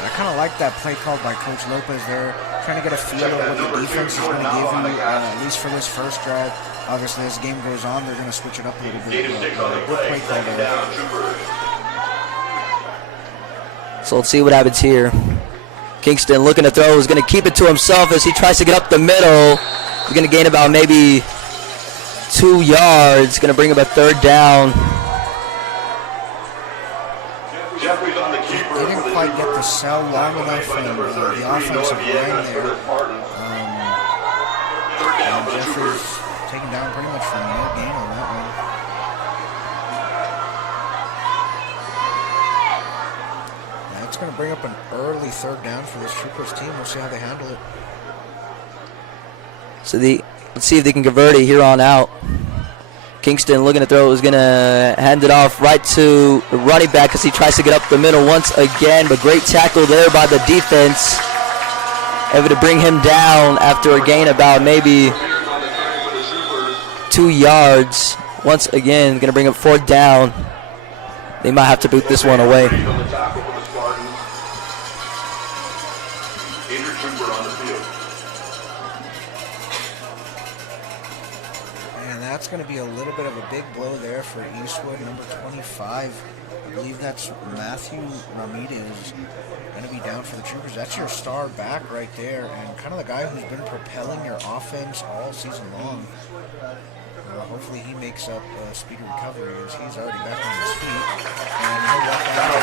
I kind of like that play called by Coach Lopez there, trying to get a feel of what the defense is going to give you, at least for this first drive. Obviously, as the game goes on, they're going to switch it up a little bit. Good play call there. So let's see what happens here. Kingston looking to throw, is going to keep it to himself as he tries to get up the middle. He's going to gain about maybe 2 yards, going to bring up a third down. They didn't quite get the cell long enough from the offensive line there. And Jeffrey's taken down pretty much for no gain on that one. That's going to bring up an early third down for this Troopers team. We'll see how they handle it. So let's see if they can convert it here on out. Kingston looking to throw, is going to hand it off right to the running back as he tries to get up the middle once again. But great tackle there by the defense. Able to bring him down after a gain about maybe 2 yards. Once again, going to bring up fourth down. They might have to boot this one away. That's going to be a little bit of a big blow there for Eastwood, number 25. I believe that's Matthew Ramirez going to be down for the Troopers. That's your star back right there, and kind of the guy who's been propelling your offense all season long. Hopefully he makes up a speedy recovery as he's already back on his feet. And he'll walk out.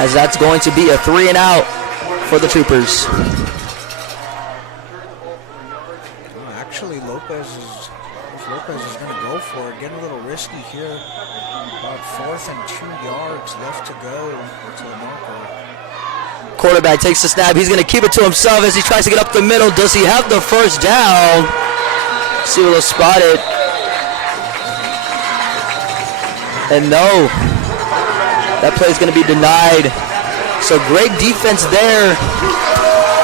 As that's going to be a 3 and out for the Troopers. Actually, Lopez is going to go for it. Getting a little risky here. About 4th and 2 yards left to go to the marker. Quarterback takes the snap. He's going to keep it to himself as he tries to get up the middle. Does he have the first down? See if he'll spot it. And no. That play is going to be denied. So great defense there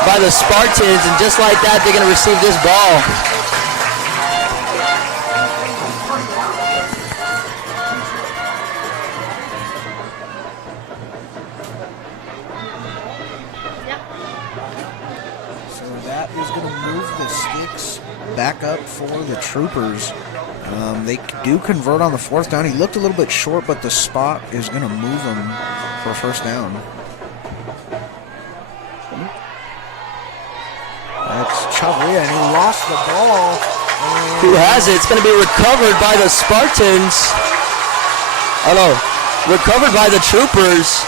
by the Spartans. And just like that, they're going to receive this ball. Back up for the Troopers. They do convert on the 4th down. He looked a little bit short, but the spot is going to move him for a first down. That's Chavria, and he lost the ball. Who has it? It's going to be recovered by the Spartans. Oh no, recovered by the Troopers.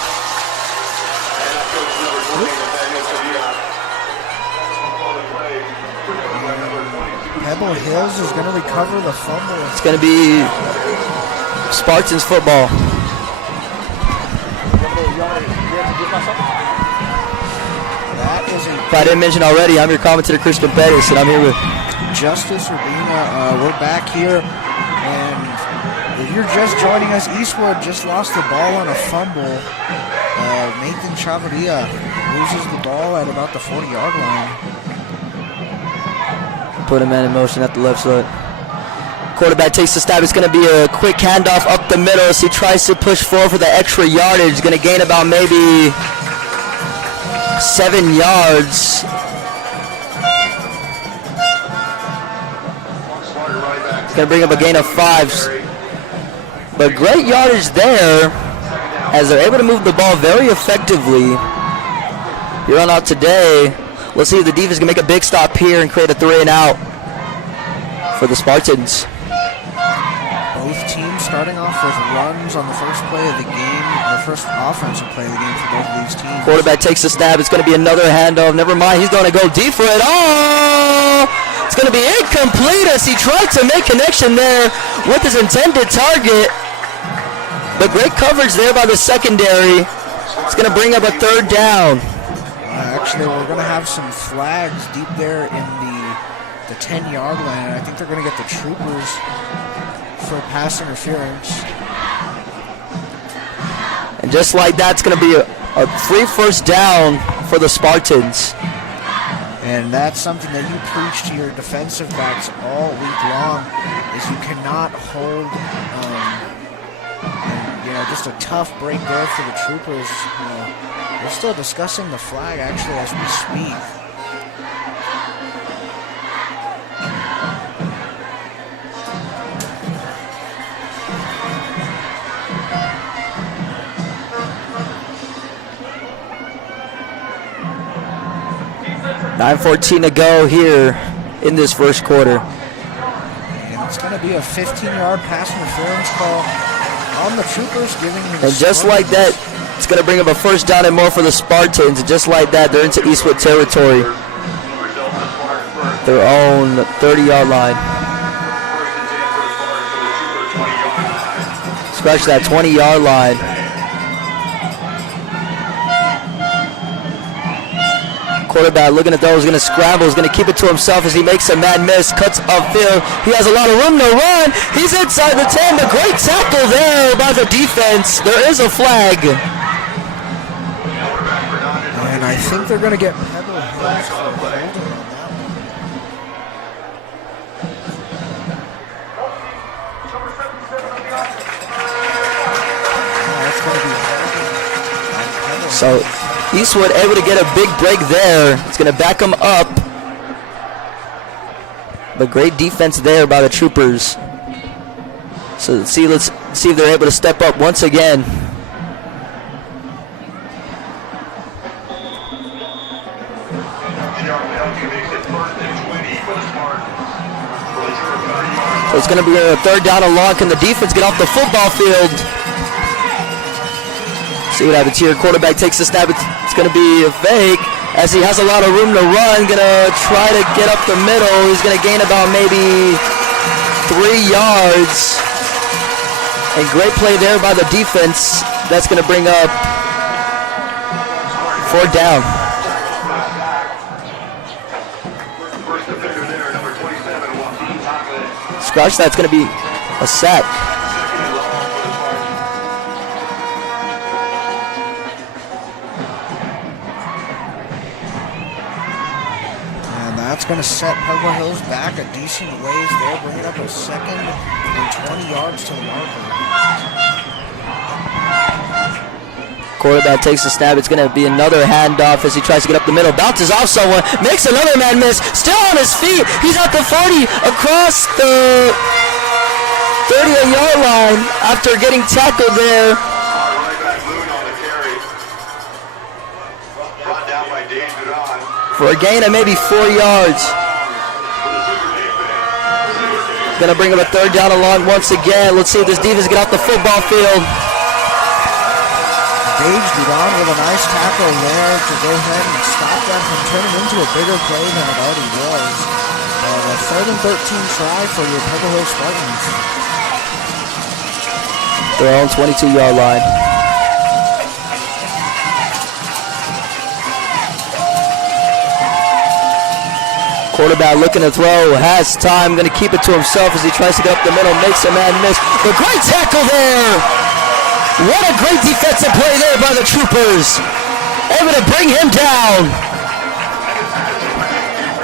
Pebble Hills is going to recover the fumble. It's going to be Spartans football. That is if I didn't mention already, I'm your commentator, Christian Pettis, and I'm here with Justice Urbina. We're back here, and if you're just joining us, Eastwood just lost the ball on a fumble. Nathan Chavarria loses the ball at about the 40-yard line. Put a man in motion at the left side. Quarterback takes the snap. It's going to be a quick handoff up the middle as he tries to push forward for the extra yardage. He's going to gain about maybe 7 yards. He's going to bring up a gain of 5. But great yardage there as they're able to move the ball very effectively. Here on out today. Let's see if the defense can make a big stop here and create a 3 and out for the Spartans. Both teams starting off with runs on the first play of the game, the first offensive play of the game for both of these teams. Quarterback takes the snap. It's going to be another handoff. Never mind. He's going to go deep for it. Oh! It's going to be incomplete as he tried to make connection there with his intended target. But great coverage there by the secondary. It's going to bring up a 3rd down. Actually, we're going to have some flags deep there in the 10-yard line. I think they're going to get the Troopers for pass interference. And just like that, it's going to be a free first down for the Spartans. And that's something that you preach to your defensive backs all week long, is you cannot hold And, just a tough break there for the Troopers. They're still discussing the flag, actually, as we speak. .9:14 to go here in this first quarter. And it's going to be a 15-yard pass interference call on the Troopers, giving the And just like that, it's going to bring up a first down and more for the Spartans. And just like that, they're into Eastwood territory. Their own 30-yard line. Scratch that 20-yard line. Quarterback looking at those, going to scramble, is going to keep it to himself as he makes a mad miss, cuts upfield. He has a lot of room to run. He's inside the 10. The great tackle there by the defense. There is a flag. And I think they're going to get Pebble Hills for holding on that one. That's going to be Pebble. So Eastwood able to get a big break there. It's going to back them up. But great defense there by the Troopers. So let's see if they're able to step up once again. So it's going to be a third down and long. Can the defense get off the football field? See what happens here. Quarterback takes the snap. It's going to be a fake as he has a lot of room to run. Going to try to get up the middle. He's going to gain about maybe 3 yards. And great play there by the defense. That's going to bring up 4th down. Scratch that's going to be a sack. That's going to set Pebble Hills back a decent ways there, bringing up a 2nd and 20 yards to the marker. Quarterback takes the snap. It's going to be another handoff as he tries to get up the middle. Bounces off someone. Makes another man miss. Still on his feet. He's at the 40 across the 30-yard line after getting tackled there. For a gain of maybe 4 yards. Gonna bring up a third down and long once again. Let's see if this defense get off the football field. Gage Dudon with a nice tackle there to go ahead and stop that from turning into a bigger play than it already was. A 3rd and 13 try for your Pebble Hill Spartans. Their own 22-yard line. Quarterback looking to throw, has time, going to keep it to himself as he tries to get up the middle, makes a man miss. The great tackle there! What a great defensive play there by the Troopers. Able to bring him down.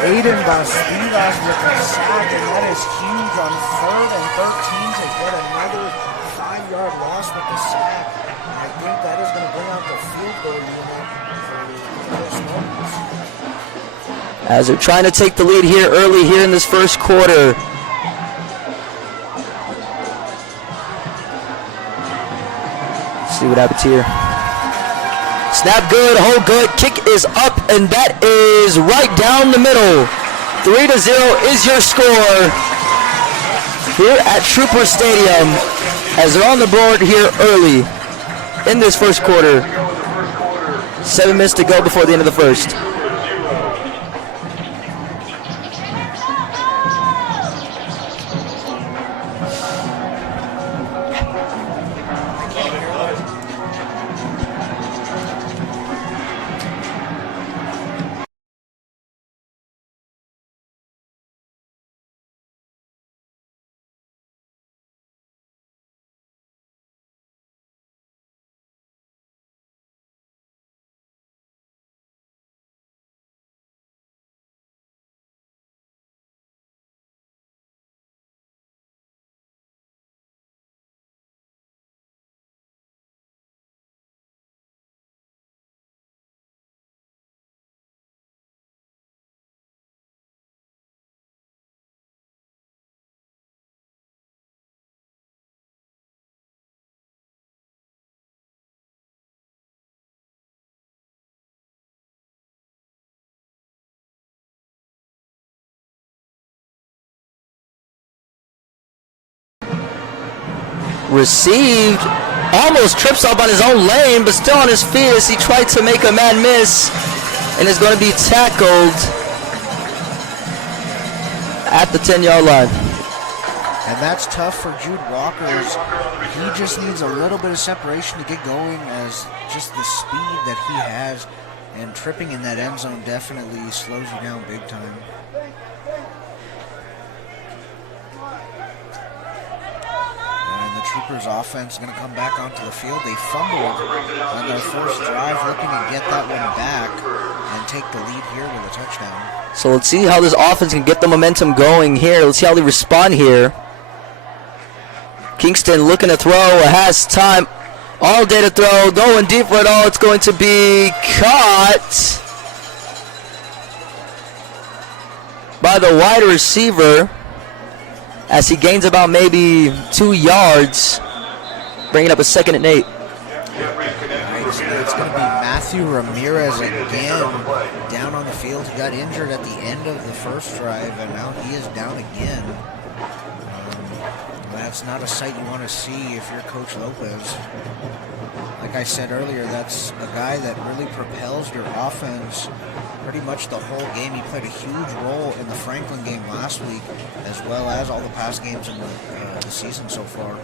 Aiden Bastidas with a sack, and that is huge on 3rd and 13 to get another 5-yard loss with the sack. And I think that is going to bring out the field goal unit for the Spartans. As they're trying to take the lead here early here in this first quarter. See what happens here. Snap good, hold good, kick is up, and that is right down the middle. 3-0 is your score here at Trooper Stadium as they're on the board here early in this first quarter. 7 minutes to go before the end of the first. Received. Almost trips up on his own lane, but still on his feet as he tried to make a man miss. And is going to be tackled at the 10-yard line. And that's tough for Jude Walker's. He just needs a little bit of separation to get going, as just the speed that he has, and tripping in that end zone definitely slows you down big time. And the Troopers offense is going to come back onto the field. They fumbled on their first drive, looking to get that one back and take the lead here with a touchdown. So let's see how this offense can get the momentum going here. Let's see how they respond here. Kingston looking to throw, has time all day to throw, going deep for it all. It's going to be caught by the wide receiver as he gains about maybe 2 yards, bringing up a 2nd and 8. It's going to be Matthew Ramirez again down on the field. He got injured at the end of the first drive, and now he is down again. That's not a sight you want to see if you're Coach Lopez. Like I said earlier, that's a guy that really propels your offense pretty much the whole game. He played a huge role in the Franklin game last week, as well as all the past games in the season so far.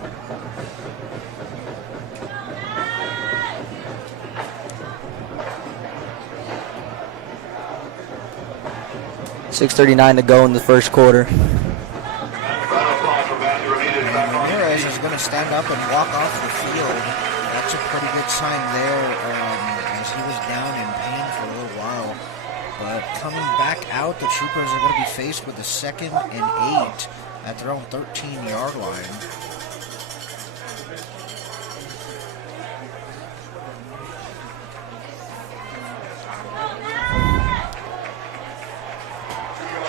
.6:39 to go in the first quarter. Going to stand up and walk off the field. That's a pretty good sign there, as he was down in pain for a little while. But coming back out, the Troopers are going to be faced with a 2nd and 8 at their own 13-yard line.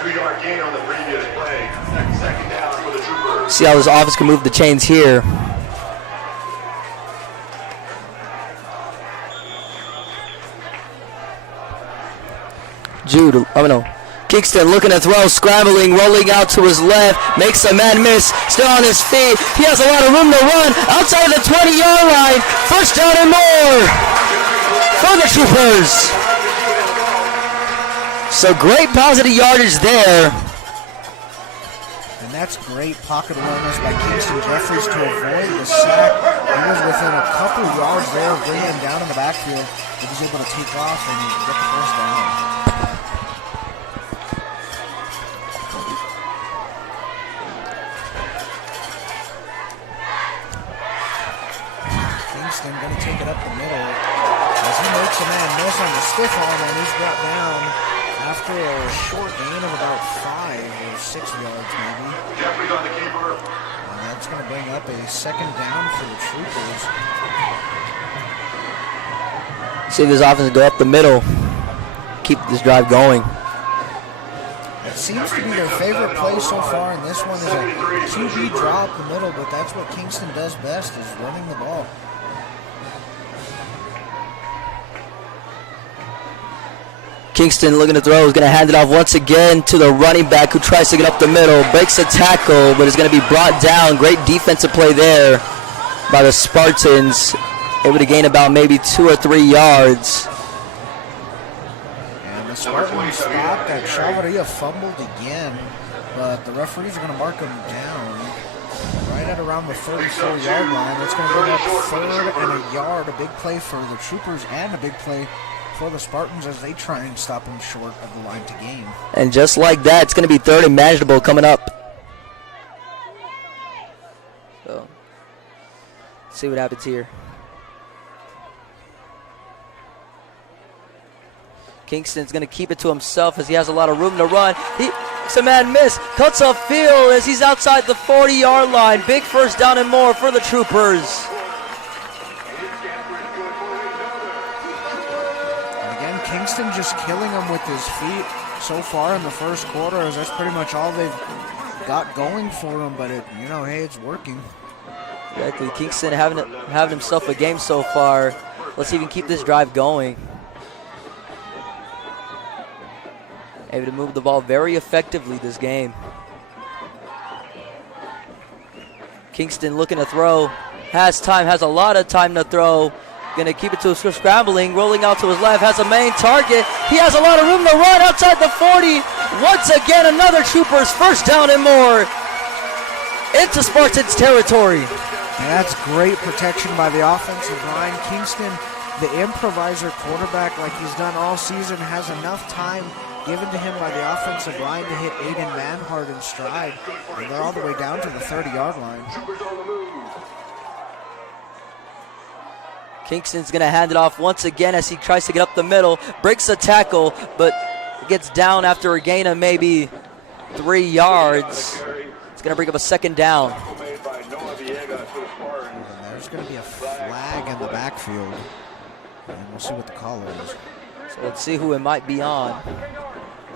Two-yard gain on the previous play. Second down for the Troopers. See how this offense can move the chains here. Kingston looking to throw, scrambling, rolling out to his left, makes a man miss, still on his feet. He has a lot of room to run outside of the 20-yard line. First down and more for the Troopers. So great positive yardage there. And that's great pocket awareness by Kingston Jeffries to avoid the sack. He was within a couple yards there of bringing him down in the backfield. He was able to take off and get the first down. Kingston going to take it up the middle as he makes a man miss on the stiff arm, and he's brought down after a short gain of about 5 or 6 yards maybe. Jeffries on the keeper. And that's going to bring up a 2nd down for the Troopers. See this offense go up the middle, keep this drive going. It seems to be their favorite play so far, and this one is a QB draw up the middle, but that's what Kingston does best, is running the ball. Kingston looking to throw, is going to hand it off once again to the running back who tries to get up the middle, breaks a tackle, but is going to be brought down. Great defensive play there by the Spartans, able to gain about maybe 2 or 3 yards. And the Spartans stopped that. Chavarria fumbled again, but the referees are going to mark him down right at around the 34-yard line. That's going to bring up 3rd and a yard, a big play for the Troopers and a big play for the Spartans as they try and stop him short of the line to gain. And just like that, it's going to be 3rd and manageable coming up. So, let's see what happens here. Kingston's going to keep it to himself as he has a lot of room to run. He makes a man miss, cuts off field as he's outside the 40-yard line. Big first down and more for the Troopers. Kingston just killing him with his feet so far in the first quarter, as that's pretty much all they've got going for him, but hey, it's working. Exactly. Kingston having himself a game so far. Let's see if he can keep this drive going. Able to move the ball very effectively this game. Kingston looking to throw. Has time, has a lot of time to throw. Going to keep it to a scrambling, rolling out to his left, has a main target. He has a lot of room to run outside the 40. Once again, another Troopers first down and more into Spartans territory. And that's great protection by the offensive line. Kingston, the improviser quarterback like he's done all season, has enough time given to him by the offensive line to hit Aiden Manhart in stride. And they're all the way down to the 30-yard line. Kingston's going to hand it off once again as he tries to get up the middle. Breaks a tackle, but gets down after a gain of maybe 3 yards. It's going to bring up a second down. And there's going to be a flag in the backfield. And we'll see what the call is. So let's see who it might be on.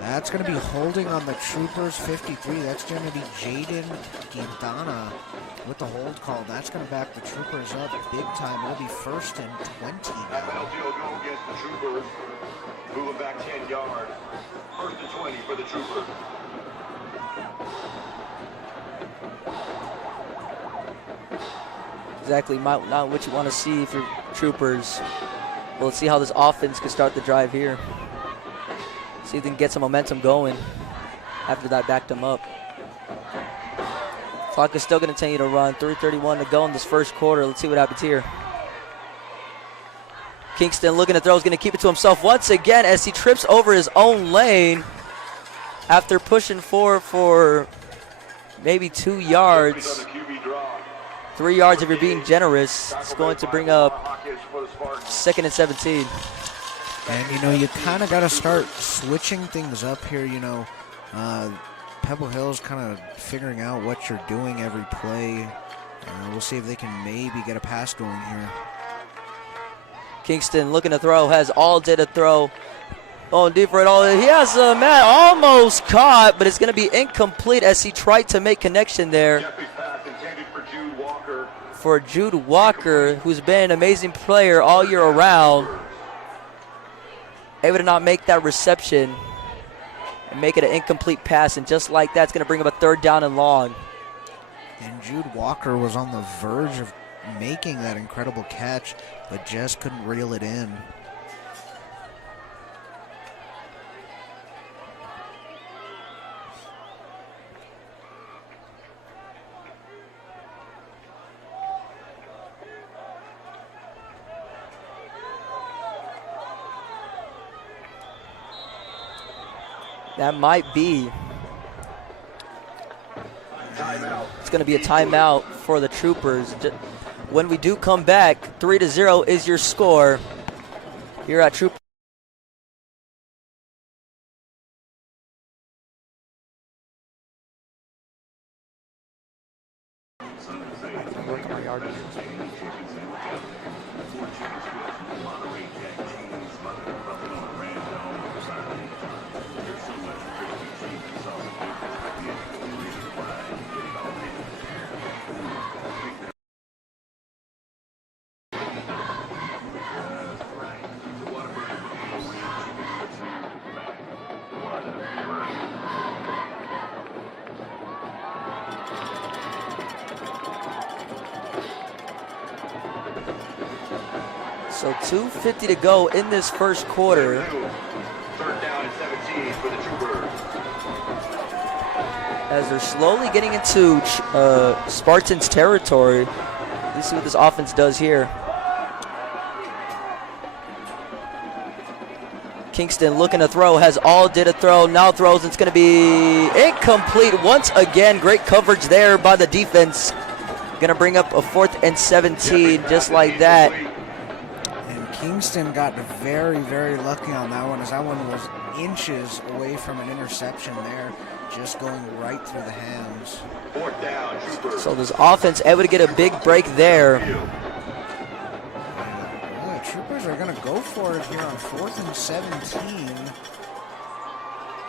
That's going to be holding on the Troopers 53. That's going to be Jaden Quintana with the hold call. That's going to back the Troopers up big time. It'll be 1st and 20 now. Field goal against the Troopers. Moving back 10 yards. 1st and 20 for the Troopers. Exactly not what you want to see if you're Troopers. Well, let's see how this offense can start the drive here. See if they can get some momentum going after that backed them up. Clock is still going to continue to run. 3:31 to go in this first quarter. Let's see what happens here. Kingston looking to throw. Is going to keep it to himself once again as he trips over his own lane after pushing forward for maybe 2 yards. 3 yards if you're being generous. It's going to bring up 2nd and 17. And, you know, you kind of got to start switching things up here, you know. Pebble Hill's kind of figuring out what you're doing every play. We'll see if they can maybe get a pass going here. Kingston looking to throw, has all day to throw. Going deep for it all. He has a man almost caught, but it's going to be incomplete as he tried to make connection there. For Jude Walker, who's been an amazing player all year around. Able to not make that reception and make it an incomplete pass, and just like that, it's going to bring up a 3rd down and long. And Jude Walker was on the verge of making that incredible catch, but just couldn't reel it in. That might be. It's going to be a timeout for the Troopers. When we do come back, 3-0 is your score here at Troopers. So 2:50 to go in this first quarter. 3rd down and 17 for the Troopers. As they're slowly getting into Spartans territory. Let's see what this offense does here. Kingston looking to throw, has all did a throw, now throws, it's going to be incomplete once again. Great coverage there by the defense. Going to bring up a 4th and 17 just like that. Kingston got very, very lucky on that one, as that one was inches away from an interception there, just going right through the hands. 4th down, Troopers. So this offense able to get a big break there. The Troopers are going to go for it here on 4th and 17.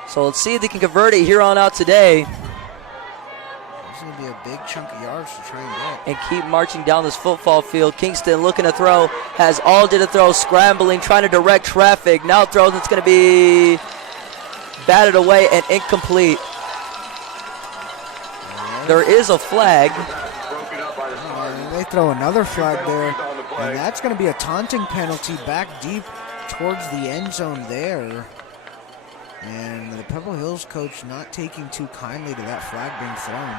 So let's see if they can convert it here on out today. It's going to be a big chunk of yards to try and get. And keep marching down this football field. Kingston looking to throw, has all did a throw, scrambling, trying to direct traffic. Now throws, it's going to be batted away and incomplete. There is a flag. Broken by the Spartans. And they throw another flag there, penalties on the play. and that's going to be a taunting penalty back deep towards the end zone there. And the Pebble Hills coach not taking too kindly to that flag being thrown.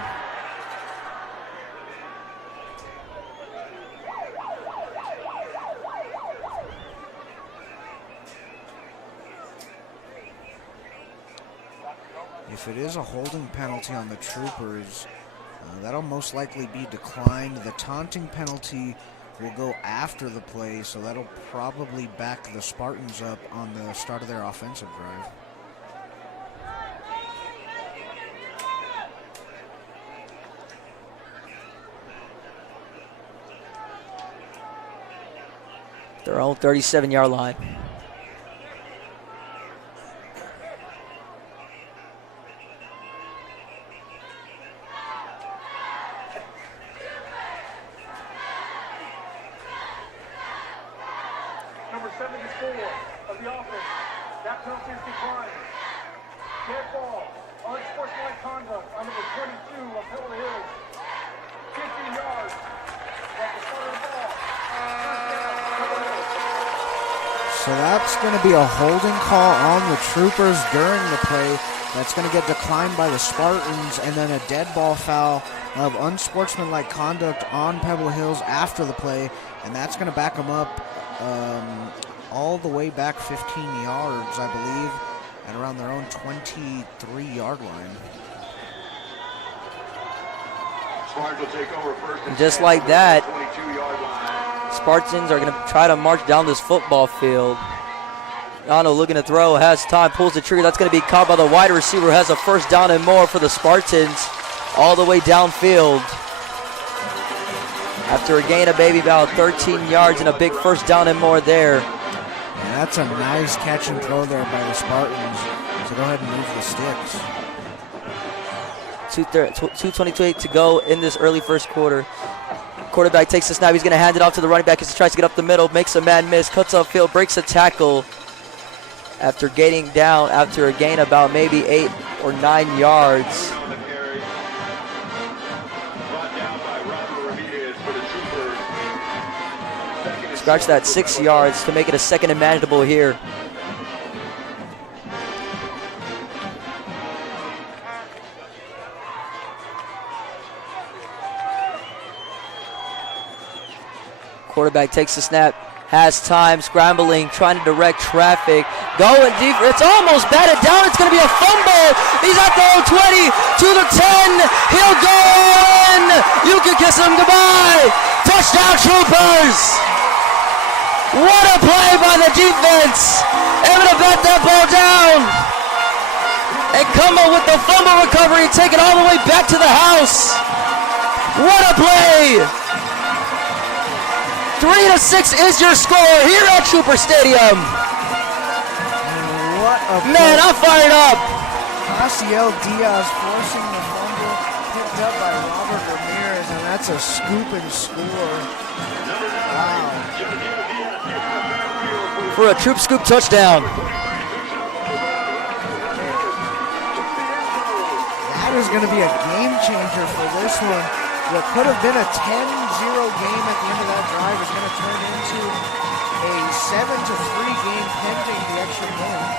If it is a holding penalty on the Troopers, that'll most likely be declined. The taunting penalty will go after the play, so that'll probably back the Spartans up on the start of their offensive drive. Their own 37-yard line. Number 74 of the offense. That penalty is declined. Dead ball. Unsportsmanlike conduct on number 22 of Pebble Hills. 15 yards. At the front of the ball. So that's going to be a holding call on the Troopers during the play. That's going to get declined by the Spartans, and then a dead ball foul of unsportsmanlike conduct on Pebble Hills after the play, and that's going to back them up all the way back 15 yards, I believe, at around their own 23-yard line. Spartans will take over first and Just 10 like from the that, 22-yard line. Spartans are going to try to march down this football field. Yano looking to throw, has time, pulls the trigger. That's going to be caught by the wide receiver, has a first down and more for the Spartans all the way downfield. After a gain of maybe about 13 yards and a big first down and more there. And that's a nice catch and throw there by the Spartans. So go ahead and move the sticks. 2:22 to go in this early first quarter. Quarterback takes the snap. He's going to hand it off to the running back as he tries to get up the middle, makes a man miss, cuts upfield, breaks a tackle after gaining down after a gain about maybe 8 or 9 yards. On the carry. Brought down by Robert Ramirez for the Troopers. Second and Scratch that short 6 for yards to make it a second and manageable here. Quarterback takes the snap, has time, scrambling, trying to direct traffic, going deep. It's almost batted down. It's going to be a fumble. He's at the 20, to the 10. He'll go in. You can kiss him goodbye. Touchdown, Troopers. What a play by the defense. Able to bat that ball down and come up with the fumble recovery, take it all the way back to the house. What a play. 3-6 is your score here at Trooper Stadium. What a Man, I'm fired up. Asiel Diaz forcing the fumble, picked up by Robert Ramirez, and that's a scoop and score. Wow. For a Troop Scoop touchdown. That is going to be a game changer for this one. What could have been a 10-0 game at the end of that drive is going to turn into a 7-3 game pending the extra point.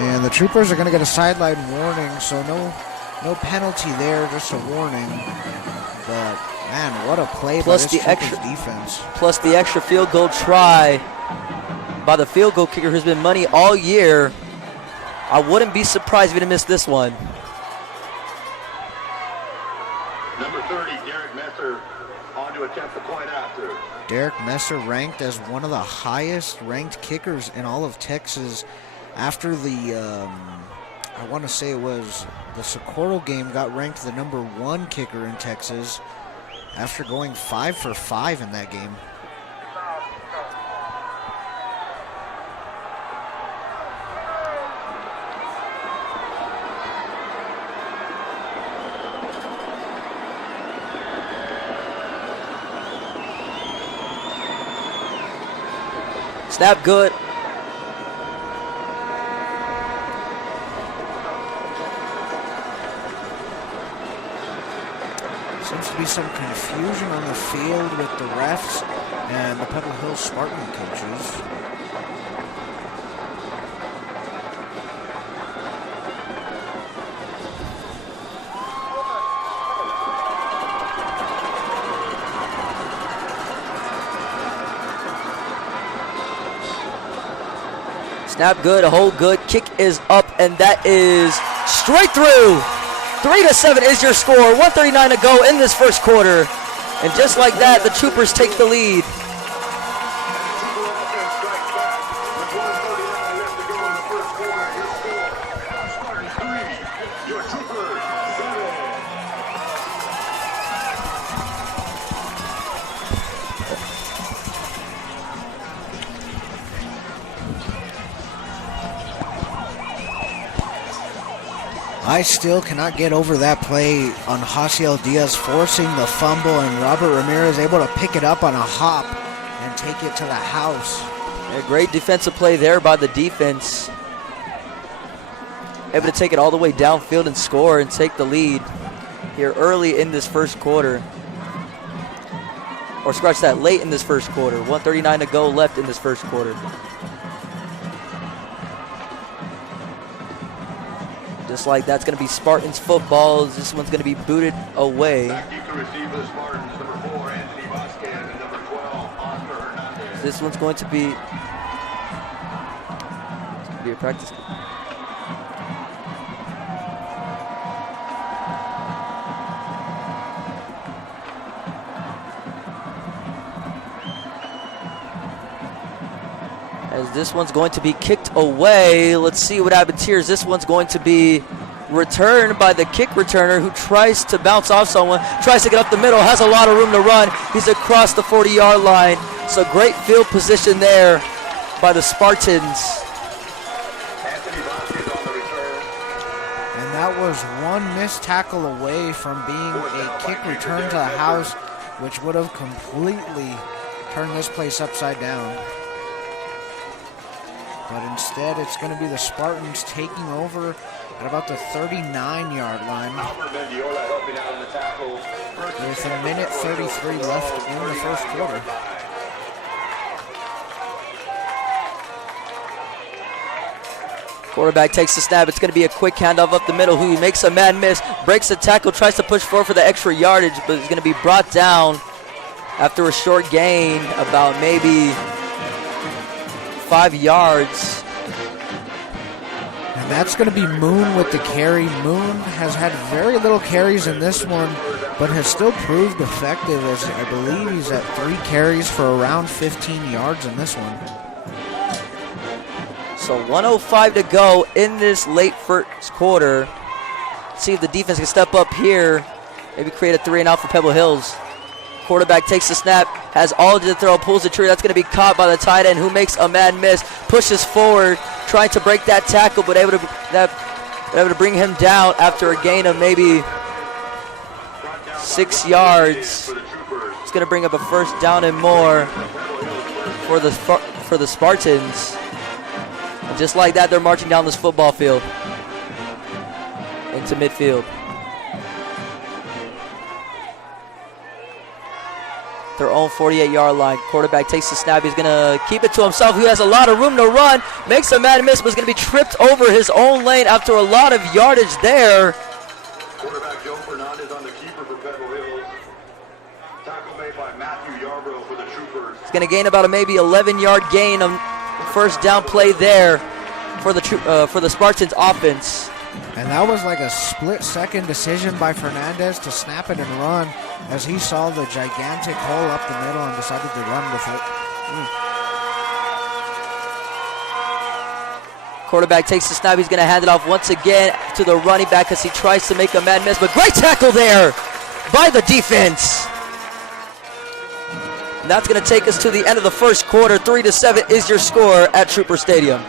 And the Troopers are going to get a sideline warning, so no penalty there, just a warning. But man, what a play by this Troopers defense. Plus the extra field goal try by the field goal kicker who's been money all year. I wouldn't be surprised if he missed this one. Number 30, Derek Messer, on to attempt the point after. Derek Messer ranked as one of the highest ranked kickers in all of Texas after the, I want to say it was the Socorro game, got ranked the number 1 kicker in Texas after going 5 for 5 in that game. Snap good. Seems to be some confusion on the field with the refs and the Pebble Hill Spartan coaches. Snap good, hold good, kick is up, and that is straight through. 3-7 is your score. 1:39 to go in this first quarter. And just like that, the Troopers take the lead. I still cannot get over that play on Hasiel Diaz forcing the fumble, and Robert Ramirez able to pick it up on a hop and take it to the house. A great defensive play there by the defense. Able to take it all the way downfield and score and take the lead here early in this first quarter. Or scratch that, late in this first quarter. 1:39 to go left in this first quarter. Just like that's going to be Spartans football. This one's going to be booted away. This one's going to be, a practice. As this one's going to be kicked away. Let's see what happens here. This one's going to be returned by the kick returner who tries to bounce off someone, tries to get up the middle, has a lot of room to run. He's across the 40-yard line. So great field position there by the Spartans. And that was one missed tackle away from being a kick return to the house, which would have completely turned this place upside down. But instead, it's going to be the Spartans taking over at about the 39-yard line. With a minute 33 left in the first quarter. Quarterback takes the snap. It's going to be a quick handoff up the middle. Who makes a mad miss, breaks the tackle, tries to push forward for the extra yardage, but it's going to be brought down after a short gain, about maybe 5 yards. And that's going to be Moon with the carry. Moon has had very little carries in this one, but has still proved effective, as I believe he's at 3 carries for around 15 yards in this one. So 1:05 to go in this late first quarter. See if the defense can step up here, maybe create a 3-and-out for Pebble Hills. Quarterback takes the snap, has all to throw, pulls the trigger. That's going to be caught by the tight end, who makes a mad miss, pushes forward, trying to break that tackle, but able to bring him down after a gain of maybe 6 yards. It's going to bring up a first down and more for the Spartans. And just like that, they're marching down this football field into midfield. Their own 48-yard line. Quarterback takes the snap. He's going to keep it to himself. He has a lot of room to run. Makes a mad miss, but is going to be tripped over his own lane after a lot of yardage there. Quarterback Joe Fernandez on the keeper for Pebble Hills. Tackle made by Matthew Yarbrough for the Troopers. He's going to gain about a maybe 11-yard gain. First down play there for the Spartans offense. And that was like a split-second decision by Fernandez to snap it and run, as he saw the gigantic hole up the middle and decided to run with it. Quarterback takes the snap. He's going to hand it off once again to the running back as he tries to make a mad miss. But great tackle there by the defense. And that's going to take us to the end of the first quarter. 3-7 is your score at Trooper Stadium.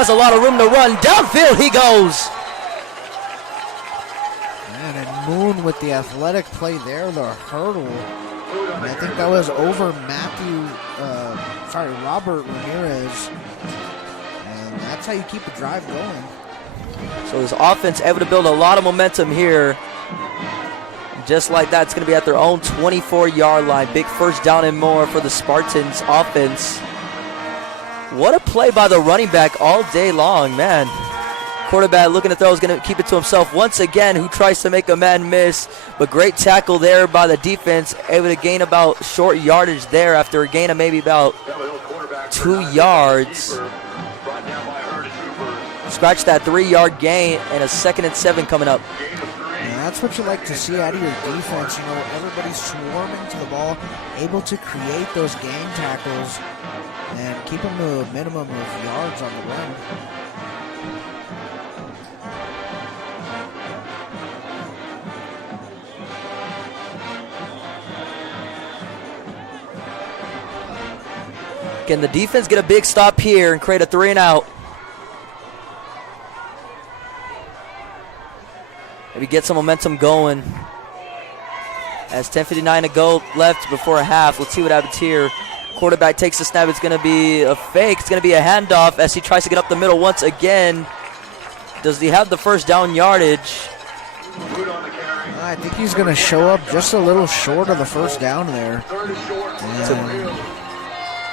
has a lot of room to run. Downfield he goes. Man, and Moon with the athletic play there, the hurdle. And I think that was over Robert Ramirez. And that's how you keep a drive going. So this offense able to build a lot of momentum here. Just like that, it's going to be at their own 24-yard line. Big first down and more for the Spartans offense. What a play by the running back all day long, man. Quarterback looking to throw is going to keep it to himself once again, who tries to make a man miss. But great tackle there by the defense, able to gain about short yardage there after a gain of maybe about 2 yards. Scratch that 3-yard gain and a 2nd and 7 coming up. And that's what you like to see out of your defense. You know, everybody's swarming to the ball, able to create those gang tackles and keep them to a minimum of yards on the run. Can the defense get a big stop here and create a 3-and-out? Maybe get some momentum going. As 10:59 to go left before a half. Let's see what happens here. Quarterback takes the snap. It's going to be a fake. It's going to be a handoff as he tries to get up the middle once again. Does he have the first down yardage? I think he's going to show up just a little short of the first down there.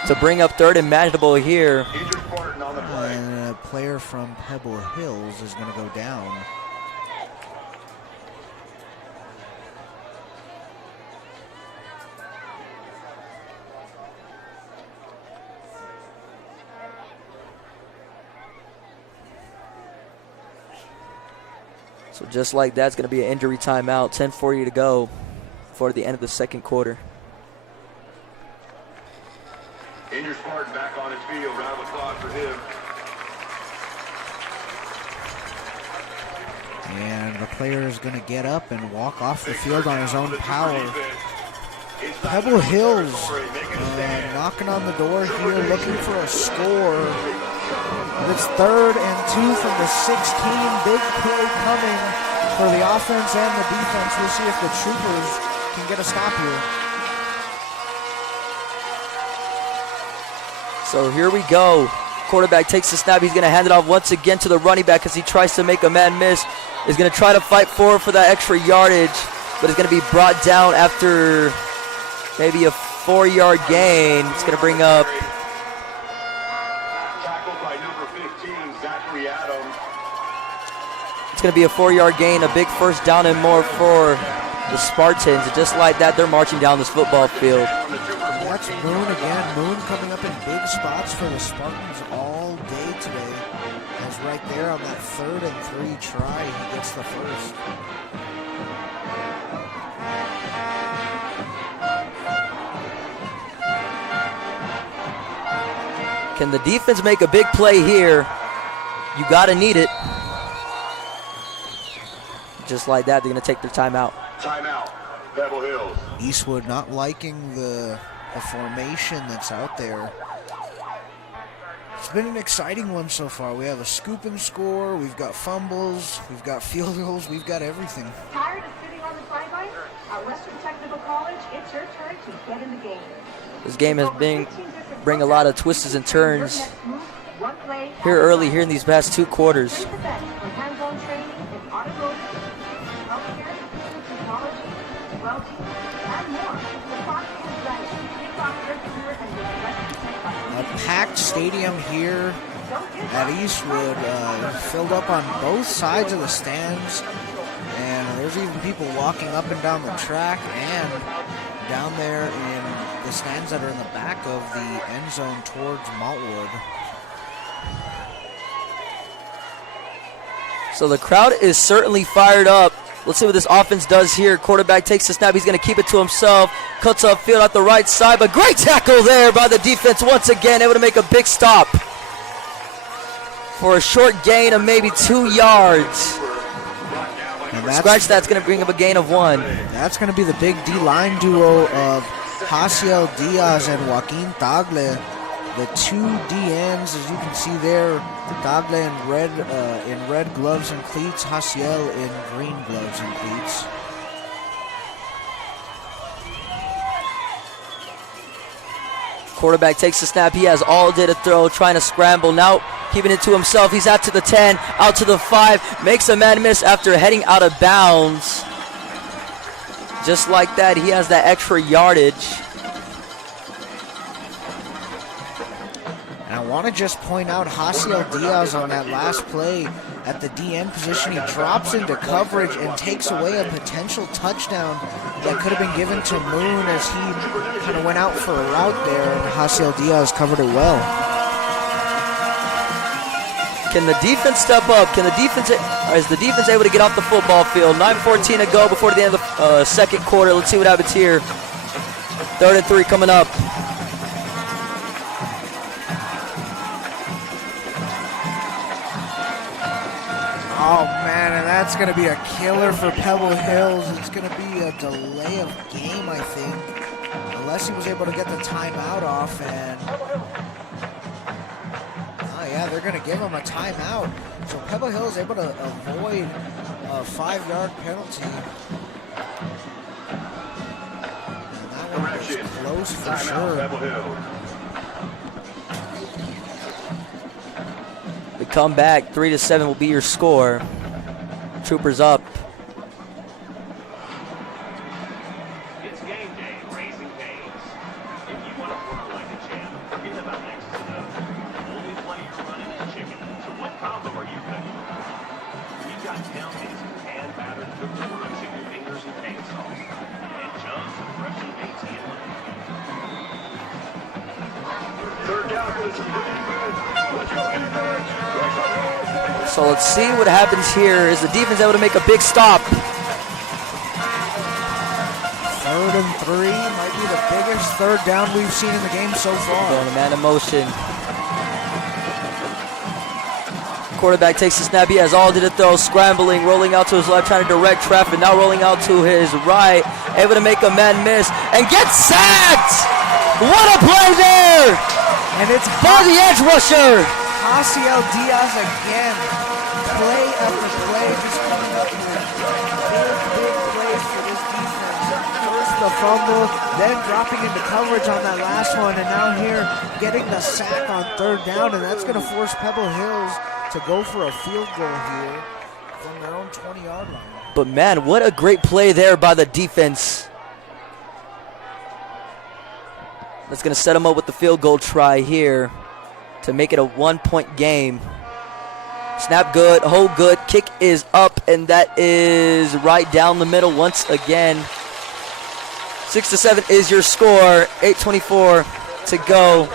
To bring up 3rd and manageable here. And a player from Pebble Hills is going to go down. So just like that, it's going to be an injury timeout. 10:40 to go before the end of the second quarter. Injured Spartan back on his field. Round of applause for him. And the player is going to get up and walk off the field on his own power. Pebble Hills knocking on the door here, looking for a score. But it's 3rd and 2 from the 16. Big play coming for the offense and the defense. We'll see if the Troopers can get a stop here. So here we go. Quarterback takes the snap. He's going to hand it off once again to the running back as he tries to make a man miss. He's going to try to fight forward for that extra yardage, but it's going to be brought down after maybe a 4-yard gain. It's going to bring up It's going to be a 4-yard gain, a big first down and more for the Spartans. And just like that, they're marching down this football field. Watch Moon again. Moon coming up in big spots for the Spartans all day today. As right there on that 3rd and 3 try, he gets the first. Can the defense make a big play here? You got to need it. Just like that, they're going to take their timeout. Timeout, Pebble Hills. Eastwood not liking the formation that's out there. It's been an exciting one so far. We have a scoop and score, we've got fumbles, we've got field goals, we've got everything. Tired of sitting on the sidelines? At Western Technical College, it's your turn to get in the game. This game has bring a lot of twists and turns here early here in these past 2 quarters. A packed stadium here at Eastwood, filled up on both sides of the stands, and there's even people walking up and down the track and down there in the stands that are in the back of the end zone towards Maltwood. So the crowd is certainly fired up. Let's see what this offense does here. Quarterback takes the snap. He's going to keep it to himself. Cuts upfield at the right side, but great tackle there by the defense once again, able to make a big stop for a short gain of maybe 2 yards. Scratch that's going to bring up a gain of 1. That's going to be the big D-line duo of Hasiel Diaz and Joaquin Tagle. the two DNs, as you can see there, Dagle in red gloves and cleats, Hasiel in green gloves and cleats. Quarterback takes the snap. He has all day to throw, trying to scramble. Now keeping it to himself. He's out to the 10, out to the 5. Makes a man miss after heading out of bounds. Just like that, he has that extra yardage. And I want to just point out Hasiel Diaz on that last play at the DN position. He drops into coverage and takes away a potential touchdown that could have been given to Moon as he kind of went out for a route there, and Hasiel Diaz covered it well. Can the defense step up? Is the defense able to get off the football field? 9:14 to go before the end of the second quarter. Let's see what happens here. 3rd and 3 coming up. Oh man, and that's going to be a killer for Pebble Hills. It's going to be a delay of game, I think, unless he was able to get the timeout off. And oh yeah, they're going to give him a timeout. So Pebble Hills able to avoid a 5-yard penalty. And that one was close for sure. The comeback, 3-7 will be your score. Troopers up. It's game day, Raising Cane's. If you want to work like a champ, forget about X's and O's. Only play your running and chicken. So what combo are you cooking? You've got tailgates, hand-battered cookie worms in your fingers and paint sauce. And jugs of freshly made tea and lemon. Third down for the defense. Let's go, defense. So let's see what happens here. Is the defense able to make a big stop? 3rd and 3 might be the biggest third down we've seen in the game so far. Going to man in motion. Quarterback takes the snap. He has all day to throw, scrambling, rolling out to his left, trying to direct traffic. Now rolling out to his right, able to make a man miss and get sacked. What a play there! And it's by the edge rusher. Hasiel Diaz again. Play after play, just coming up with big plays for this defense. First the fumble, then dropping into coverage on that last one, and now here getting the sack on 3rd down, and that's going to force Pebble Hills to go for a field goal here from their own 20-yard line. But man, what a great play there by the defense. That's going to set them up with the field goal try here to make it a 1-point game. Snap good, hold good, kick is up, and that is right down the middle once again. 6-7 is your score. 8:24 to go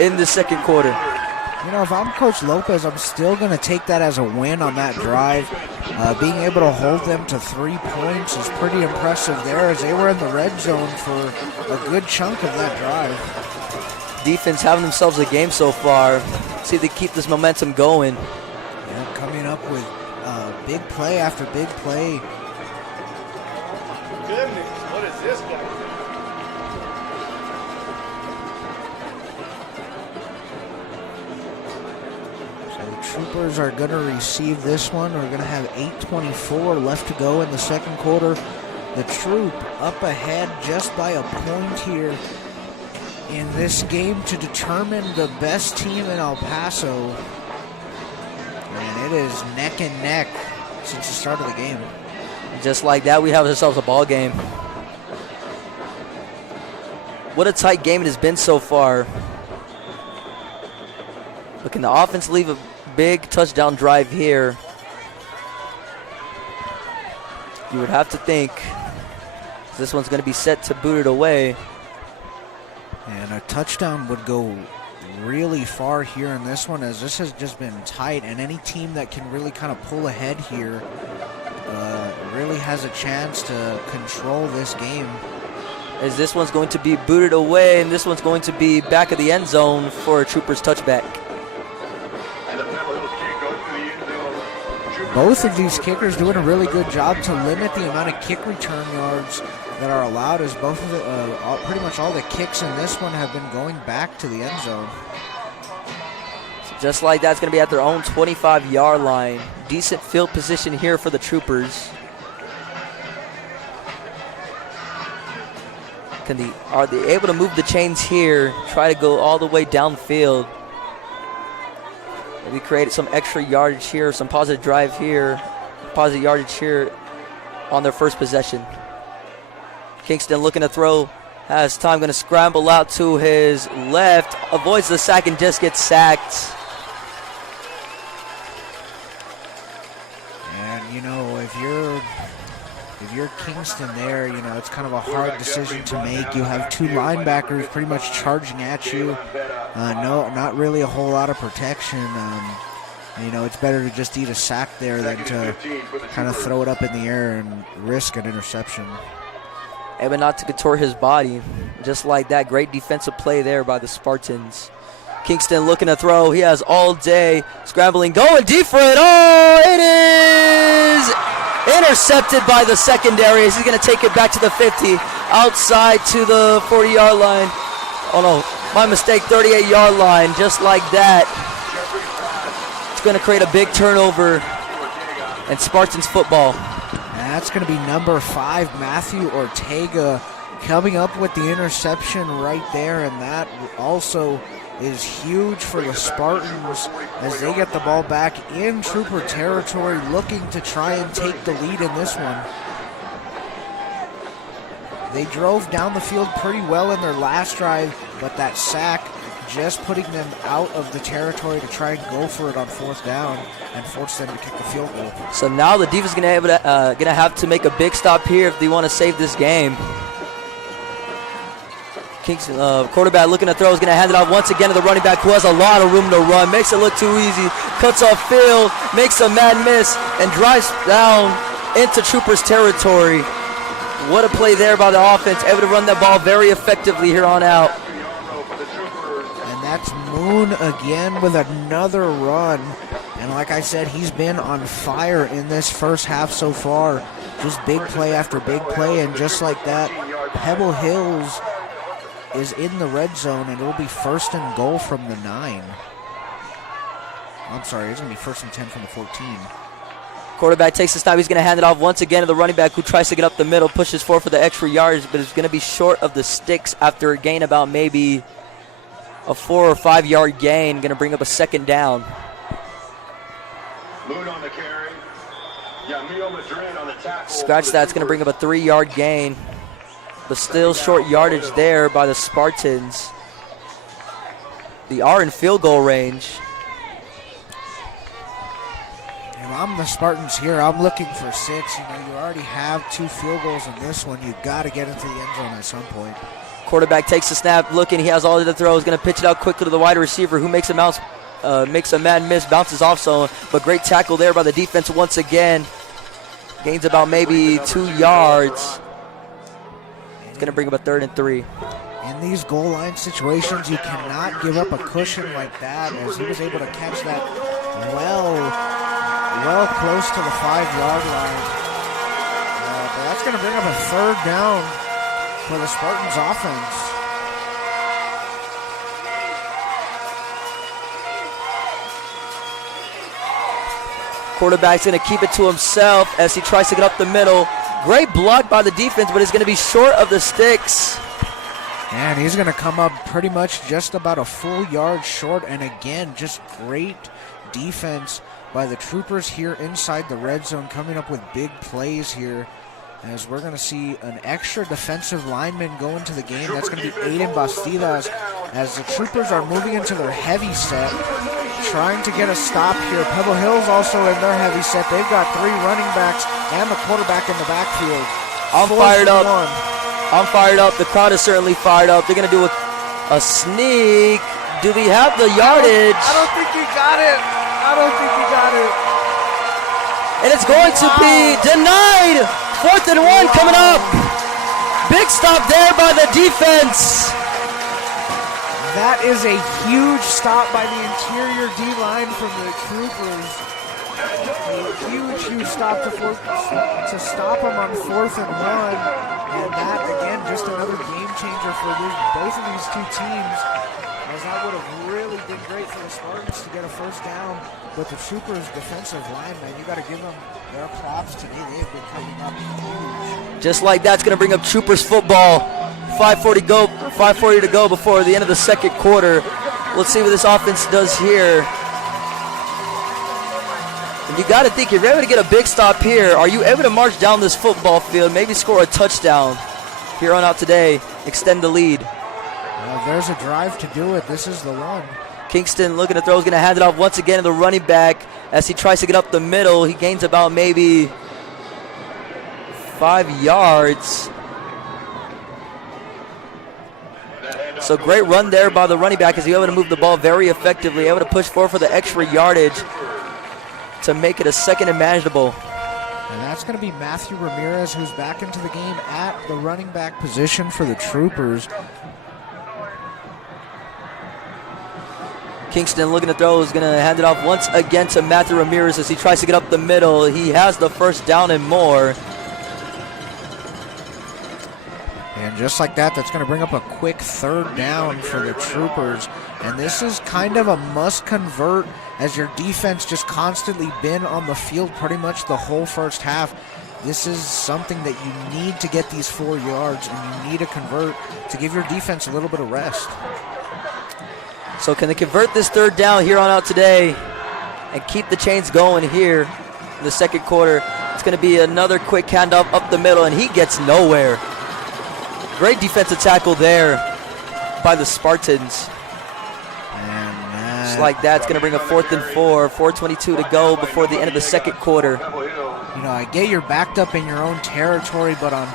in the second quarter. You know, if I'm Coach Lopez, I'm still going to take that as a win on that drive. Being able to hold them to 3 points is pretty impressive there, as they were in the red zone for a good chunk of that drive. Defense having themselves a game so far. See if they keep this momentum going. Yeah, coming up with big play after big play. Goodness, what is this guy? Troopers are going to receive this one. We're going to have 8:24 left to go in the second quarter. The Troop up ahead just by a point here in this game to determine the best team in El Paso. And it is neck and neck since the start of the game. Just like that, we have ourselves a ball game. What a tight game it has been so far. But can the offense leave a big touchdown drive here? You would have to think this one's going to be set to boot it away. And a touchdown would go really far here in this one, as this has just been tight, and any team that can really kind of pull ahead here really has a chance to control this game. As this one's going to be booted away, and this one's going to be back of the end zone for a Troopers touchback. Both of these kickers doing a really good job to limit the amount of kick return yards that are allowed, as both of the, pretty much all the kicks in this one have been going back to the end zone. So just like that's going to be at their own 25-yard line. Decent field position here for the Troopers. Are they able to move the chains here, try to go all the way downfield? Maybe create some extra yardage here, some positive drive here, positive yardage here on their first possession. Kingston looking to throw, has time, going to scramble out to his left, avoids the sack and just gets sacked. And, you know, if you're Kingston there, you know, it's kind of a hard decision to make. You have two linebackers pretty much charging at you. Not really a whole lot of protection. You know, it's better to just eat a sack there than to kind of throw it up in the air and risk an interception. Able not to contort his body. Just like that, great defensive play there by the Spartans. Kingston looking to throw. He has all day. Scrambling, going deep for it. Oh, it is intercepted by the secondary. He's going to take it back to the 50. Outside to the 40-yard line. Oh, no, my mistake, 38-yard line. Just like that. It's going to create a big turnover and Spartans football. And that's going to be number 5, Matthew Ortega, coming up with the interception right there, and that also is huge for the Spartans as they get the ball back in Trooper territory, looking to try and take the lead in this one. They drove down the field pretty well in their last drive, but that sack just putting them out of the territory to try and go for it on 4th down and force them to kick the field goal. So now the defense is going to have to make a big stop here if they want to save this game. Kingston, quarterback looking to throw, is going to hand it off once again to the running back, who has a lot of room to run, makes it look too easy, cuts off field, makes a mad miss, and drives down into Troopers territory. What a play there by the offense, able to run that ball very effectively here on out. And that's Moon again with another run. And like I said, he's been on fire in this first half so far. Just big play after big play, and just like that, Pebble Hills is in the red zone, and it'll be 1st and goal from the 9. I'm sorry, it's going to be 1st and 10 from the 14. Quarterback takes the snap. He's going to hand it off once again to the running back, who tries to get up the middle, pushes forward for the extra yards, but it's going to be short of the sticks after a gain about maybe a 4 or 5 yard gain. Going to bring up a 2nd down. Moon on the carry. Yamil Madrid on the tackle. Scratch that. It's going to bring up a 3 yard gain. But still short yardage there by the Spartans. They are in field goal range. If I'm the Spartans here, I'm looking for 6. You know, you already have 2 field goals in this one. You've got to get into the end zone at some point. Quarterback takes the snap, looking. He has all of the throws. Going to pitch it out quickly to the wide receiver, who makes a mad miss, bounces off zone. But great tackle there by the defense once again. Gains about maybe 2 yards. It's going to bring up a 3rd and 3. In these goal line situations, you cannot give up a cushion like that, as he was able to catch that well close to the 5-yard line. But that's going to bring up a 3rd down for the Spartans offense. Quarterback's going to keep it to himself as he tries to get up the middle. Great block by the defense, but it's going to be short of the sticks. And he's going to come up pretty much just about a full yard short. And again, just great defense by the Troopers here inside the red zone, coming up with big plays here. As we're going to see an extra defensive lineman go into the game. That's going to be Aiden Bastidas, as the Troopers are moving into their heavy set, trying to get a stop here. Pebble Hills also in their heavy set. They've got 3 running backs and the quarterback in the backfield. I'm fired up. I'm fired up. The crowd is certainly fired up. They're going to do a sneak. Do we have the yardage? I don't think he got it. And it's going to be denied. 4th and 1 coming up. Big stop there by the defense. That is a huge stop by the interior D-line from the Troopers. A huge stop to stop them on 4th and 1. And that, again, just another game changer for both of these two teams, as that would have really been great for the Spartans to get a first down. But the Troopers' defensive line, man, you got to give them their props today. They've been coming up huge. Just like that's going to bring up Troopers football. 5:40 to go before the end of the second quarter. Let's see what this offense does here. And you got to think, if you're able to get a big stop here, are you able to march down this football field, maybe score a touchdown here on out today, extend the lead? Well, there's a drive to do it. This is the one. Kingston looking to throw, is going to hand it off once again to the running back as he tries to get up the middle. He gains about maybe 5 yards. So great run there by the running back as he's able to move the ball very effectively, able to push forward for the extra yardage to make it a second and manageable. And that's going to be Matthew Ramirez, who's back into the game at the running back position for the Troopers. Kingston looking to throw, is going to hand it off once again to Matthew Ramirez as he tries to get up the middle. He has the first down and more. And just like that, that's going to bring up a quick third down for the Troopers. And this is kind of a must convert, as your defense just constantly been on the field pretty much the whole first half. This is something that you need to get these 4 yards, and you need to convert to give your defense a little bit of rest. So can they convert this third down here on out today and keep the chains going here in the second quarter? It's going to be another quick handoff up the middle, and he gets nowhere. Great defensive tackle there by the Spartans. And just like that, it's going to bring a 4th and 4, 4:22 to go before the end of the second quarter. You know, I get you're backed up in your own territory, but on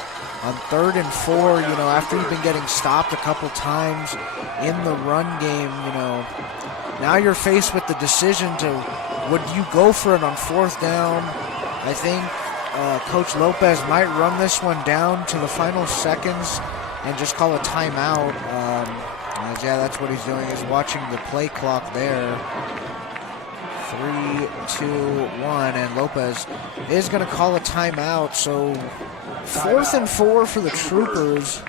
3rd and 4, you know, after you've been getting stopped a couple times in the run game, you know, now you're faced with the decision to, would you go for it on 4th down? I think Coach Lopez might run this one down to the final seconds and just call a timeout. Yeah, that's what he's doing, is watching the play clock there. 3, 2, 1, and Lopez is going to call a timeout. So 4th and 4 for the Troopers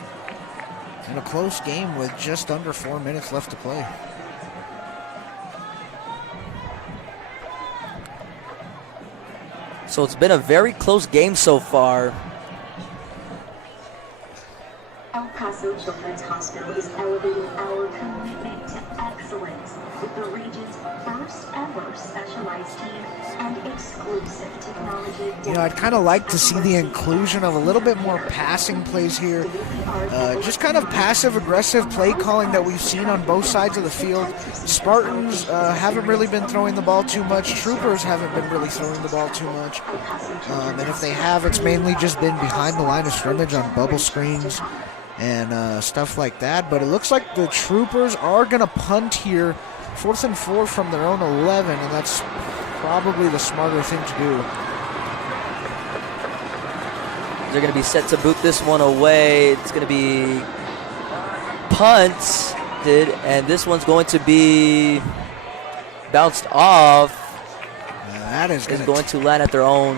in a close game with just under 4 minutes left to play. So it's been a very close game so far. El Paso Children's Hospital is elevating our commitment to excellence with the region's first ever specialized team and exclusive technology. You know, I'd kind of like to see the inclusion of a little bit more passing plays here. Just kind of passive-aggressive play calling that we've seen on both sides of the field. Spartans haven't really been throwing the ball too much. Troopers haven't been really throwing the ball too much. And if they have, it's mainly just been behind the line of scrimmage on bubble screens and stuff like that. But it looks like the Troopers are going to punt here, 4th and 4 from their own 11, and that's probably the smarter thing to do. They're going to be set to boot this one away. It's going to be punted, and this one's going to be bounced off. That is going to land at their own.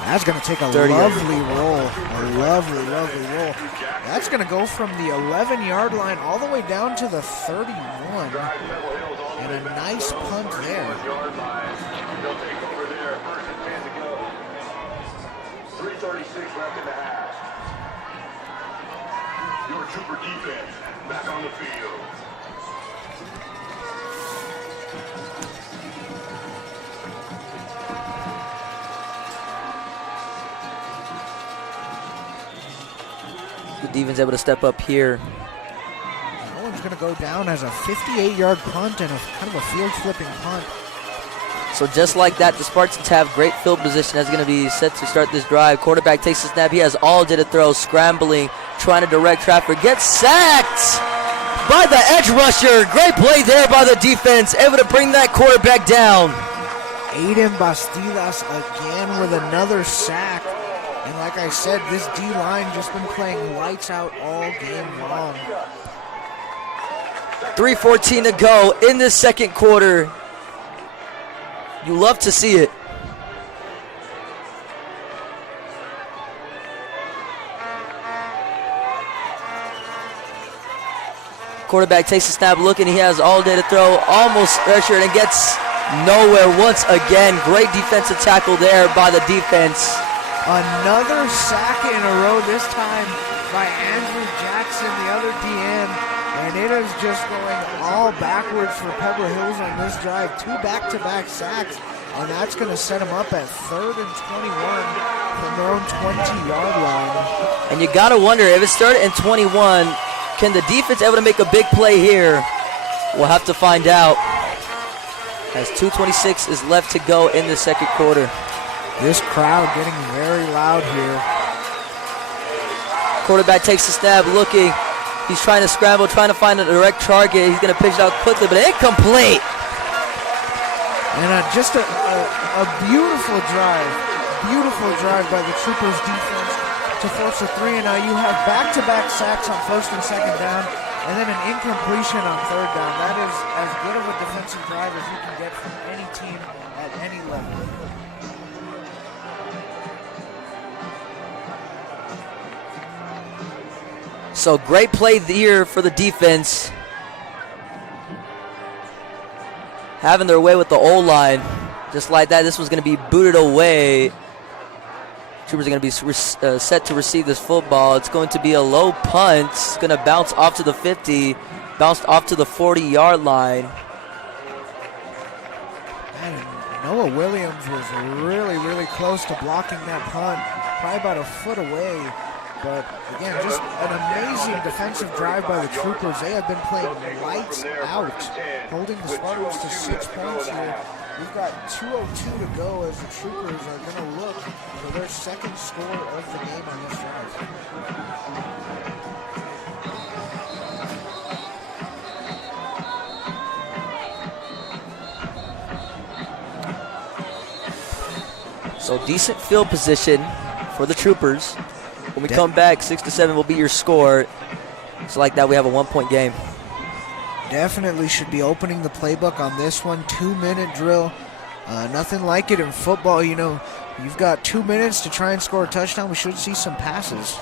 That's going to take a lovely roll. A lovely roll. That's going to go from the 11-yard line all the way down to the 31. And a nice punt there. 3:36 left in the half. Your Trooper defense back on the field. The defense able to step up here. That one's going to go down as a 58-yard punt and a kind of a field-flipping punt. So just like that, the Spartans have great field position. That's going to be set to start this drive. Quarterback takes the snap. He has all day to throw, scrambling, trying to direct traffic. Gets sacked by the edge rusher. Great play there by the defense. Able to bring that quarterback down. Aiden Bastidas again with another sack. And like I said, this D-line just been playing lights out all game long. 3:14 to go in this second quarter. You love to see it. Quarterback takes a snap looking. He has all day to throw. Almost pressured and gets nowhere once again. Great defensive tackle there by the defense. Another sack in a row, this time by Andrew Jackson, the other DN. And it is just going all backwards for Pebble Hills on this drive. 2 back-to-back sacks. And that's going to set them up at 3rd and 21 from their own 20-yard line. And you got to wonder, if it's 3rd and 21, can the defense able to make a big play here? We'll have to find out, as 2:26 is left to go in the second quarter. This crowd getting very loud here. Quarterback takes the snap looking. He's trying to scramble, trying to find a direct target. He's going to pitch it out quickly, but incomplete. And just a beautiful drive by the Troopers defense to force a 3. And now you have back-to-back sacks on 1st and 2nd down, and then an incompletion on 3rd down. That is as good of a defensive drive as you can get from any team at any level. So great play here for the defense. Having their way with the O-line. Just like that, this was going to be booted away. Troopers are going to be set to receive this football. It's going to be a low punt. It's going to bounce off to the 50, bounced off to the 40-yard line. And Noah Williams was really, really close to blocking that punt. Probably about a foot away. But again, just an amazing defensive drive by the Troopers. They have been playing lights out, holding the Spartans to 6 points here. We've got 2:02 to go as the Troopers are going to look for their second score of the game on this drive. So decent field position for the Troopers. When we come back, 6-7 will be your score. It's like that, we have a 1-point game. Definitely should be opening the playbook on this one. 2-minute drill. Nothing like it in football. You know, you've got 2 minutes to try and score a touchdown. We should see some passes.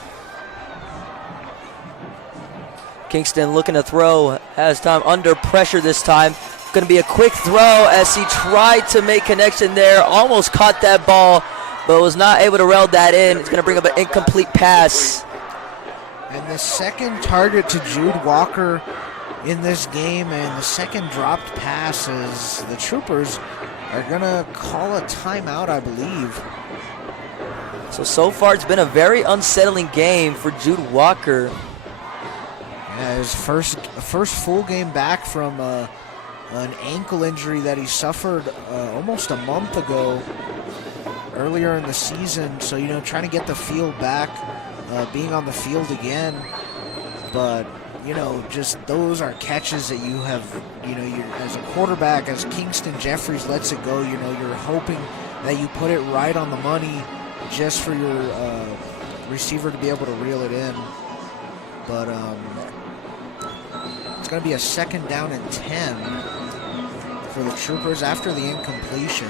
Kingston looking to throw. Has time under pressure this time. Going to be a quick throw as he tried to make connection there. Almost caught that ball, but was not able to reel that in. It's going to bring up an incomplete pass. And the second target to Jude Walker in this game, and the second dropped pass, is the Troopers are going to call a timeout, I believe. So far it's been a very unsettling game for Jude Walker. Yeah, his first full game back from an ankle injury that he suffered almost a month ago, earlier in the season. So, you know, trying to get the feel back, being on the field again. But, you know, just those are catches that you have, you know, you as a quarterback, as Kingston Jeffries lets it go, you know, you're hoping that you put it right on the money just for your receiver to be able to reel it in. But it's going to be a 2nd down and 10 for the Troopers after the incompletion.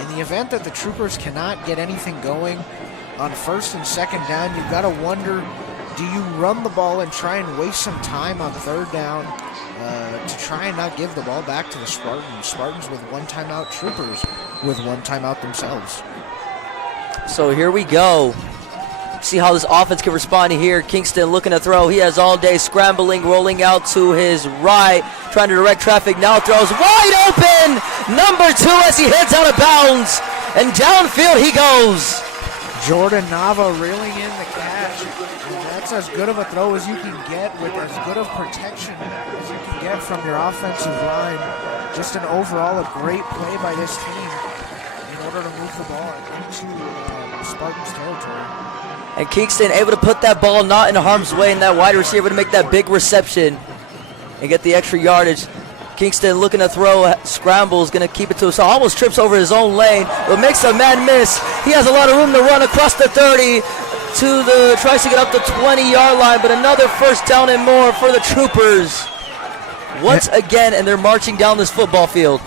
In the event that the Troopers cannot get anything going on 1st and 2nd down, you've got to wonder, do you run the ball and try and waste some time on 3rd down to try and not give the ball back to the Spartans? Spartans with 1 timeout, Troopers with 1 timeout themselves. So here we go. See how this offense can respond here. Kingston looking to throw. He has all day scrambling, rolling out to his right, trying to direct traffic. Now throws wide open. Number 2 as he heads out of bounds. And downfield he goes. Jordan Nava reeling in the catch. And that's as good of a throw as you can get with as good of protection as you can get from your offensive line. Just an overall a great play by this team in order to move the ball into Spartans territory. And Kingston able to put that ball not in harm's way, and that wide receiver to make that big reception and get the extra yardage. Kingston looking to throw, scrambles, going to keep it to himself. Almost trips over his own lane, but makes a man miss. He has a lot of room to run across the 30 tries to get up the 20-yard line, but another 1st down and more for the Troopers. Once again, and they're marching down this football field.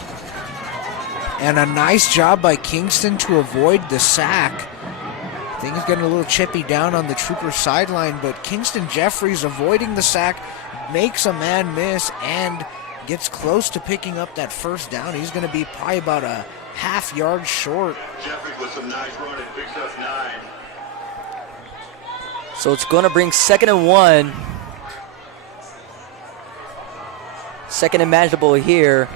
And a nice job by Kingston to avoid the sack. Things getting a little chippy down on the Trooper sideline, but Kingston Jeffries avoiding the sack, makes a man miss, and gets close to picking up that first down. He's going to be probably about a half yard short. Jeffries with some nice running, picks up 9. So it's going to bring 2nd and 1. 2nd and manageable here.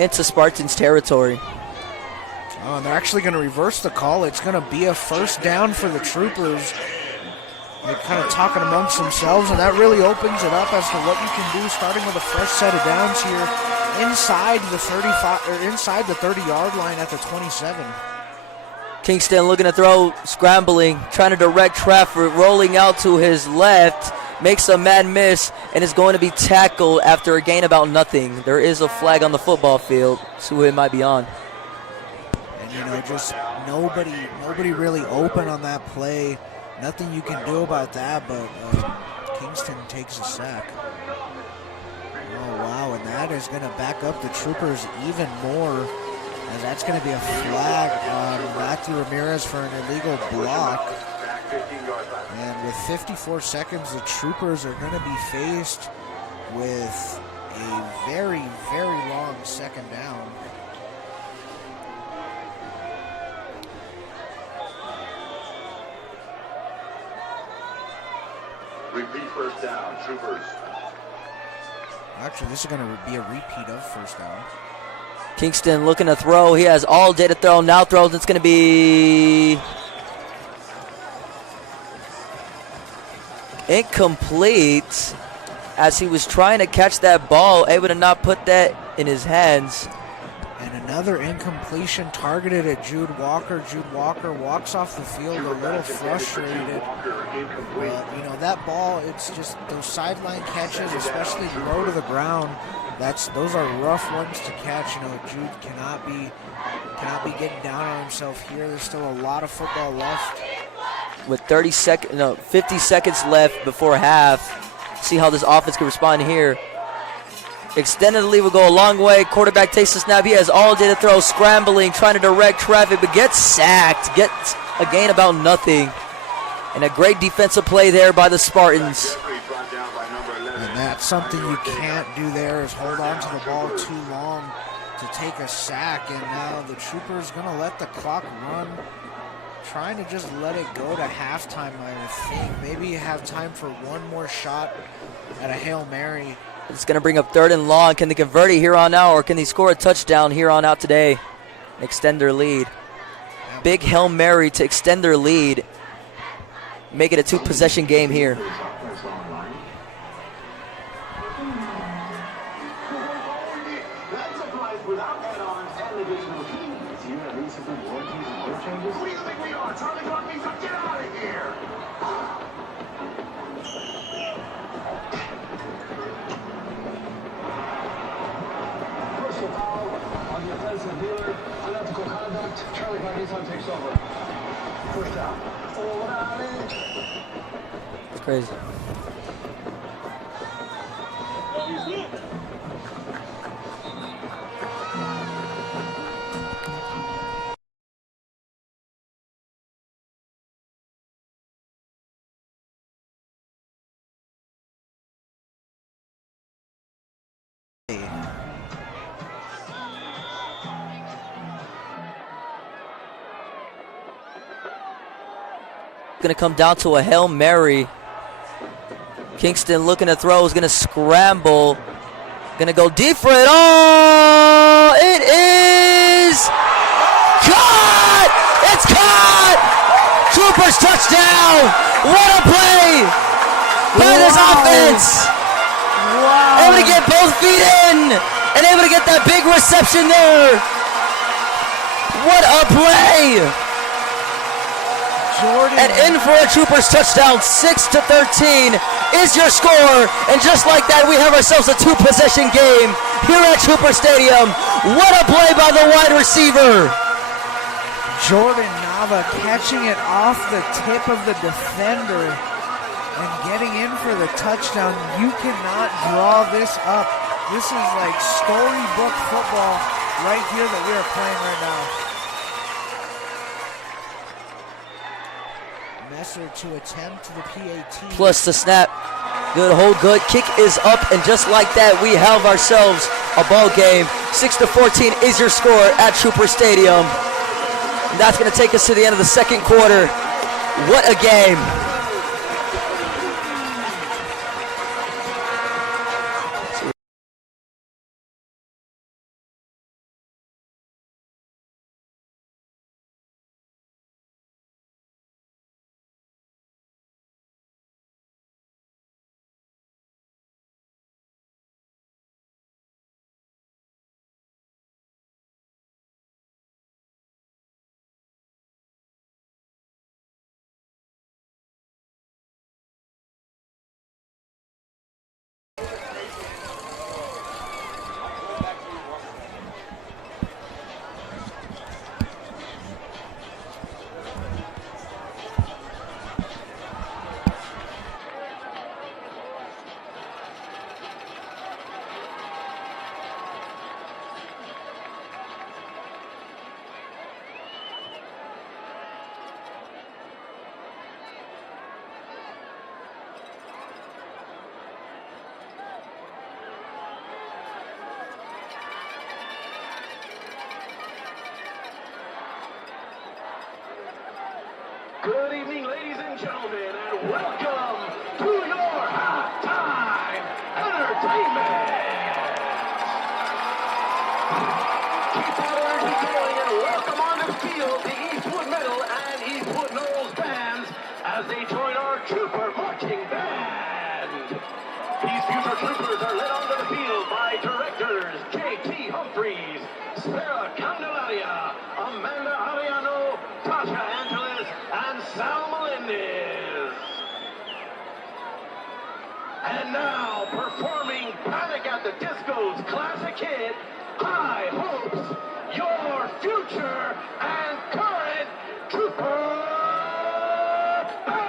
Into Spartans territory. Oh, and they're actually going to reverse the call. It's going to be a first down for the Troopers. They're kind of talking amongst themselves, and that really opens it up as to what you can do, starting with a fresh set of downs here inside the 35 or inside the 30-yard line at the 27. Kingston looking to throw, scrambling, trying to direct traffic, rolling out to his left, makes a man miss, and is going to be tackled after a gain about nothing. There is a flag on the football field. See who it might be on. And just nobody really open on that play. Nothing you can do about that, but Kingston takes a sack. Oh, wow, and that is going to back up the Troopers even more, as that's going to be a flag on Matthew Ramirez for an illegal block. And with 54 seconds, the Troopers are going to be faced with a very, very long second down. Repeat first down, Troopers. Actually, this is going to be a repeat of first down. Kingston looking to throw. He has all day to throw. Now throws. It's going to be incomplete, as he was trying to catch that ball, able to not put that in his hands. And another incompletion targeted at Jude Walker. Jude Walker walks off the field a little frustrated. But, that ball, it's just those sideline catches, especially low to the ground, those are rough ones to catch. Jude cannot be getting down on himself here. There's still a lot of football left. With 50 seconds left before half. See how this offense can respond here. Extended lead will go a long way. Quarterback takes the snap. He has all day to throw, scrambling, trying to direct traffic, but gets sacked. Gets a gain about nothing. And a great defensive play there by the Spartans. And that's something you can't do there, is hold on to the ball too long to take a sack. And now the Troopers going to let the clock run, trying to just let it go to halftime, I would think. Maybe you have time for one more shot at a Hail Mary. It's going to bring up 3rd and long. Can they convert it here on out, or can they score a touchdown here on out today? Extend their lead. Big Hail Mary to extend their lead. Make it a 2-possession game here. It's crazy. Going to come down to a Hail Mary. Kingston looking to throw, is going to scramble. Going to go deep for it. Oh, it is caught! It's caught! Troopers touchdown! What a play by this offense! Wow. Able to get both feet in and able to get that big reception there. What a play! And in for a Troopers touchdown. 6-13 is your score. And just like that, we have ourselves a 2-possession game here at Trooper Stadium. What a play by the wide receiver. Jordan Nava catching it off the tip of the defender and getting in for the touchdown. You cannot draw this up. This is like storybook football right here that we are playing right now. Messer to attempt the PAT. Plus the snap. Good hold, good. Kick is up, and just like that, we have ourselves a ball game. 6-14 is your score at Trooper Stadium. And that's going to take us to the end of the second quarter. What a game. Good evening, ladies and gentlemen, and welcome to your halftime entertainment. Keep that energy going and welcome on the field the Eastwood Middle and Eastwood Knowles bands as they join our Trooper Marching Band. These future troopers are led onto the field by directors J.T. Humphreys, Spera Candelaria, Amanda Ariano, Tasha Angeles, and Sal Melendez. And now, performing Panic at the Disco's classic hit, High Hopes, your future and current Trooper Band.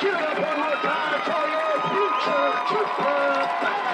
Give it up one more time for your future Trooper Band.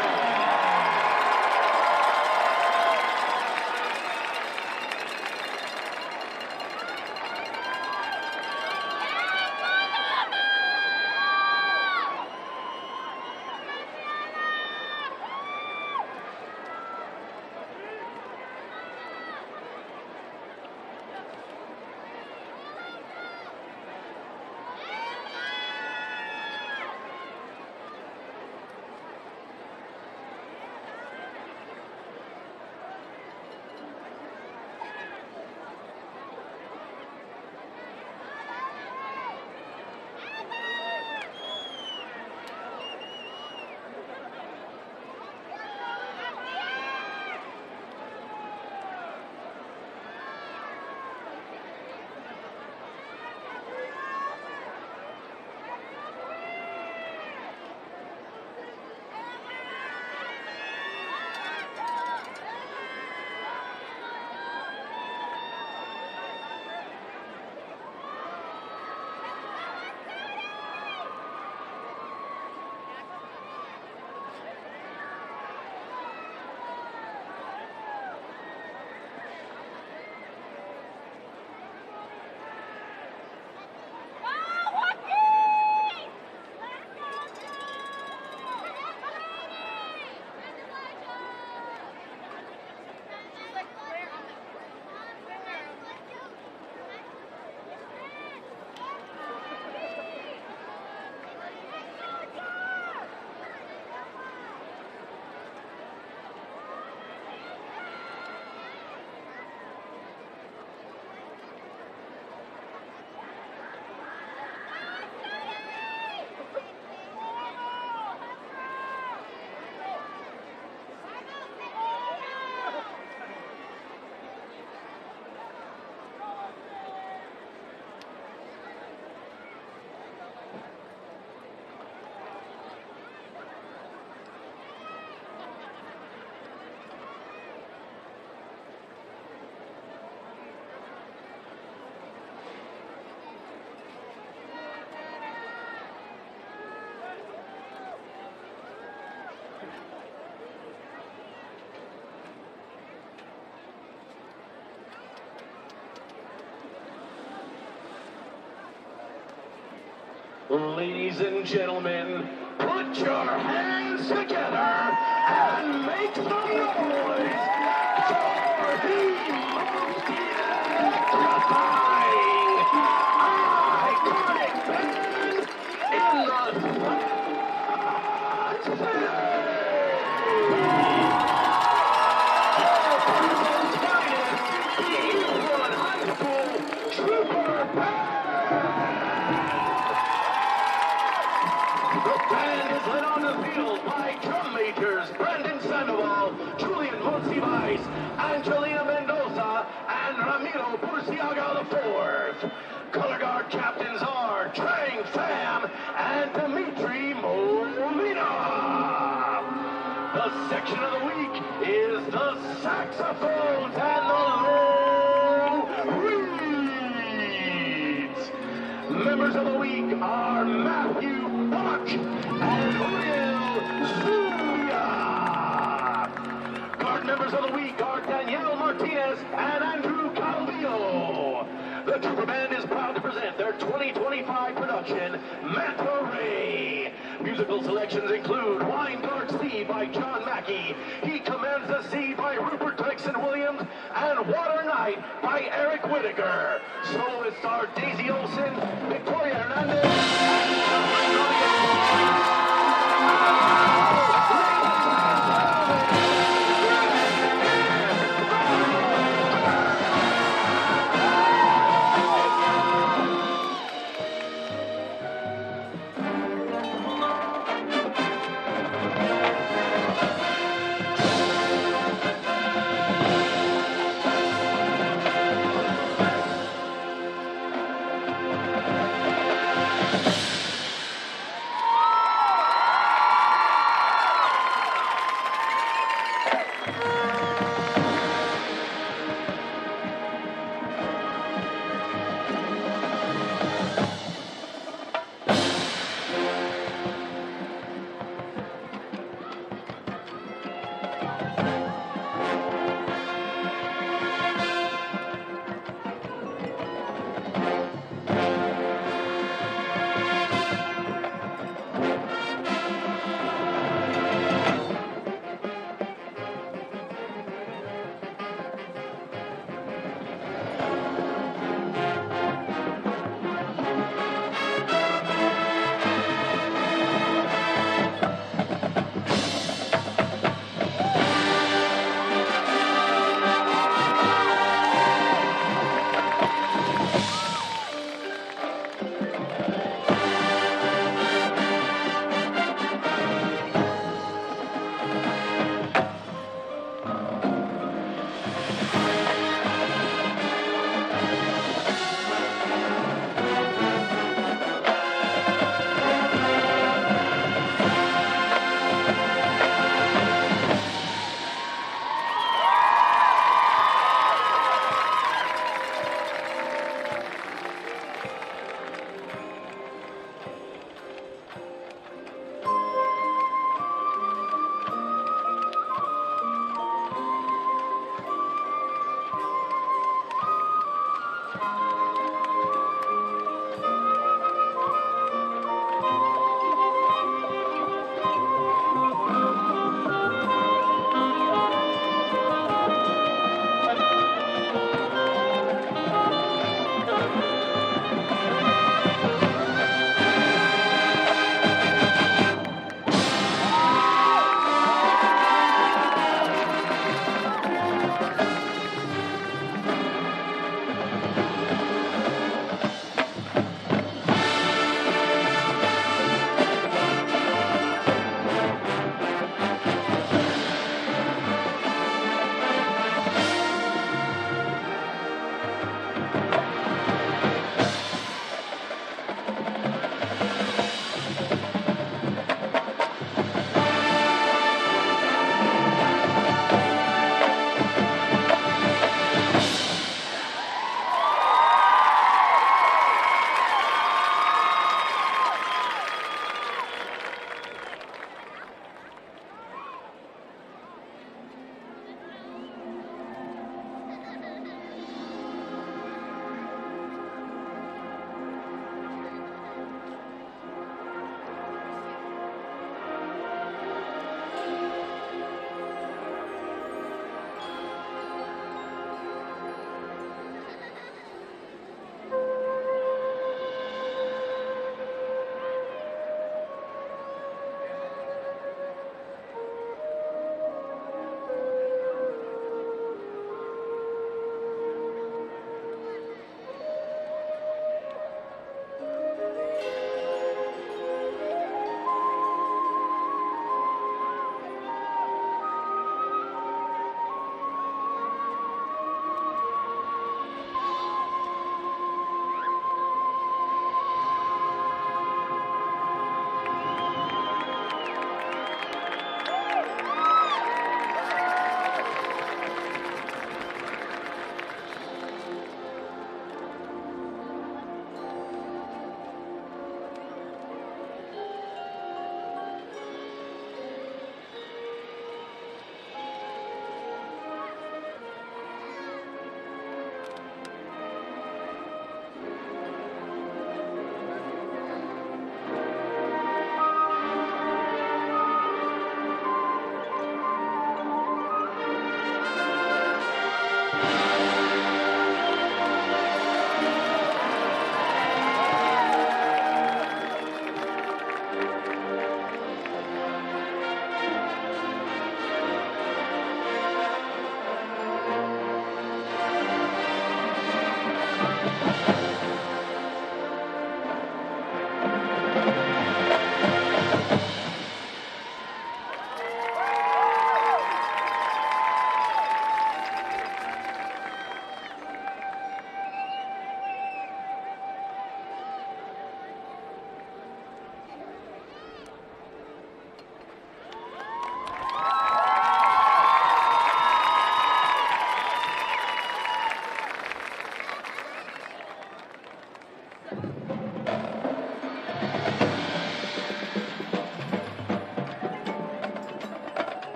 Ladies and gentlemen, put your hands together and make some noise for the most electrifying, iconic band in the Angelina Mendoza and Ramiro Burciaga IV. Color guard captains are Trang Pham and Dmitry Molina. The section of the week is the saxophones and the low reeds. Members of the week are Matthew Buck and Will Zulia. Guard members of the week are Danielle Martinez and Andrew Calvillo. The Trooper Band is proud to present their 2025 production, Manta Ray. Musical selections include Wine Dark Sea by John Mackey, He Commands the Sea by Rupert Gregson Williams, and Water Night by Eric Whittaker. Soloists are Daisy Olson, Victoria Hernandez,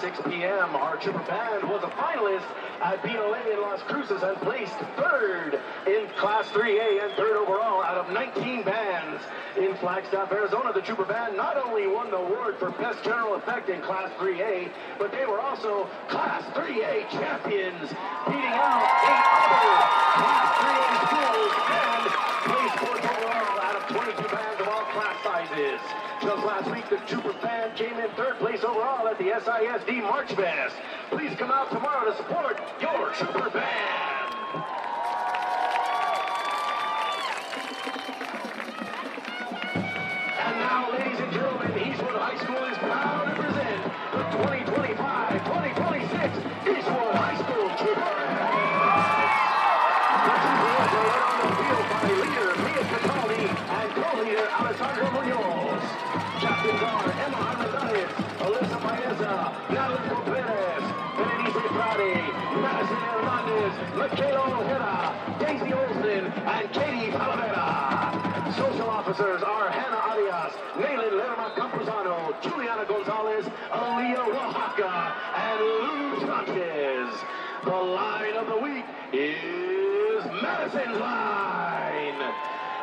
6 p.m., our Trooper Band was a finalist at BOA in Las Cruces and placed third in Class 3A and third overall out of 19 bands in Flagstaff, Arizona. The Trooper Band not only won the award for Best General Effect in Class 3A, but they were also Class 3A champions, beating out 8 other Class 3A schools and placed fourth overall out of 22 bands of all class sizes. Just last week, the Trooper Band came in third place overall at the SISD March Fest. Please come out tomorrow to support your Trooper Band. And now, ladies and gentlemen, Eastwood High School is proud to present the 2025-2026 Eastwood High School Trooper Band. The Troopers are led on the field by leader Mia Cataldi and co-leader Alessandro Munoz. Captains are Emma Armendariz, Alyssa Maeza, Natalie Perez, Berenice Prade, Madison Hernandez, Michaela Ojeda, Daisy Olsen, and Katie Talavera. Social officers are Hannah Arias, Naylin Lerma Campuzano, Juliana Gonzalez, Aaliyah Oaxaca, and Lou Sanchez. The line of the week is Madison's line.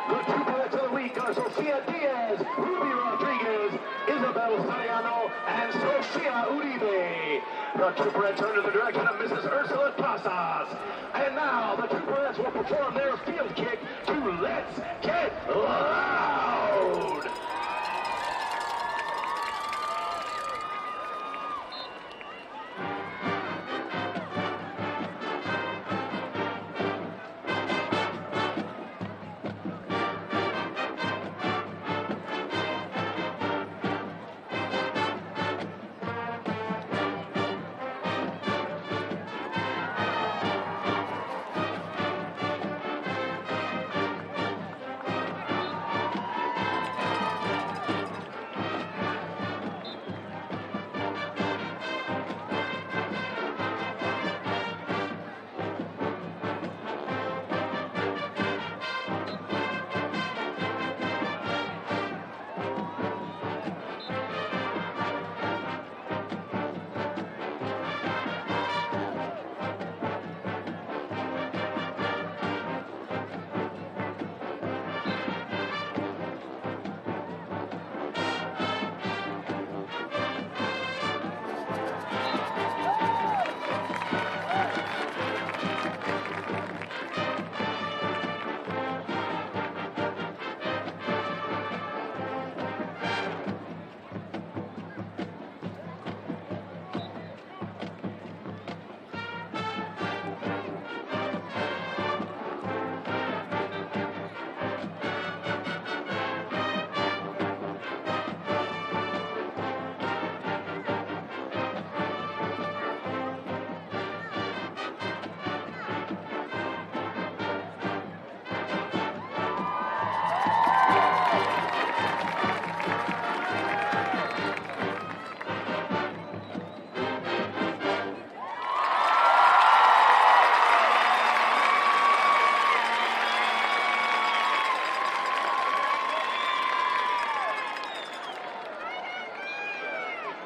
The Trooperettes of the week are Sofia Diaz, Ruby Rodriguez, Isabel Sariano, and Sofia Uribe. The Trooperettes are under the direction of Mrs. Ursula Casas. And now the Trooperettes will perform their field kick to Let's Get Loud.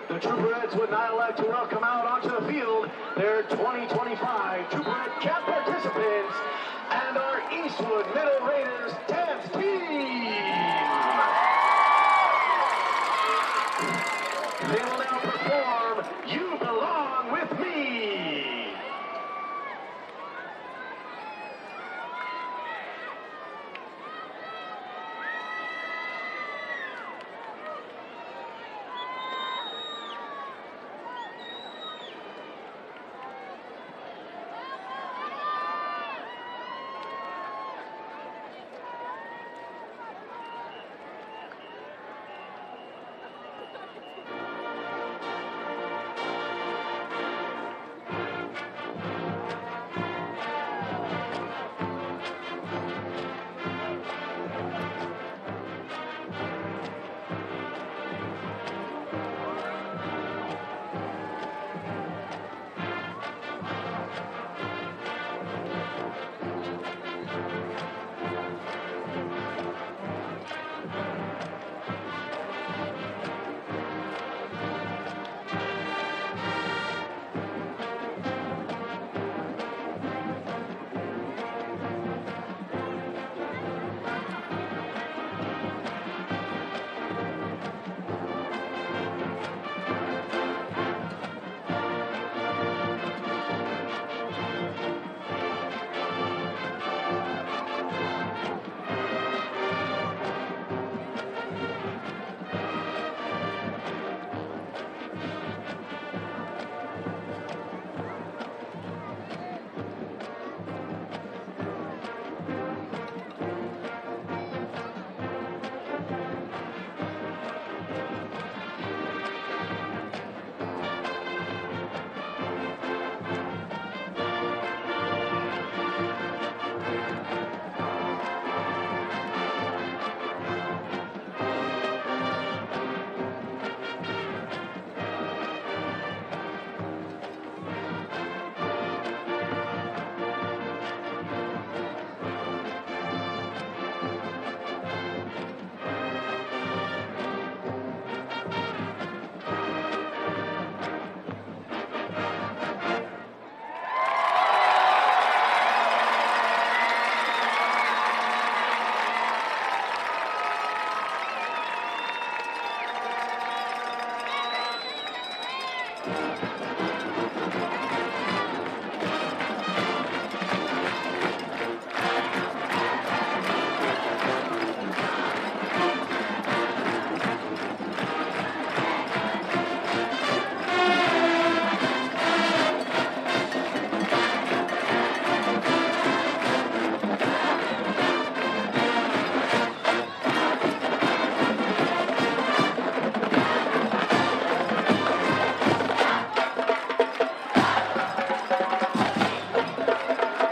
The Trooperettes would now like to welcome out onto the field their 2025 Trooperette Camp participants and our Eastwood Meadow Raiders dance team. They will now perform You Belong With Me.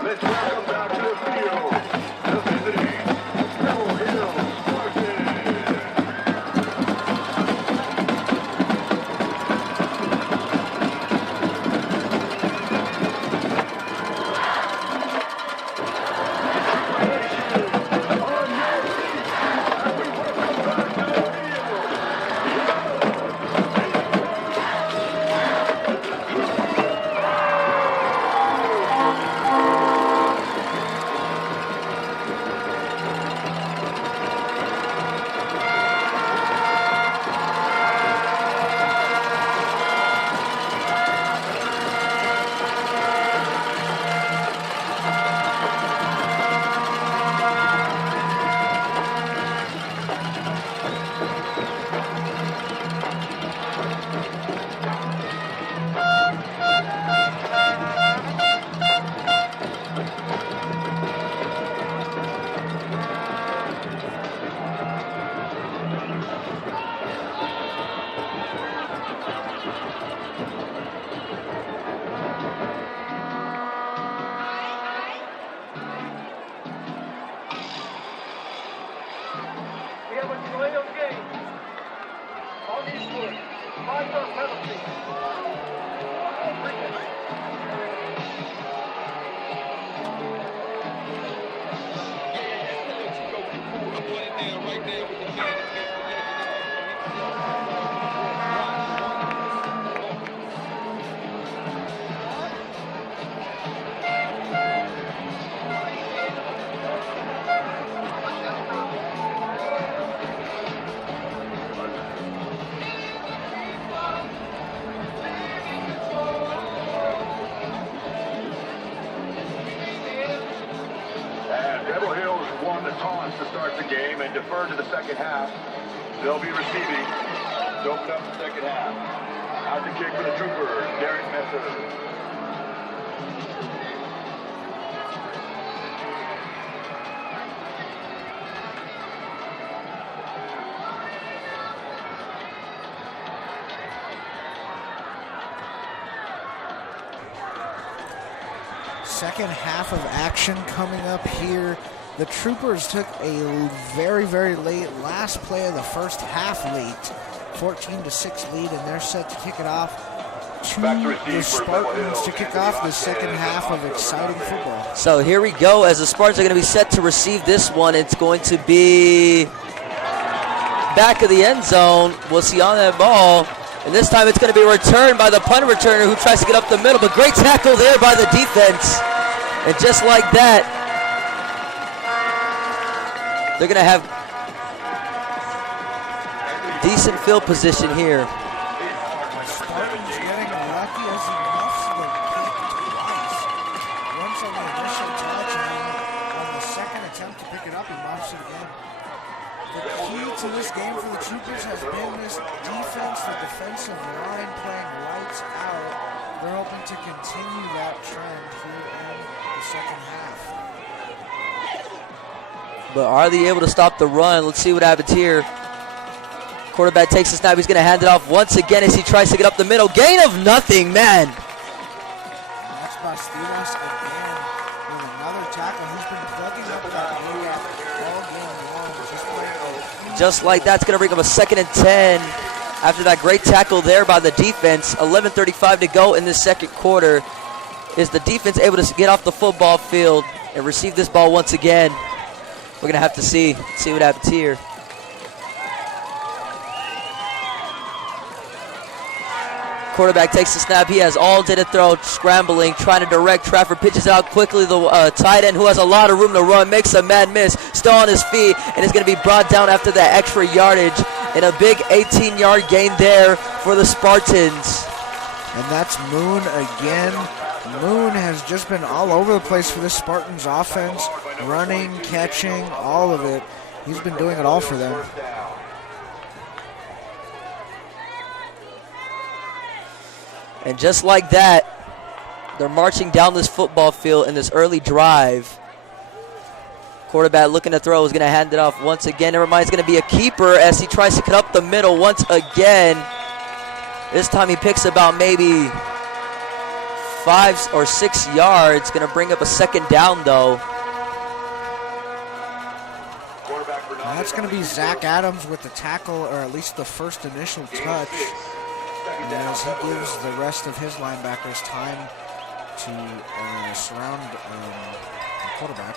Let's welcome back to the field the visiting Pebble Spartans. We have a delay of game on Eastwood. 5-yard penalty. And Pebble Hills won the toss to start the game and deferred to the second half. They'll be receiving to open up the second half. Out the kick for the Troopers, Derek Messer. Second half of action coming up here. The Troopers took a very, very late last play of the first half late. 14-6 lead, and they're set to kick it off to the Spartans to kick off the second half of exciting football. So here we go as the Spartans are going to be set to receive this one. It's going to be back of the end zone. We'll see on that ball. And this time it's going to be returned by the punt returner who tries to get up the middle. But great tackle there by the defense. And just like that, they're going to have decent field position here. Spartans getting lucky as he muffs the kick twice. Once on the initial touch, and then on the second attempt to pick it up, he muffs it again. The key to this game for the Troopers has been this defense, the defensive line playing lights out. They're hoping to continue that trend here in the second half. But are they able to stop the run? Let's see what happens here. Quarterback takes the snap. He's going to hand it off once again as he tries to get up the middle. Gain of nothing, man. That's Bastidas again with another tackle. He's been plugging up that area all game long. Just playing Just like that's going to bring up a 2nd and 10 after that great tackle there by the defense. 11:35 to go in the second quarter. Is the defense able to get off the football field and receive this ball once again? We're going to have to see what happens here. Quarterback takes the snap. He has all day to throw, scrambling, trying to direct. Trafford pitches out quickly. The tight end, who has a lot of room to run, makes a mad miss. Still on his feet, and is going to be brought down after that extra yardage. And a big 18-yard gain there for the Spartans. And that's Moon again. Moon has just been all over the place for this Spartans offense. Running, catching, all of it. He's been doing it all for them. And just like that, they're marching down this football field in this early drive. Quarterback looking to throw is going to hand it off once again. Never mind, it's going to be a keeper as he tries to cut up the middle once again. This time he picks about maybe 5 or 6 yards. Going to bring up a second down though. That's going to be Zach Adams with the tackle, or at least the first initial touch. And as he gives the rest of his linebackers time to surround the quarterback.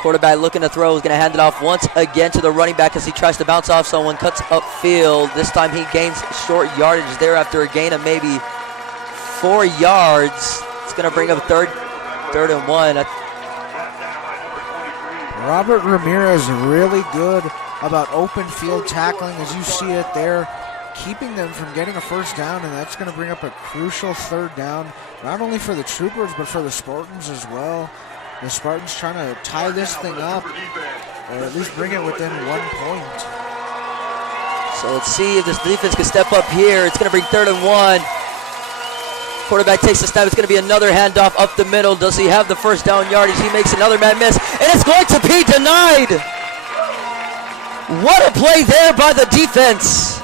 Quarterback looking to throw is going to hand it off once again to the running back as he tries to bounce off someone, cuts upfield. This time he gains short yardage there after a gain of maybe 4 yards. It's going to bring up third and 1. Robert Ramirez really good about open field tackling, as you see it there, keeping them from getting a first down, and that's going to bring up a crucial third down, not only for the Troopers, but for the Spartans as well. The Spartans trying to tie this thing up, or at least bring it within 1 point. So let's see if this defense can step up here. It's going to bring third and 1. Quarterback takes the snap. It's going to be another handoff up the middle. Does he have the first down yardage? He makes another man miss, and it's going to be denied. What a play there by the defense.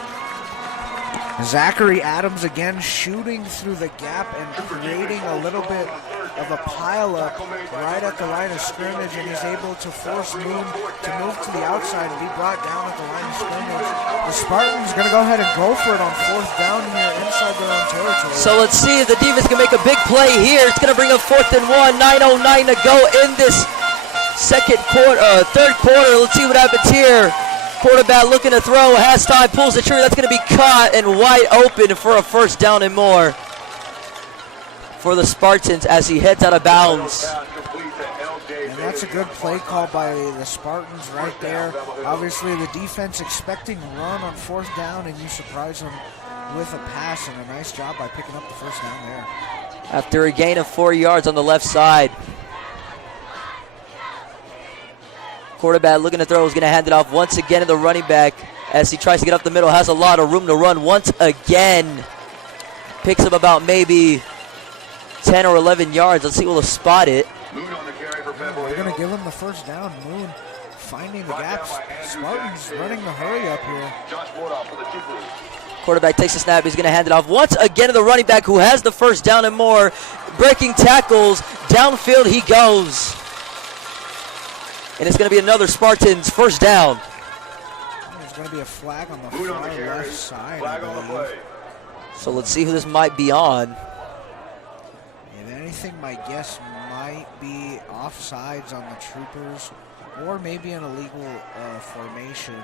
Zachary Adams again shooting through the gap and creating a little bit of a pileup right at the line of scrimmage, and he's able to force Moon to move to the outside and be brought down at the line of scrimmage. The Spartans going to go ahead and go for it on fourth down here inside their own territory. So let's see if the defense can make a big play here. It's going to bring up 4th and 1, 9:09 to go in this third quarter. Let's see what happens here. Quarterback looking to throw, has time, pulls the trigger. That's going to be caught and wide open for a first down and more for the Spartans as he heads out of bounds. And that's a good play call by the Spartans right there. Obviously the defense expecting run on fourth down, and you surprise them with a pass, and a nice job by picking up the first down there. After a gain of 4 yards on the left side. Quarterback looking to throw is going to hand it off once again to the running back as he tries to get up the middle. Has a lot of room to run once again. Picks up about maybe 10 or 11 yards. Let's see if we'll spot it. They're going to give him the first down. Moon finding the gaps. Spartans running the hurry up here. Quarterback takes the snap. He's going to hand it off once again to the running back who has the first down and more. Breaking tackles. Downfield he goes. And it's going to be another Spartans first down. There's going to be a flag on the far left side, I believe. So let's see who this might be on. If anything, my guess might be offsides on the Troopers, or maybe an illegal formation.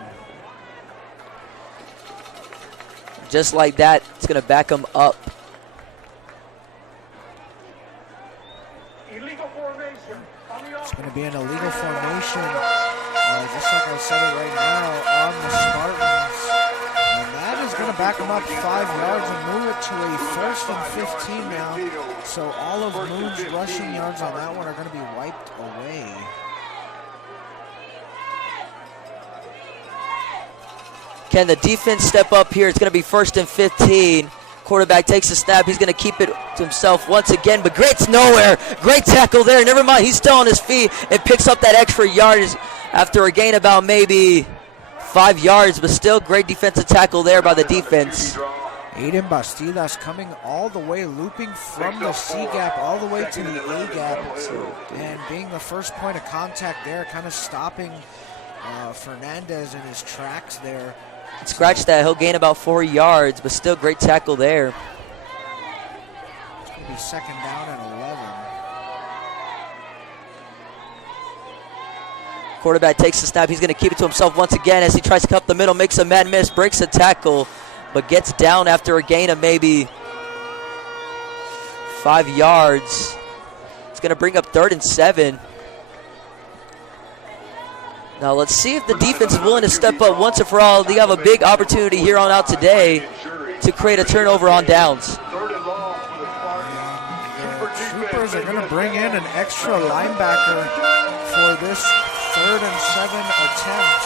Just like that, it's going to back them up. Illegal formation. It's going to be an illegal formation, just like I said it right now, on the Spartans. And that is going to back them up 5 yards and move it to a 1st and 15 now. So all of Moon's rushing yards on that one are going to be wiped away. Can the defense step up here? It's going to be 1st and 15. Quarterback takes the snap. He's going to keep it to himself once again, but gets nowhere. Great tackle there. Never mind. He's still on his feet and picks up that extra yardage after a gain about maybe 5 yards, but still great defensive tackle there by the defense. Aiden Bastidas coming all the way, looping from the C gap all the way to the A gap, and being the first point of contact there, kind of stopping Fernandez in his tracks there. Scratch that. He'll gain about 4 yards, but still great tackle there. It's going to be 2nd down and 11. Quarterback takes the snap. He's going to keep it to himself once again as he tries to cut up the middle, makes a man miss, breaks a tackle, but gets down after a gain of maybe 5 yards. It's going to bring up 3rd and 7. Now let's see if the defense is willing to step up once and for all. They have a big opportunity here on out today to create a turnover on downs. Ramirez are going to bring in an extra linebacker for this 3rd and 7 attempt.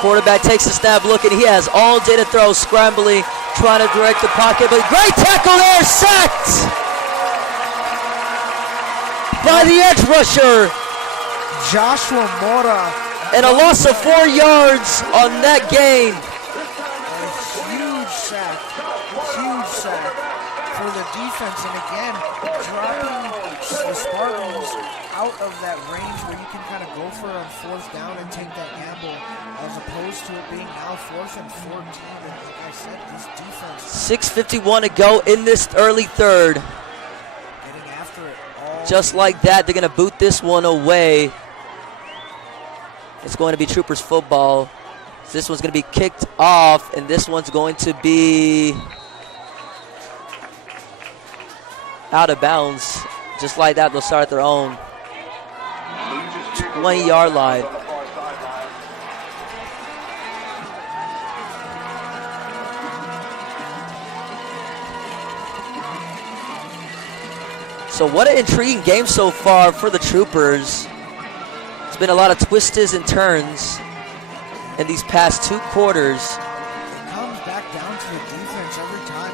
Quarterback takes a snap looking. He has all day to throw, scrambling, trying to direct the pocket, but great tackle there, sacked by the edge rusher. Joshua Mora. And a loss of 4 yards on that gain. A huge sack for the defense. And again, dropping the Spartans out of that range where you can kind of go for it on 4th down and take that gamble, as opposed to it being now 4th and 14. And like I said, this defense 6:51 to go in this early 3rd. getting after it all. Just like that, they're going to boot this one away. It's going to be Troopers football. This one's going to be kicked off, and this one's going to be out of bounds. Just like that, they'll start at their own 20-yard line. So what an intriguing game so far for the Troopers. It's been a lot of twists and turns in these past 2 quarters. It comes back down to the defense every time.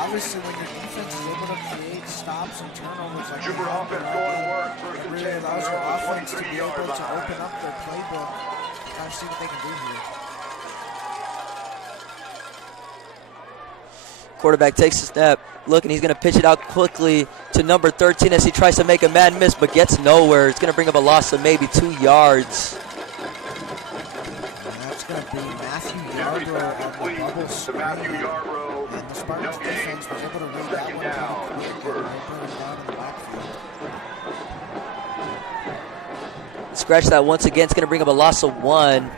Obviously when your defense is able to create stops and turnovers, like Trooper offense going to work. it really allows your offense to be able to open up their playbook, try to see what they can do here. Quarterback takes a snap, looking, he's going to pitch it out quickly to number 13 as he tries to make a man miss, but gets nowhere. It's going to bring up a loss of maybe 2 yards. And that's going to be Matthew Yarbrough on the bubble screen. And the Spartans defense was able to read that one down in the backfield. Scratch that once again. It's going to bring up a loss of 1.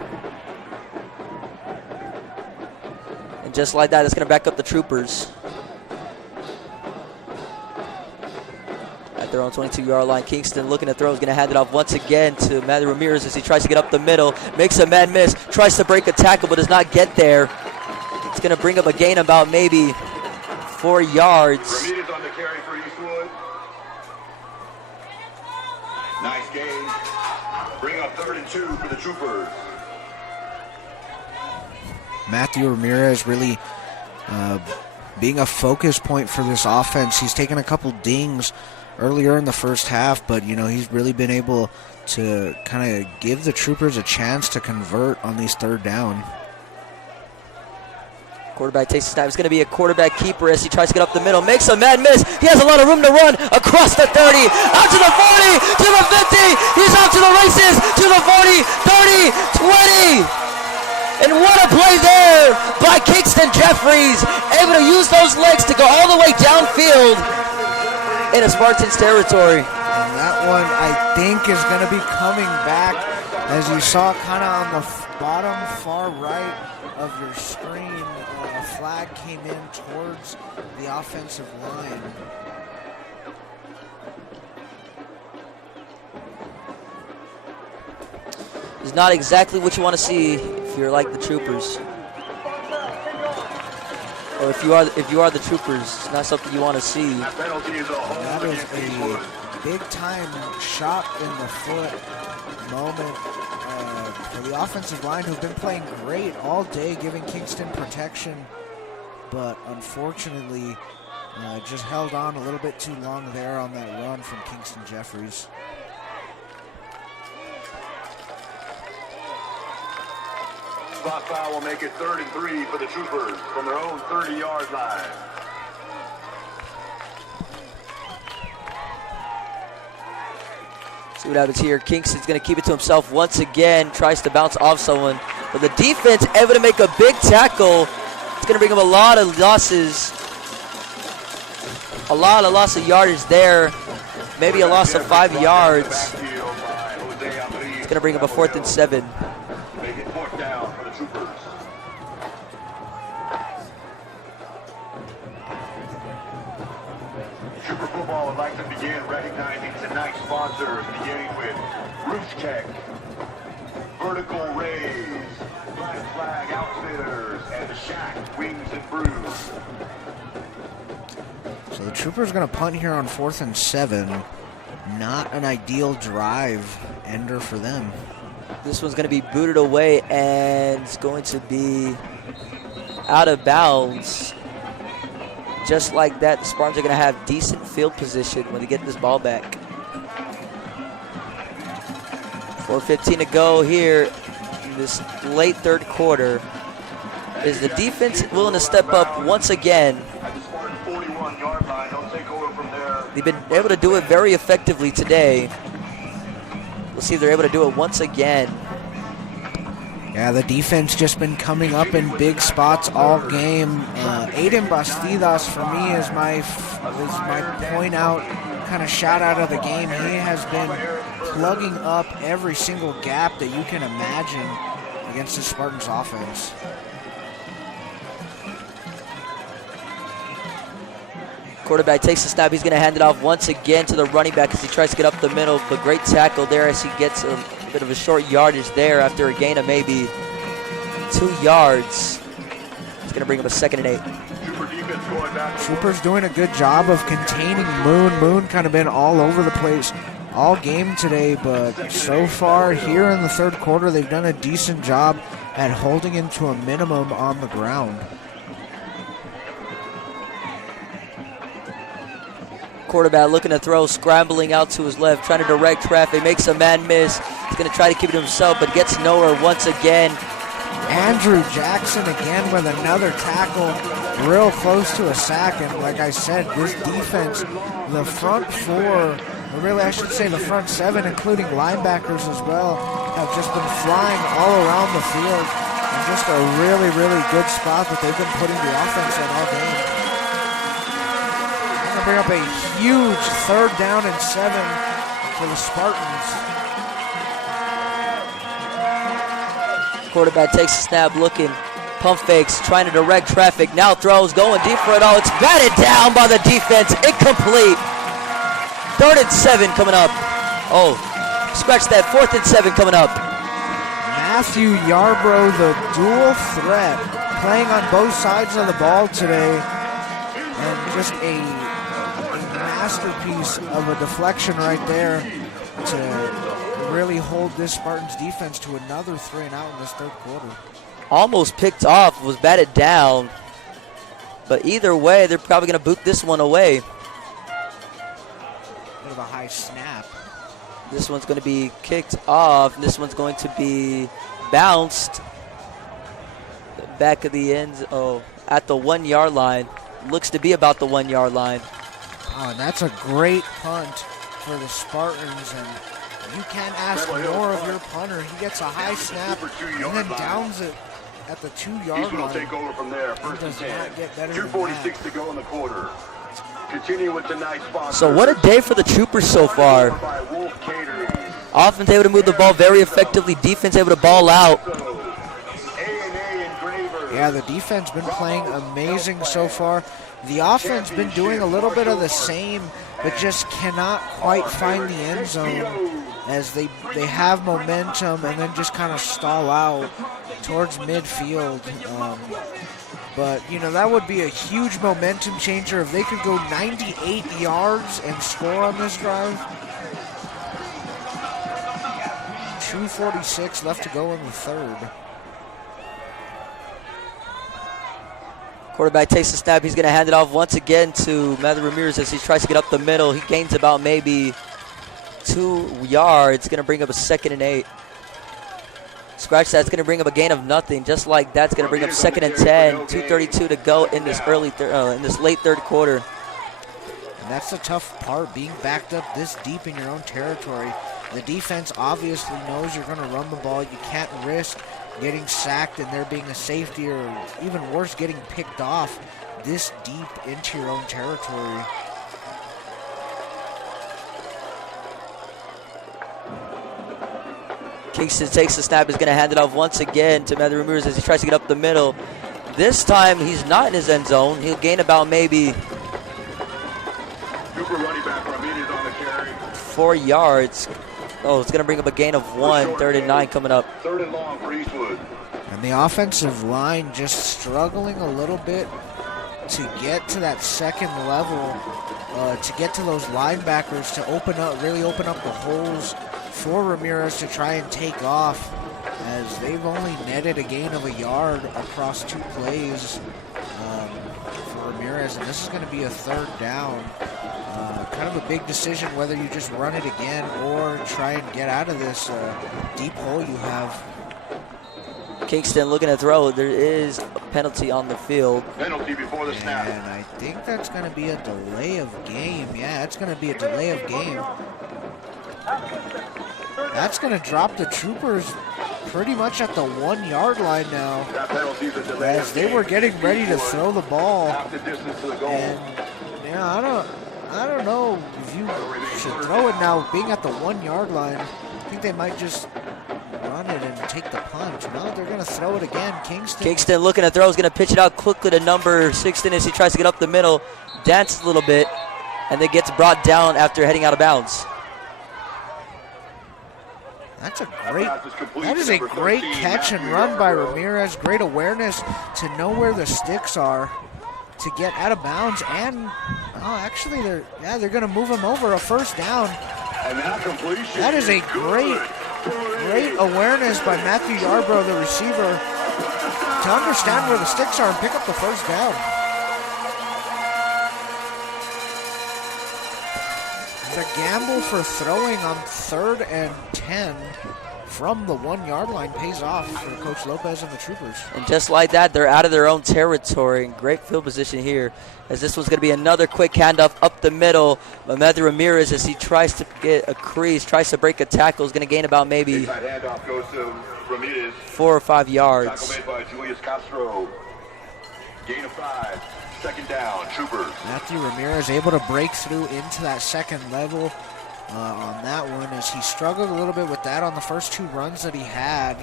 And just like that, it's going to back up the Troopers at their own 22-yard line. Kingston looking to throw, is going to hand it off once again to Matthew Ramirez as he tries to get up the middle, makes a man miss, tries to break a tackle but does not get there. It's going to bring up a gain about maybe 4 yards. Ramirez on the carry for Eastwood. Nice game. Bring up 3rd and 2 for the Troopers. Matthew Ramirez really being a focus point for this offense. He's taken a couple dings earlier in the first half, but he's really been able to kind of give the Troopers a chance to convert on these 3rd down. Quarterback takes a snap. It's going to be a quarterback keeper as he tries to get up the middle. Makes a mad miss. He has a lot of room to run across the 30, out to the 40, to the 50. He's out to the races, to the 40, 30, 20. And what a play there by Kingston Jeffries. Able to use those legs to go all the way downfield into Spartans territory. And that one, I think, is going to be coming back. As you saw kind of on the bottom far right of your screen, a flag came in towards the offensive line. It's not exactly what you want to see if you're like the Troopers. Or if you are the Troopers, it's not something you want to see. That is a big-time shot in the foot moment for the offensive line, who've been playing great all day, giving Kingston protection, but unfortunately just held on a little bit too long there on that run from Kingston Jeffries. Spot foul will make it 3rd and 3 for the Troopers from their own 30-yard line. See what happens here. Kingston's going to keep it to himself once again. Tries to bounce off someone. But the defense able to make a big tackle. It's going to bring him a lot of losses. A lot of loss of yardage there. Maybe a loss of 5 yards. It's going to bring him a 4th and 7. Make it 4th down for the Troopers. Trooper football would like to begin recognizing tonight's sponsors, beginning with Roof Tech, Vertical Rays, Black Flag Outfitters, and the Shack Wings and Brews. The Troopers going to punt here on 4th and 7. Not an ideal drive ender for them. This one's going to be booted away, and it's going to be out of bounds. Just like that, the Spartans are going to have decent field position when they get this ball back. 4:15 to go here in this late third quarter. Is the defense willing to step up once again? They've been able to do it very effectively today. We'll see if they're able to do it once again. Yeah, the defense just been coming up in big spots all game. Aiden Bastidas for me is my point out, kind of shout out of the game. He has been plugging up every single gap that you can imagine against the Spartans offense. Quarterback takes the snap. He's going to hand it off once again to the running back as he tries to get up the middle. But great tackle there as he gets a bit of a short yardage there after a gain of maybe 2 yards. It's going to bring him a 2nd and 8. Troopers doing a good job of containing Moon. Moon kind of been all over the place all game today, but so far here in the third quarter, they've done a decent job at holding him to a minimum on the ground. Quarterback looking to throw, scrambling out to his left, trying to direct traffic, makes a man miss. He's going to try to keep it to himself, but gets nowhere once again. Andrew Jackson again with another tackle, real close to a sack. And like I said, this defense, the front four, or really I should say the front 7, including linebackers as well, have just been flying all around the field. And just a really, really good spot that they've been putting the offense in all game. Bring up a huge 3rd down and 7 for the Spartans. Quarterback takes a snap, looking, pump fakes, trying to direct traffic, now throws, going deep for it all. It's batted down by the defense, incomplete. 3rd and 7 coming up. Oh, scratch that, 4th and 7 coming up. Matthew Yarbrough, the dual threat, playing on both sides of the ball today, and just a masterpiece of a deflection right there to really hold this Spartans defense to another 3-and-out in this third quarter. Almost picked off, was batted down, but either way, they're probably going to boot this one away. Bit of a high snap. This one's going to be kicked off, and this one's going to be bounced back of the end, at the 1-yard line. Looks to be about the 1-yard line. Oh, and that's a great punt for the Spartans, and you can't ask more of your punter. He gets a high snap and then downs it at the 2-yard line. Take over from there. It does not get better than 2:46 that. to go in the quarter. Continue with tonight's sponsor. So what a day for the Troopers so far. Offense able to move the ball very effectively. Defense able to ball out. Yeah, the defense been playing amazing so far. The offense been doing a little bit of the same, but just cannot quite find the end zone as they have momentum and then just kind of stall out towards midfield. But, you know, that would be a huge momentum changer if they could go 98 yards and score on this drive. 2:46 left to go in the third. Quarterback takes the snap. He's going to hand it off once again to Matthew Ramirez as he tries to get up the middle. He gains about maybe 2 yards. Going to bring up a 2nd and 8. Scratch that. It's going to bring up a gain of nothing. Just like that's going to bring up 2nd and 10. 2:32 to go in this late third quarter. And that's the tough part, being backed up this deep in your own territory. The defense obviously knows you're going to run the ball. You can't risk getting sacked and there being a safety, or even worse, getting picked off this deep into your own territory. Kingston takes the snap. He's going to hand it off once again to Matthew Ramirez as he tries to get up the middle. This time he's not in his end zone. He'll gain about maybe 4 yards. Oh, it's going to bring up a gain of 1. 3rd and 9 coming up. 3rd and long for Eastwood. And the offensive line just struggling a little bit to get to that second level, to get to those linebackers, to really open up the holes for Ramirez to try and take off, as they've only netted a gain of a yard across 2 plays for Ramirez, and this is going to be a 3rd down. Kind of a big decision whether you just run it again or try and get out of this deep hole you have. Kingston looking to throw. There is a penalty on the field. Penalty before the snap. And I think that's going to be a delay of game. Yeah, it's going to be a delay of game. That's going to drop the Troopers pretty much at the 1-yard line now, That penalty's a delay as of they game. were getting ready to throw the ball. Half the distance to the goal. And yeah, I don't know if you should throw it now. Being at the 1-yard line, I think they might just run it and take the punt. No, they're going to throw it again. Kingston looking to throw. Is going to pitch it out quickly to number 16 as he tries to get up the middle. Dances a little bit, and then gets brought down after heading out of bounds. That is a great catch and run by Ramirez. Great awareness to know where the sticks are to get out of bounds. And actually, they're going to move him over. A 1st down. And that completion. That is a great awareness by Matthew Yarbrough, the receiver, to understand where the sticks are and pick up the 1st down. The gamble for throwing on 3rd and 10 from the 1-yard line pays off for Coach Lopez and the Troopers. And just like that, they're out of their own territory. Great field position here, as this one's going to be another quick handoff up the middle. But Matthew Ramirez, as he tries to get a crease, tries to break a tackle, is going to gain about maybe Handoff goes to Ramirez. 4 or 5 yards. Tackle made by Julius Castro. Gain of 5. 2nd down, Troopers. Matthew Ramirez able to break through into that 2nd level on that one, as he struggled a little bit with that on the first 2 runs that he had.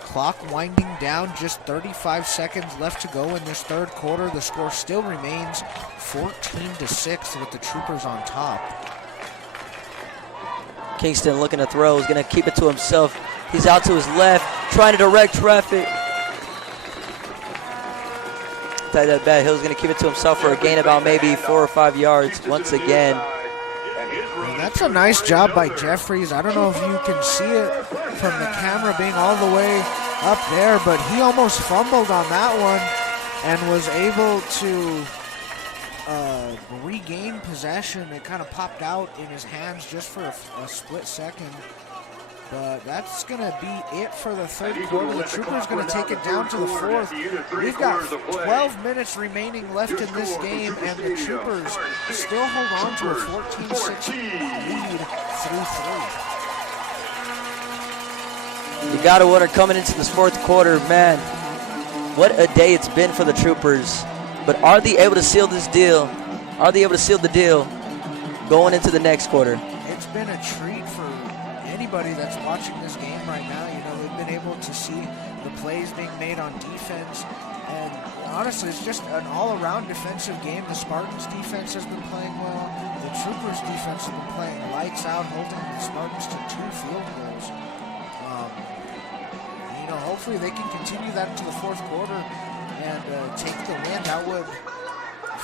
Clock winding down, just 35 seconds left to go in this 3rd quarter. The score still remains 14-6 with the Troopers on top. Kingston looking to throw, is going to keep it to himself. He's out to his left, trying to direct traffic. That bad. Hill's going to keep it to himself for a gain about maybe 4 or 5 yards once again. Well, that's a nice job by Jeffries. I don't know if you can see it from the camera being all the way up there, but he almost fumbled on that one and was able to regain possession. It kind of popped out in his hands just for a split second. But that's going to be it for the 3rd quarter. The Troopers going to take it down to the 4th. We've got 12 minutes remaining left in this game, and the Troopers still hold on to a 14-6 lead through 3. You got to wonder, coming into this 4th quarter, man, what a day it's been for the Troopers. But are they able to seal this deal? Are they able to seal the deal going into the next quarter? It's been a treat for anybody that's watching this game right now. You know, they've been able to see the plays being made on defense, and honestly, it's just an all-around defensive game. The Spartans defense has been playing well. The Troopers defense has been playing lights out, holding the Spartans to 2 field goals. You know, hopefully they can continue that into the 4th quarter and take the win. That would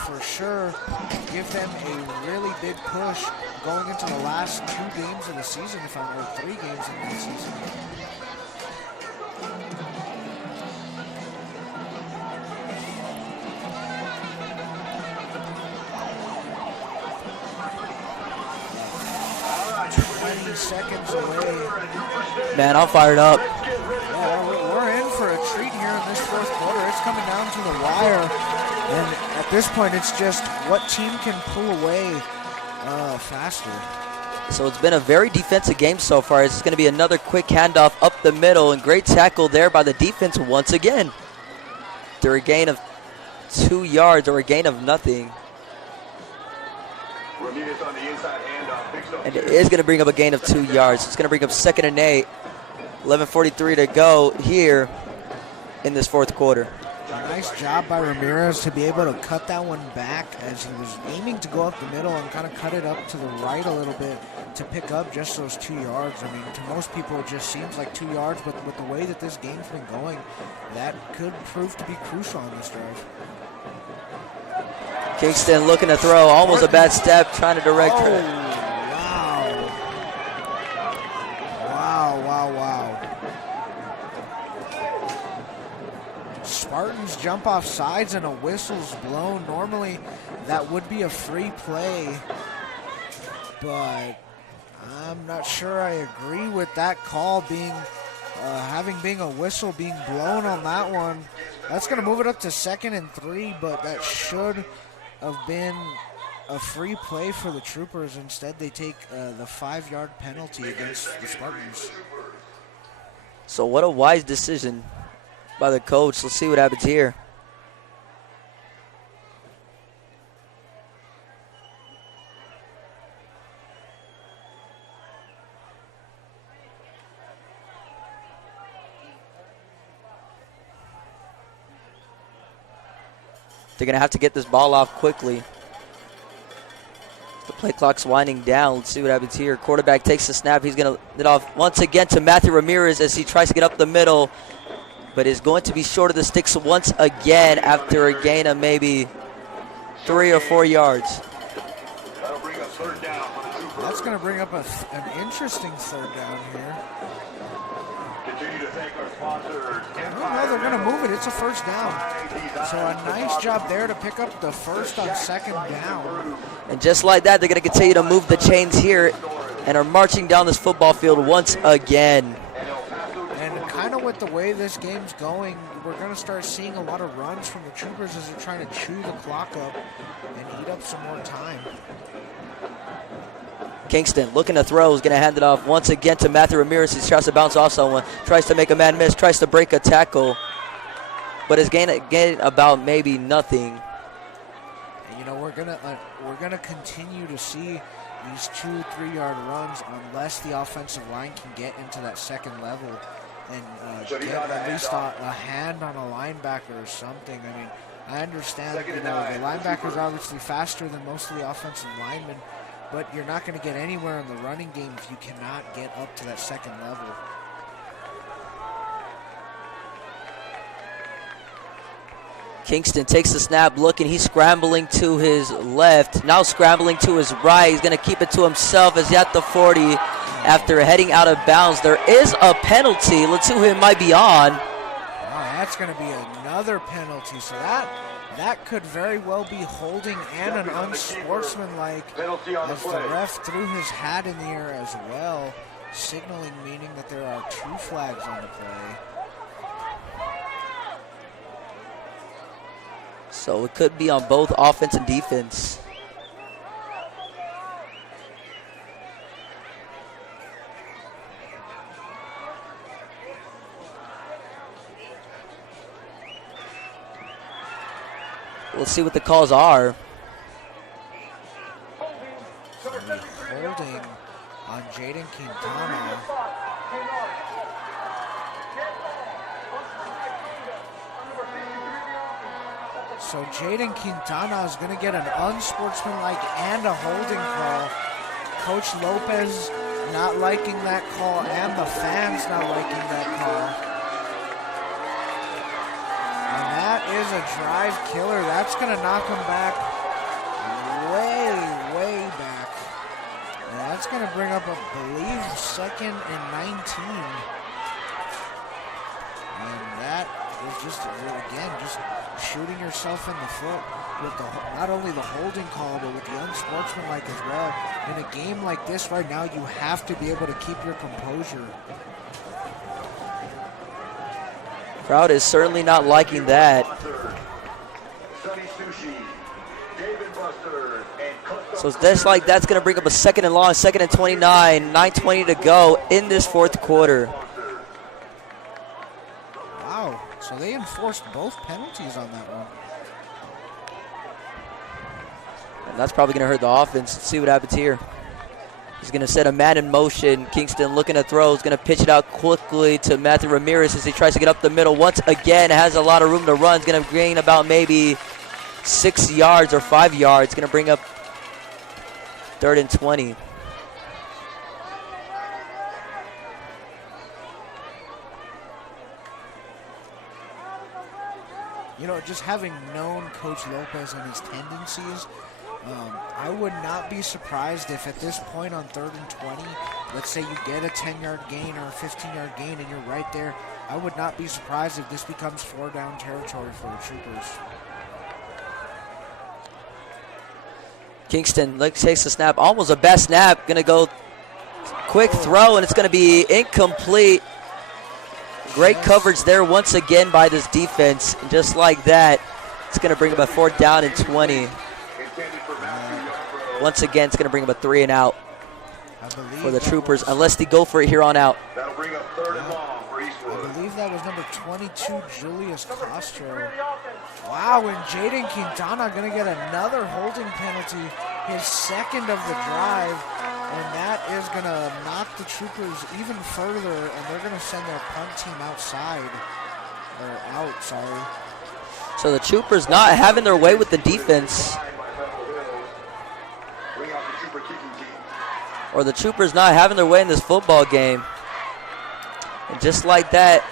for sure give them a really big push going into the last 2 games of the season, or 3 games of the season. Seconds away. Man, I'm fired up. Yeah, we're in for a treat here in this 4th quarter. It's coming down to the wire, and at this point, it's just what team can pull away faster. So it's been a very defensive game so far. It's going to be another quick handoff up the middle, and great tackle there by the defense once again. They're a gain of 2 yards, or a gain of nothing. Ramirez on the inside handoff, picks up. And it is going to bring up a gain of 2 yards. It's going to bring up 2nd and 8. 11:43 to go here in this 4th quarter. Nice job by Ramirez to be able to cut that one back, as he was aiming to go up the middle and kind of cut it up to the right a little bit to pick up just those 2 yards. I mean, to most people, it just seems like 2 yards, but with the way that this game's been going, that could prove to be crucial on this drive. Kingston looking to throw, almost a bad step, trying to direct Oh, her. wow. Spartans jump off sides and a whistle's blown. Normally that would be a free play, but I'm not sure I agree with that call being being a whistle being blown on that one. That's going to move it up to 2nd and 3, but that should have been a free play for the Troopers. Instead, they take the 5-yard penalty against the Spartans. So what a wise decision by the coach. Let's see what happens here. They're going to have to get this ball off quickly. The play clock's winding down. Let's see what happens here. Quarterback takes the snap. He's going to get off once again to Matthew Ramirez as he tries to get up the middle, but is going to be short of the sticks once again after a gain of maybe 3 or 4 yards. That'll bring up 3rd down for the Troopers. That's going to bring up an interesting 3rd down here. Continue to thank our sponsors. No, they're going to move it. It's a 1st down. So a nice job there to pick up the 1st on 2nd down. And just like that, they're going to continue to move the chains here and are marching down this football field once again. And kind of with the way this game's going, we're going to start seeing a lot of runs from the Troopers as they're trying to chew the clock up and eat up some more time. Kingston looking to throw, is going to hand it off once again to Matthew Ramirez. He tries to bounce off someone, tries to make a man miss, tries to break a tackle, but is gaining about maybe nothing. And, you know, we're gonna continue to see these 2-3-yard runs unless the offensive line can get into that 2nd level and get at least a hand on a linebacker or something. I mean, I understand, you know, the linebackers are obviously faster than most of the offensive linemen, but you're not going to get anywhere in the running game if you cannot get up to that 2nd level. Kingston takes the snap, looking. He's scrambling to his left, now scrambling to his right. He's going to keep it to himself as he's at the 40 after heading out of bounds. There is a penalty. Let's see who it might be on. Wow, that's going to be another penalty. So that could very well be holding and an unsportsmanlike, as the ref threw his hat in the air as well, signaling, meaning that there are 2 flags on the play. So it could be on both offense and defense. Let's see what the calls are. Holding on Jaden Quintana. So Jaden Quintana is going to get an unsportsmanlike and a holding call. Coach Lopez not liking that call and the fans not liking that call. And that is a drive killer. That's going to knock him back way back. And that's going to bring up, I believe, 2nd and 19. And that is just, again, just shooting yourself in the foot with not only the holding call, but with the unsportsmanlike as well. In a game like this right now, you have to be able to keep your composure. Crowd is certainly not liking that. So just like that's going to bring up a 2nd and long, 2nd and 29, 9:20 to go in this 4th quarter. Wow, so they enforced both penalties on that one. And that's probably going to hurt the offense. Let's see what happens here. He's going to set a man in motion. Kingston looking to throw. He's going to pitch it out quickly to Matthew Ramirez as he tries to get up the middle. Once again, has a lot of room to run. He's going to gain about maybe 6 yards or 5 yards. Going to bring up 3rd and 20. just having known Coach Lopez and his tendencies, I would not be surprised if at this point on 3rd and 20, let's say you get a 10-yard gain or a 15-yard gain and you're right there, I would not be surprised if this becomes 4-down territory for the Troopers. Kingston takes the snap, almost a best snap, going to go quick throw, and it's going to be incomplete. Great coverage there once again by this defense, and just like that, it's going to bring him a 4th down and 20. Once again, it's going to bring him a 3 and out for the Troopers, unless they go for it here on out. That'll bring up 3rd and long for Eastwood. I believe that was number 22, Julius Castro. Wow, and Jaden Quintana going to get another holding penalty, his 2nd of the drive, and that is going to knock the Troopers even further, and they're going to send their punt team outside, or out, sorry. So the Troopers not having their way with the defense. Or the Troopers not having their way in this football game. And just like that,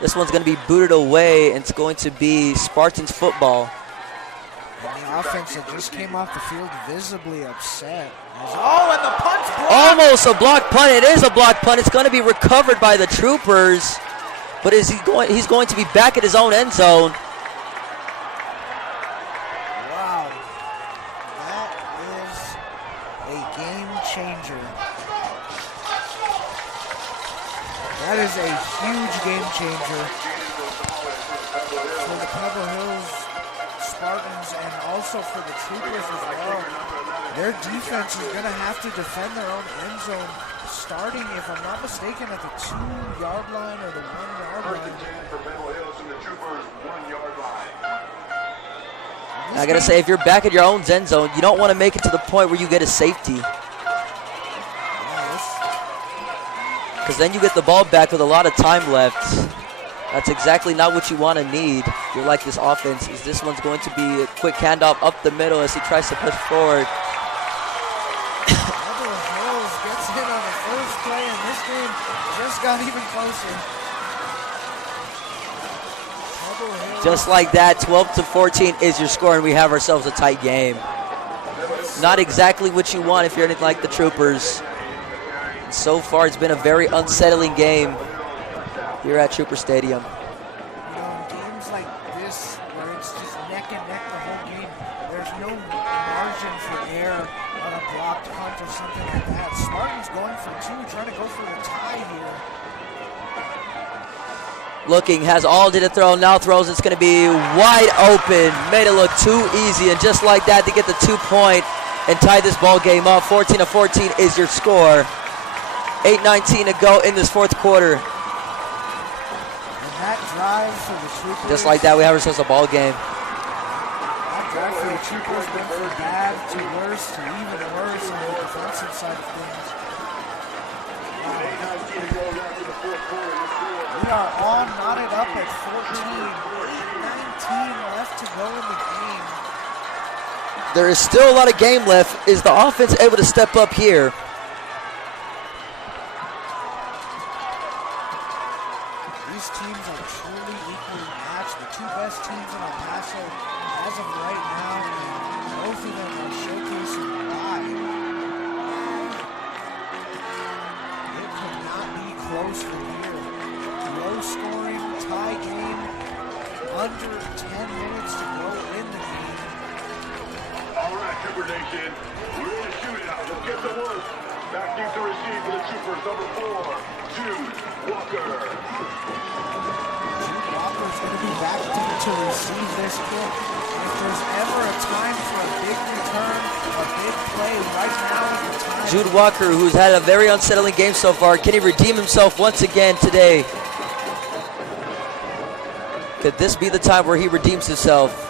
this one's going to be booted away, and it's going to be Spartans football. And the offense that just came off the field visibly upset. Oh, and the punt's blocked. Almost a block punt. It is a block punt. It's going to be recovered by the Troopers. But is he going? He's going to be back at his own end zone. Wow. That is a game changer. That is a huge game changer for the Pebble Hills Spartans and also for the Troopers as well. Their defense is going to have to defend their own end zone starting, if I'm not mistaken, at the 2-yard line or the 1-yard line. For Pebble Hills and the Troopers, 1-yard line. I got to say, if you're back at your own end zone, you don't want to make it to the point where you get a safety. Because then you get the ball back with a lot of time left. That's exactly not what you want to need. You're like this offense. This one's going to be a quick handoff up the middle as he tries to push forward. Pebble Hills gets in on the first play, and this game just got even closer. Pebble Hills. Just like that, 12-14 is your score, and we have ourselves a tight game. Not exactly what you want if you're anything like the Troopers. So far, it's been a very unsettling game here at Trooper Stadium. In games like this, where it's just neck and neck the whole game, there's no margin for error on a blocked punt or something like that. Spartans going for 2, trying to go for the tie here. Looking, has all did a throw, now throws. It's going to be wide open. Made it look too easy, and just like that, to get the 2-point and tie this ball game up. 14-14 is your score. 8:19 to go in this 4th quarter. And that drive for the Troopers. Just like that, we have ourselves a ball game. That drive for the Troopers went from bad to worse to even worse on the defensive side of things. We are all knotted up at 14. 8:19 left to go in the game. There is still a lot of game left. Is the offense able to step up here? These teams are truly equally matched. The 2 best teams in El Paso as of right now, and both of them are showcasing why. It could not be close from here. Low scoring, tie game, under 10 minutes to go in the game. All right, Trooper Nation, we're in a shootout. Let's get to work. Back deep to receive for the Troopers, number 4, Jude Walker. Jude Walker's going to be back deep to receive this kick. If there's ever a time for a big return, a big play, right now is the time. Jude Walker, who's had a very unsettling game so far, can he redeem himself once again today? Could this be the time where he redeems himself?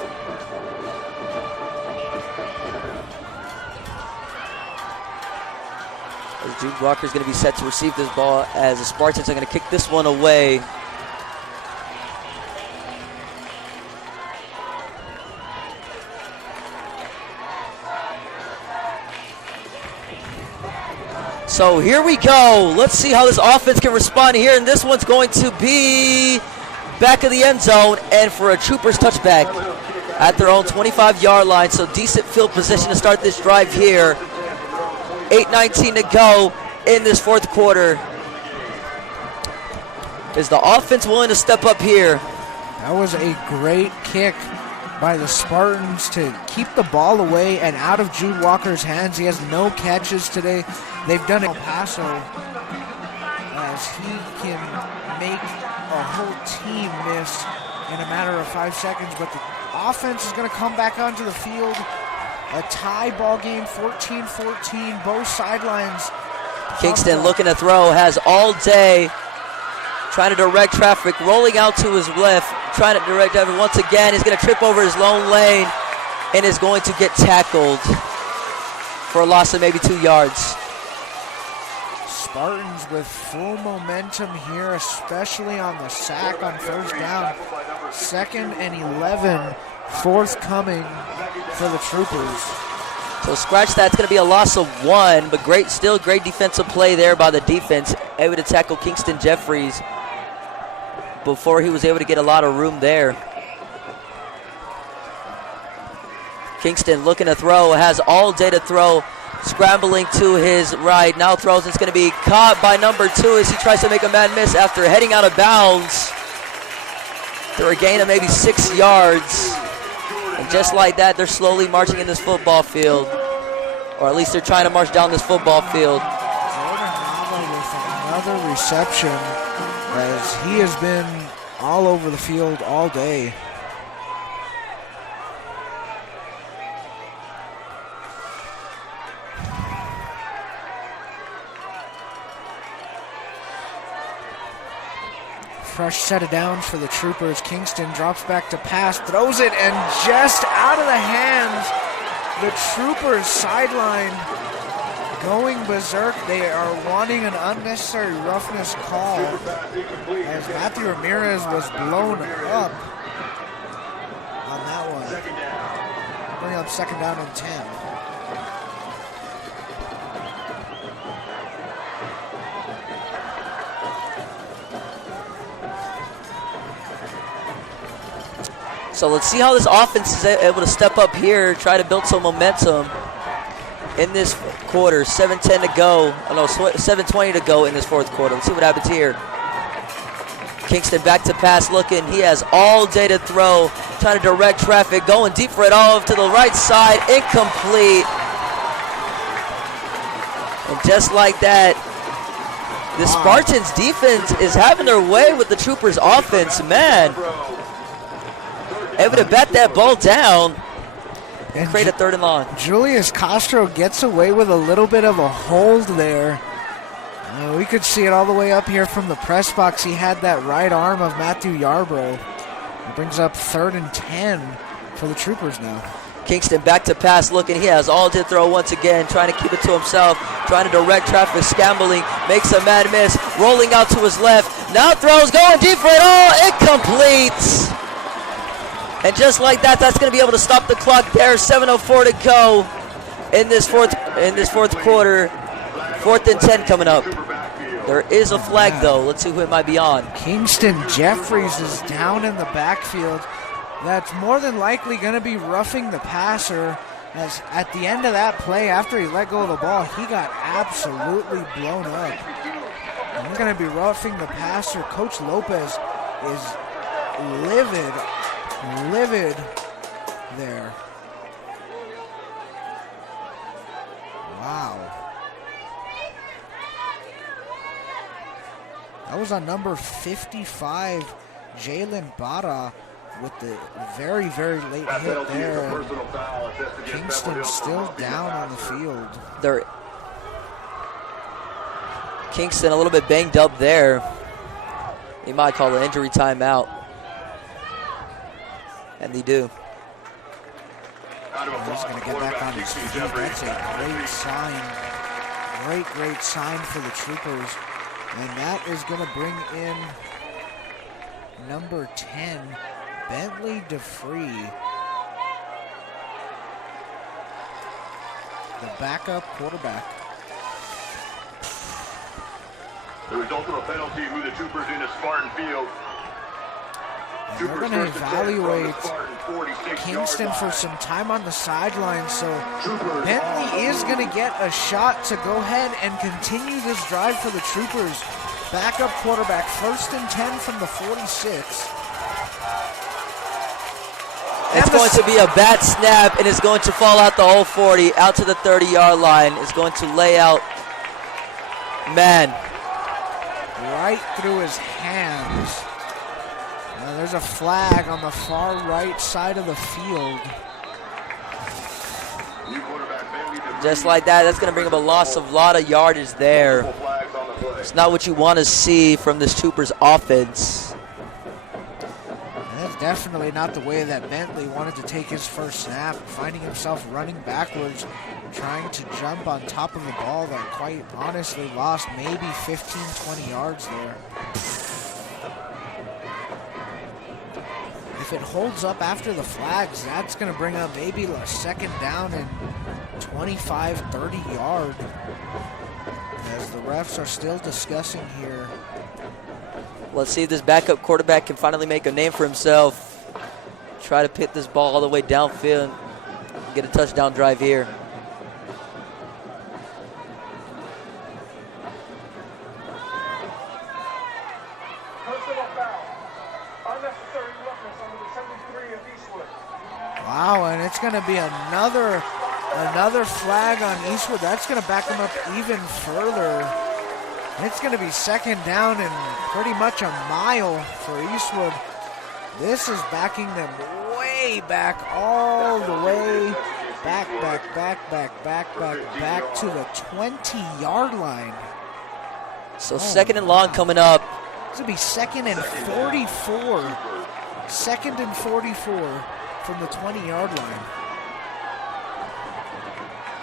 Jude Walker's going to be set to receive this ball as the Spartans are going to kick this one away. So here we go. Let's see how this offense can respond here, and this one's going to be back of the end zone, and for a Troopers touchback at their own 25-yard line. So decent field position to start this drive here. 8:19 to go in this fourth quarter. Is the offense willing to step up here? That was a great kick by the Spartans to keep the ball away and out of Jude Walker's hands. He has no catches today. They've done it El Paso as he can make a whole team miss in a matter of 5 seconds, but the offense is going to come back onto the field. A tie ball game, 14-14, both sidelines. Kingston looking to throw, has all day, trying to direct traffic, rolling out to his left, trying to direct traffic once again. He's going to trip over his lone lane and is going to get tackled for a loss of maybe 2 yards. Spartans with full momentum here, especially on the sack on first down. 2nd and 11, forthcoming for the Troopers. So scratch that, it's going to be a loss of 1, but still great defensive play there by the defense, able to tackle Kingston Jeffries before he was able to get a lot of room there. Kingston looking to throw, has all day to throw, scrambling to his right, now throws, it's going to be caught by number 2 as he tries to make a man miss after heading out of bounds. They're a gain of maybe 6 yards. And just like that, they're slowly marching in this football field. Or at least they're trying to march down this football field. Jordan Nava with another reception as he has been all over the field all day. Fresh set of downs for the Troopers. Kingston drops back to pass, throws it, and just out of the hands. The Troopers sideline going berserk. They are wanting an unnecessary roughness call as Matthew Ramirez was blown up on that one. Bring up 2nd down and 10. So let's see how this offense is able to step up here, try to build some momentum in this quarter. 7:10 to go. Oh no, 7:20 to go in this fourth quarter. Let's see what happens here. Kingston back to pass looking. He has all day to throw, trying to direct traffic, going deep for it all to the right side, incomplete. And just like that, the Spartans defense is having their way with the Troopers offense, man. Able to bat that ball down and create a 3rd and long. Julius Castro gets away with a little bit of a hold there. We could see it all the way up here from the press box. He had that right arm of Matthew Yarbrough. It brings up 3rd and 10 for the Troopers now. Kingston back to pass looking. He has all to throw once again, trying to keep it to himself, trying to direct traffic, scrambling, makes a mad miss, rolling out to his left. Now throws, going deep for it all, incomplete. And just like that, that's going to be able to stop the clock there. 7:04 to go in this fourth quarter. 4th and 10 coming up. There is a flag though. Let's see who it might be on. Kingston Jeffries is down in the backfield. That's more than likely going to be roughing the passer, as at the end of that play, after he let go of the ball, he got absolutely blown up. And we're going to be roughing the passer. Coach Lopez is livid there. Wow. That was on number 55, Jalen Bada, with the very, very late hit there. Kingston still down on the field. Kingston a little bit banged up there. He might call an injury timeout. And they do. He's going to get back on his feet. That's a great sign. Great sign for the Troopers. And that is going to bring in number 10, Bentley DeFree, the backup quarterback. The result of a penalty moved the Troopers into Spartan Field. And they're going to evaluate Kingston for some time on the sideline, so Bentley is going to get a shot to go ahead and continue this drive for the Troopers. Backup quarterback, 1st and 10 from the 46. It's going to be a bad snap, and it's going to fall out the whole 40, out to the 30-yard line. It's going to lay out, man. Right through his hands. Now there's a flag on the far right side of the field. Just like that, that's going to bring up a loss of a lot of yardage there. It's not what you want to see from this Troopers offense. And that's definitely not the way that Bentley wanted to take his first snap, finding himself running backwards, trying to jump on top of the ball that quite honestly lost maybe 15, 20 yards there. If it holds up after the flags, that's going to bring up maybe a 2nd down and 25, 30 yard. As the refs are still discussing here. Let's see if this backup quarterback can finally make a name for himself. Try to pit this ball all the way downfield and get a touchdown drive here. Personal foul. Unnecessary roughness under the 73 of Eastwood. Wow, and it's going to be another flag on Eastwood. That's going to back them up even further. It's going to be 2nd down and pretty much a mile for Eastwood. This is backing them way back, all the way back to the 20-yard line. So 2nd and long coming up. This will be 2nd and 44. 2nd and 44 from the 20-yard line.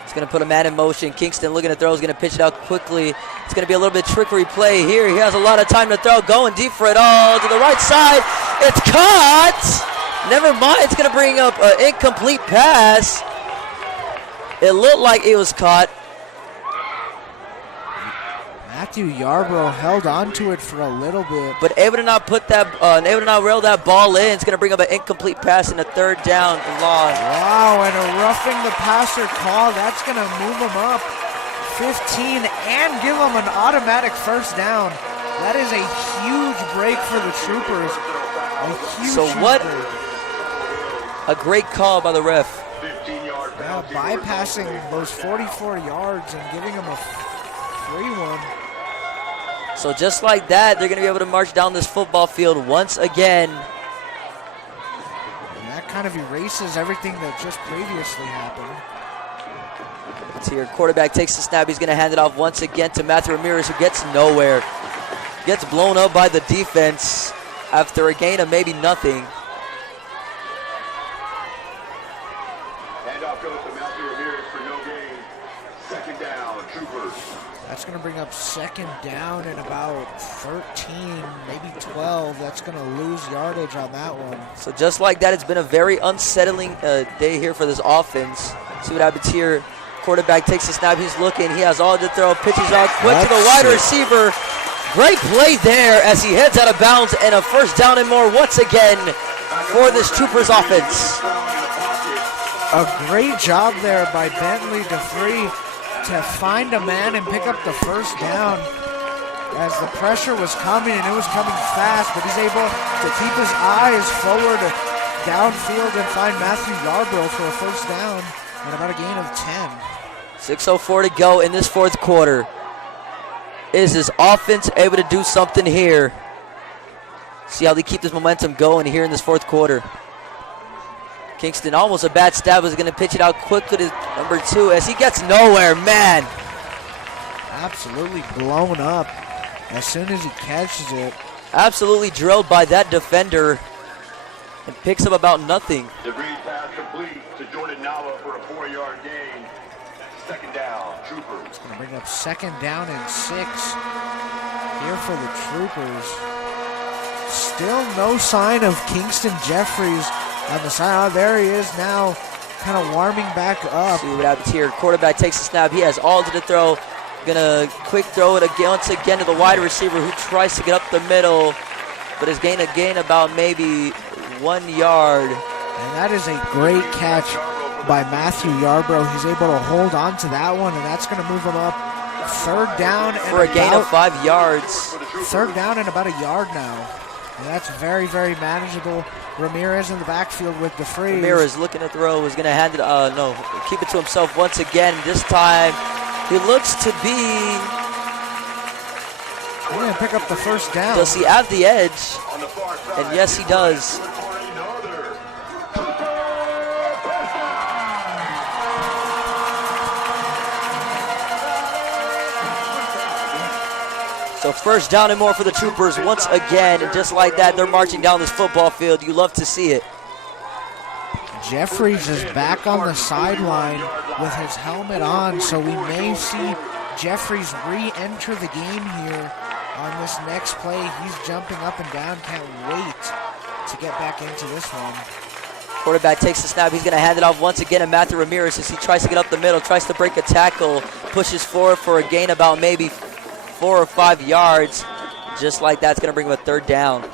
It's going to put a man in motion. Kingston looking to throw. Is going to pitch it out quickly. It's going to be a little bit trickery play here. He has a lot of time to throw. Going deep for it all to the right side. It's caught. Never mind. It's going to bring up an incomplete pass. It looked like it was caught. Matthew Yarbrough held on to it for a little bit. But able to not put that, able to not rail that ball in. It's going to bring up an incomplete pass in a 3rd down and long. Wow, and a roughing the passer call. That's going to move them up 15 and give them an automatic 1st down. That is a huge break for the Troopers. A huge break. A great call by the ref. Now bypassing those 44 yards and giving them a free one. So just like that, they're going to be able to march down this football field once again. And that kind of erases everything that just previously happened. It's here. Quarterback takes the snap. He's going to hand it off once again to Matthew Ramirez, who gets nowhere. Gets blown up by the defense after a gain of maybe nothing. Handoff goes to Matthew Ramirez for no gain. 2nd down, Troopers. That's going to bring up 2nd down and about 13, maybe 12. That's going to lose yardage on that one. So just like that, it's been a very unsettling day here for this offense. See what happens here. Quarterback takes the snap. He's looking. He has all to throw. Pitches out quick to the wide receiver. Great play there as he heads out of bounds, and a 1st down and more once again for this Troopers offense. A great job there by Bentley DeFree to find a man and pick up the 1st down as the pressure was coming, and it was coming fast, but he's able to keep his eyes forward downfield and find Matthew Yarbrough for a 1st down and about a gain of 10. 6:04 to go in this 4th quarter. Is this offense able to do something here? See how they keep this momentum going here in this 4th quarter. Kingston almost a bad stab, is going to pitch it out quickly to number 2 as he gets nowhere, man. Absolutely blown up as soon as he catches it. Absolutely drilled by that defender and picks up about nothing. The read pass complete to Jordan Nava for a 4-yard gain. 2nd down, Troopers. It's going to bring up 2nd down and 6 here for the Troopers. Still no sign of Kingston Jeffries on the side. Oh, there he is now, kind of warming back up. See what happens here. Quarterback takes the snap. He has all to the throw. Gonna quick throw it again, once again to the wide receiver who tries to get up the middle. but it's gain about maybe 1 yard. And that is a great catch by Matthew Yarbrough. He's able to hold on to that one, and that's going to move him up 3rd down. For a gain of 5 yards. 3rd down and about a yard now. And that's very, very manageable. Ramirez in the backfield with DeFreeze. Ramirez looking to throw, is going to hand it, no, keep it to himself once again. This time, he looks to be, He's going to pick up the 1st down. does he have the edge? And yes, he does. So 1st down and more for the Troopers once again, and just like that, they're marching down this football field. You love to see it. Jeffries is back on the sideline with his helmet on, so we may see Jeffries re-enter the game here on this next play. He's jumping up and down, can't wait to get back into this one. Quarterback takes the snap. He's going to hand it off once again to Matthew Ramirez as he tries to get up the middle, tries to break a tackle, pushes forward for a gain about maybe 4 or 5 yards. Just like that, it's going to bring him a 3rd down. And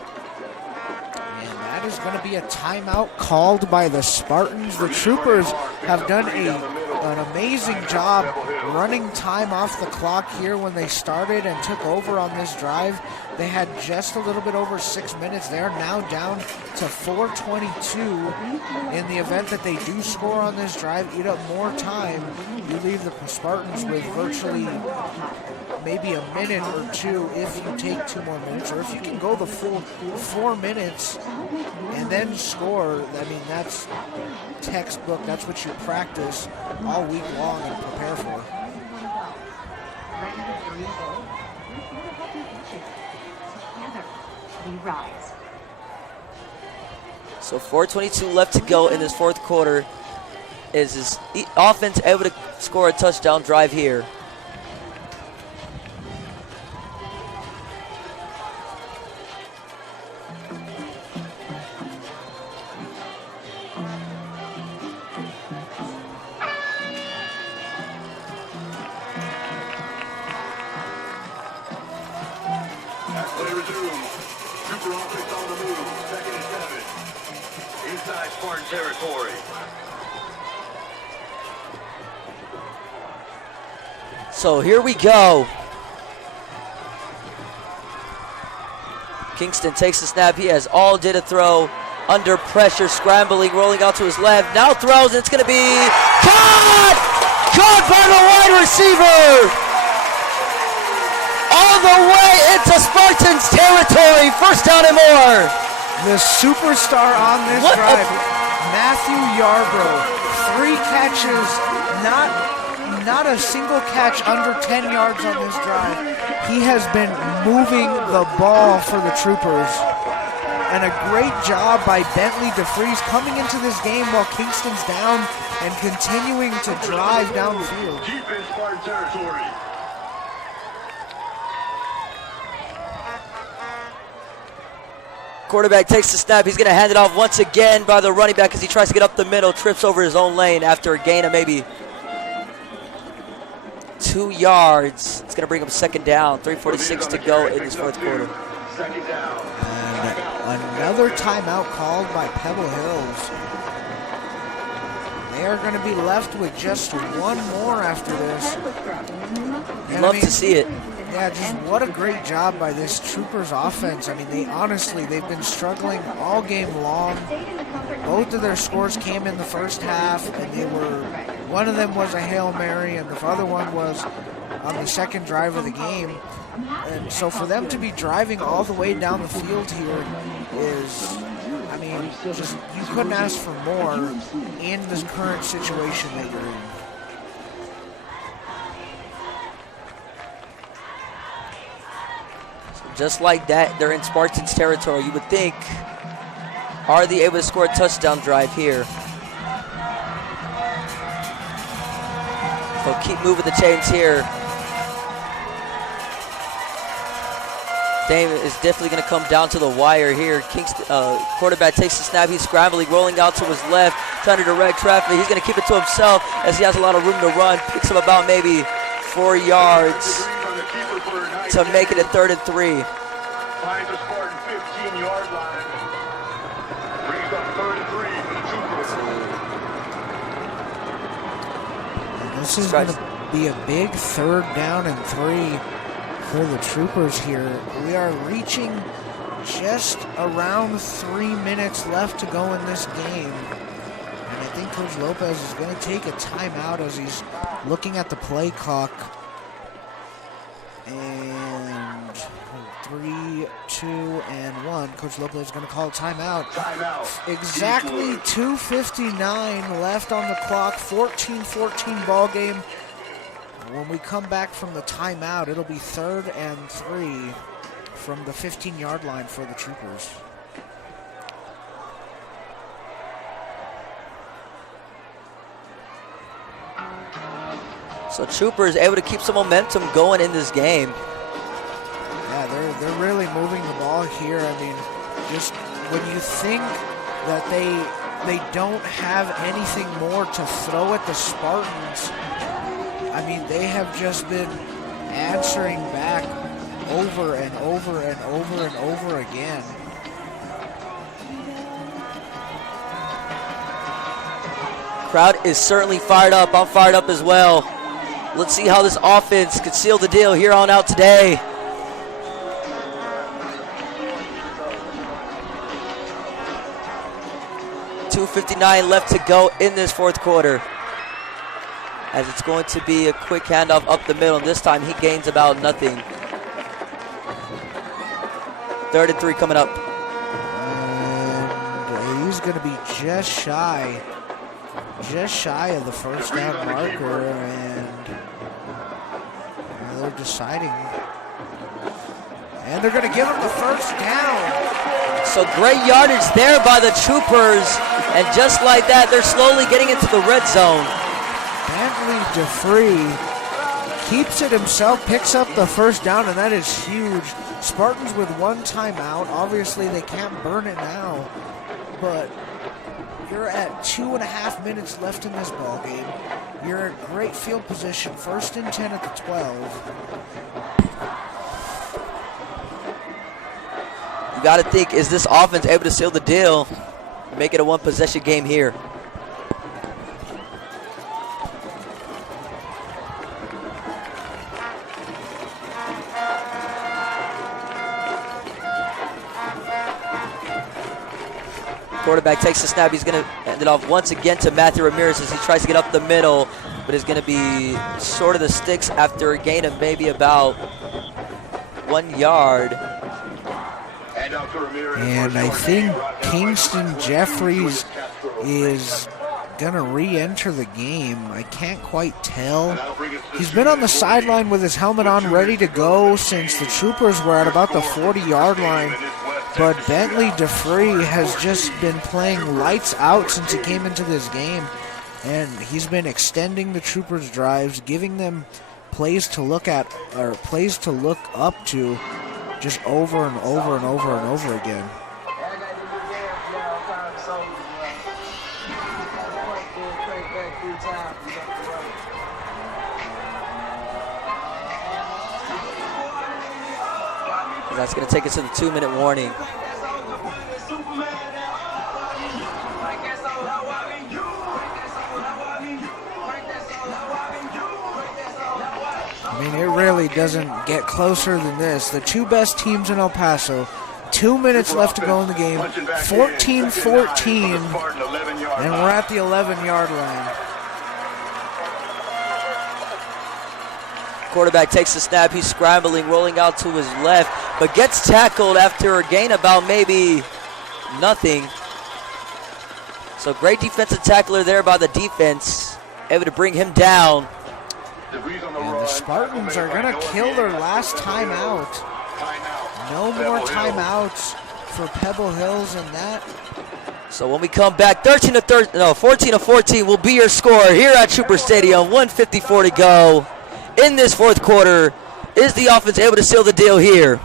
that is going to be a timeout called by the Spartans. The Troopers have done an amazing job running time off the clock here when they started and took over on this drive. They had just a little bit over 6 minutes. They are now down to 4:22. In the event that they do score on this drive, eat up more time, you leave the Spartans with virtually maybe a minute or two if you take 2 more minutes, or if you can go the full 4 minutes and then score. I mean, that's textbook. That's what you practice all week long and prepare for. So 4:22 left to go in this 4th quarter. Is his offense able to score a touchdown drive here? Play resumes. Trooper offense on the move. 2nd and 7. Inside Spartan territory. So here we go. Kingston takes the snap. He has all day to throw. Under pressure, scrambling, rolling out to his left. Now throws, and it's going to be caught! Caught by the wide receiver! All the way into Spartans territory. 1st down and more. The superstar on this drive, Matthew Yarbrough. 3 catches, not a single catch under 10 yards on this drive. He has been moving the ball for the Troopers. And a great job by Bentley DeFreeze coming into this game while Kingston's down and continuing to drive down the field. Deep in Spartan territory. Quarterback takes the snap. He's going to hand it off once again by the running back as he tries to get up the middle. Trips over his own lane after a gain of maybe 2 yards. It's going to bring him 2nd down. 3:46 to go in this 4th quarter. 2nd down. And another timeout called by Pebble Hills. They are going to be left with just 1 more after this. And Love to see it. Yeah, just what a great job by this Troopers offense. I mean, they've been struggling all game long. Both of their scores came in the 1st half, and one of them was a Hail Mary, and the other one was on the 2nd drive of the game. And so for them to be driving all the way down the field here is, I mean, just you couldn't ask for more in this current situation that you're in. Just like that, they're in Spartans territory. You would think, are they able to score a touchdown drive here? They'll keep moving the chains here. Game is definitely going to come down to the wire here. Kingston, quarterback takes the snap. He's scrambling, rolling out to his left, trying to direct traffic. He's going to keep it to himself as he has a lot of room to run. Picks him about maybe 4 yards to make it a 3rd and 3. Finds the Spartan 15-yard line. Brings up 3rd and 3 for the Troopers. And this is going to be a big 3rd down and 3 for the Troopers here. We are reaching just around 3 minutes left to go in this game. And I think Coach Lopez is going to take a timeout as he's looking at the play clock. And 3, 2, and 1. Coach Lopez is going to call a timeout. Exactly 2:59 left on the clock. 14-14 ball game. When we come back from the timeout, it'll be 3rd and 3 from the 15-yard line for the Troopers. So Troopers able to keep some momentum going in this game. Yeah, they're really moving the ball here. I mean, just when you think that they don't have anything more to throw at the Spartans, I mean, they have just been answering back over and over and over and over again. Crowd is certainly fired up. I'm fired up as well. Let's see how this offense could seal the deal here on out today. .259 left to go in this 4th quarter. As it's going to be a quick handoff up the middle, and this time he gains about nothing. 3rd and 3 coming up. And he's going to be just shy of the 1st down marker, and they're deciding. And they're going to give him the 1st down. So great yardage there by the Troopers, and just like that, they're slowly getting into the red zone. Bentley DeFree keeps it himself, picks up the 1st down, and that is huge. Spartans with 1 timeout. Obviously, they can't burn it now, but you're at 2.5 minutes left in this ball game. You're in great field position, 1st and 10 at the 12. You got to think, is this offense able to seal the deal, make it a 1-possession game here? Quarterback takes the snap. He's going to hand it off once again to Matthew Ramirez as he tries to get up the middle, but is going to be short of the sticks after a gain of maybe about 1 yard. And I think Kingston Jeffries is going to re-enter the game. I can't quite tell. He's been on the sideline with his helmet on, ready to go since the Troopers were at about the 40-yard line. But Bentley DeFree has just been playing lights out since he came into this game. And he's been extending the Troopers' drives, giving them plays to look at, or plays to look up to, just over and over and over and over again. That's going to take us to the 2-minute warning. I mean, it really doesn't get closer than this. The 2 best teams in El Paso, 2 minutes left to go in the game, 14-14, and we're at the 11-yard line. Quarterback takes the snap. He's scrambling, rolling out to his left, but gets tackled after a gain about maybe nothing. So great defensive tackler there by the defense, able to bring him down. And the Spartans are going to kill their last timeout. No more timeouts for Pebble Hills, and that. So when we come back, 14-14 will be your score here at Trooper Stadium. 1:54 to go in this 4th quarter. Is the offense able to seal the deal here?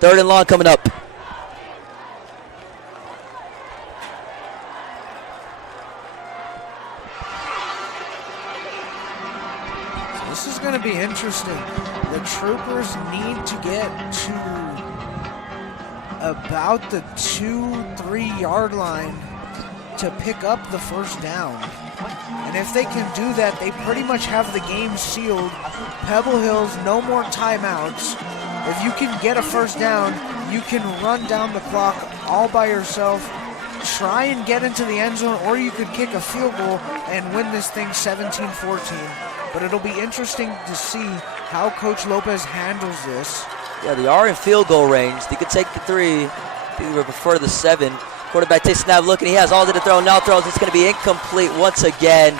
3rd and long coming up. This is going to be interesting. The Troopers need to get to about the 2-3 yard line to pick up the first down. And if they can do that, they pretty much have the game sealed. Pebble Hills, no more timeouts. If you can get a first down, you can run down the clock all by yourself, try and get into the end zone, or you could kick a field goal and win this thing 17-14. But it'll be interesting to see how Coach Lopez handles this. Yeah, they are in field goal range. They could take the 3. I think they would prefer the 7. Quarterback takes a snap, looking. He has all to throw. Now throws. It's going to be incomplete once again.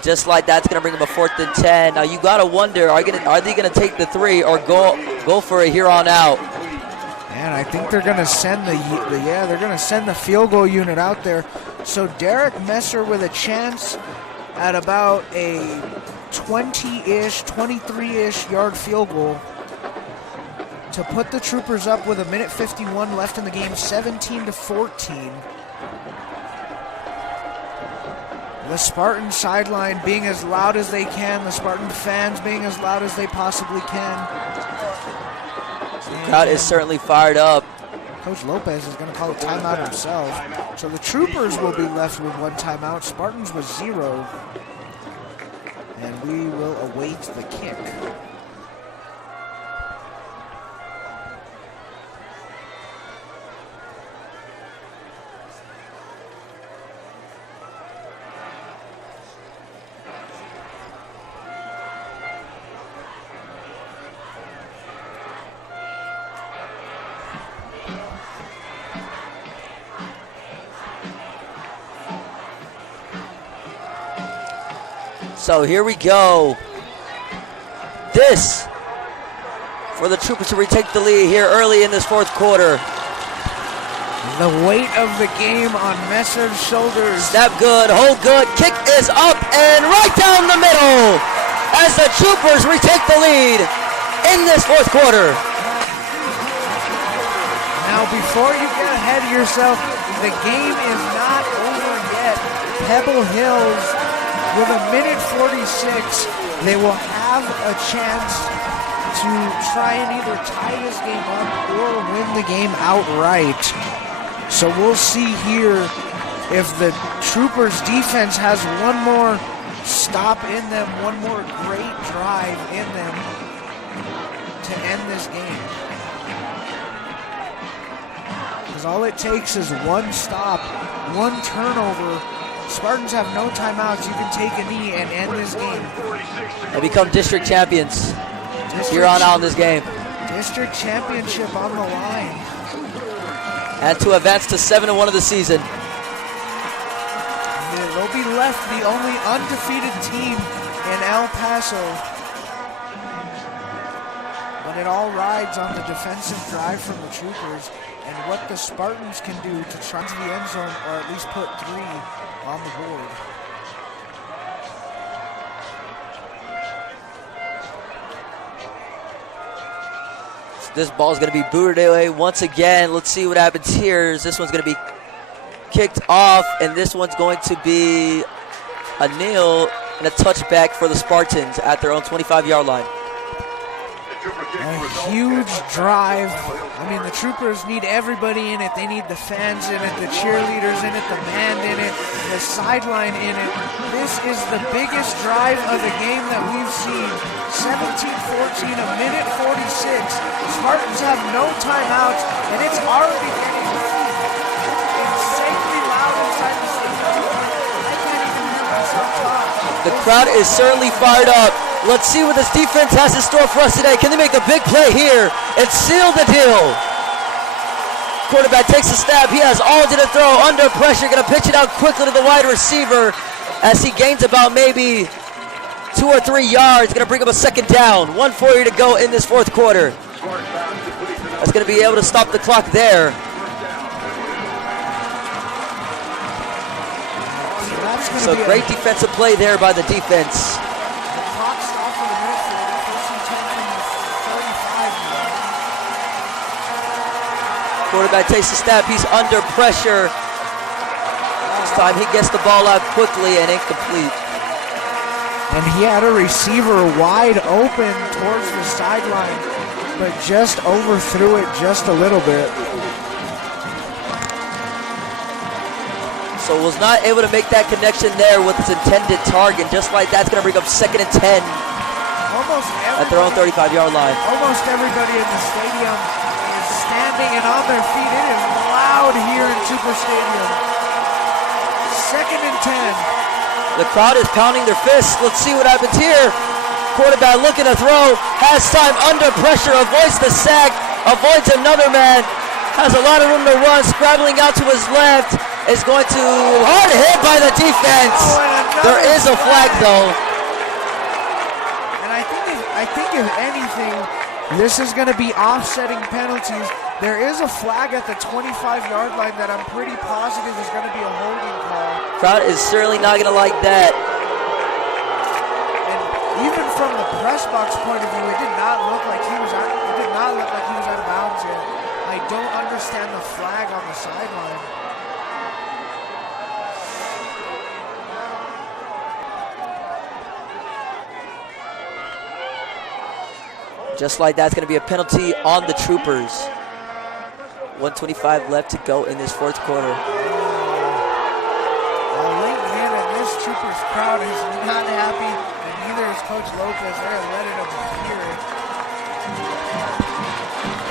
Just like that's going to bring him a 4th and 10. Now you got to wonder, are they going to take the 3 or go for it here on out? And I think they're going to send they're going to send the field goal unit out there. So Derek Messer with a chance at about a 20-ish, 23-ish yard field goal to put the Troopers up with 1:51 left in the game, 17-14. The Spartan sideline being as loud as they can, the Spartan fans being as loud as they possibly can. The crowd is certainly fired up. Coach Lopez is going to call a timeout himself. So the Troopers will be left with 1 timeout, Spartans with 0. And we will await the kick. So here we go. This for the Troopers to retake the lead here early in this 4th quarter. The weight of the game on Messer's shoulders. Snap good, hold good, kick is up and right down the middle as the Troopers retake the lead in this 4th quarter. Now before you get ahead of yourself, the game is not over yet. Pebble Hills with 1:46, they will have a chance to try and either tie this game up or win the game outright. So we'll see here if the Troopers defense has one more stop in them, one more great drive in them to end this game. Because all it takes is one stop, one turnover. Spartans have no timeouts. You can take a knee and end this game. They become district champions here on out in this game. District championship on the line. And to advance to 7-1 of the season. They'll be left the only undefeated team in El Paso. But it all rides on the defensive drive from the Troopers and what the Spartans can do to try to the end zone or at least put 3 on the board. So this ball is going to be booted away once again. Let's see what happens here. This one's going to be kicked off, and this one's going to be a kneel and a touchback for the Spartans at their own 25-yard line. A huge drive. I mean, the Troopers need everybody in it. They need the fans in it, the cheerleaders in it, the band in it, the sideline in it. This is the biggest drive of the game that we've seen. 17-14, 1:46. Spartans have no timeouts, and it's already getting insanely loud inside the stadium. I can't even hear myself talk. The crowd is certainly fired up. Let's see what this defense has in store for us today. Can they make a big play here and seal the deal? Quarterback takes a snap. He has all to the throw, under pressure. Going to pitch it out quickly to the wide receiver as he gains about maybe 2 or 3 yards. Going to bring up a 2nd down. 1:40 to go in this 4th quarter. That's going to be able to stop the clock there. So great defensive play there by the defense. Quarterback takes a snap. He's under pressure. This time he gets the ball out quickly and incomplete. and he had a receiver wide open towards the sideline, but just overthrew it just a little bit. So was not able to make that connection there with his intended target. Just like that's going to bring up 2nd and 10 at their own 35-yard line. Almost everybody in the stadium is standing and on their feet. It is loud here in Trooper Stadium. 2nd and 10. The crowd is pounding their fists. Let's see what happens here. Quarterback looking to throw. Has time under pressure. Avoids the sack. Avoids another man. Has a lot of room to run. Scrabbling out to his left. Is going to hard hit by the defense. There is a flag though. And I think if anything, this is going to be offsetting penalties. There is a flag at the 25-yard line that I'm pretty positive is going to be a holding call. Crowd is certainly not going to like that. And even from the press box point of view, it did not look like he was out. It did not look like he was out of bounds yet. I don't understand the flag on the sideline. Just like that's going to be a penalty on the Troopers. 1:25 left to go in this 4th quarter. Well, late in and this Troopers crowd is not happy, and neither is Coach Lopez. They're letting them hear it.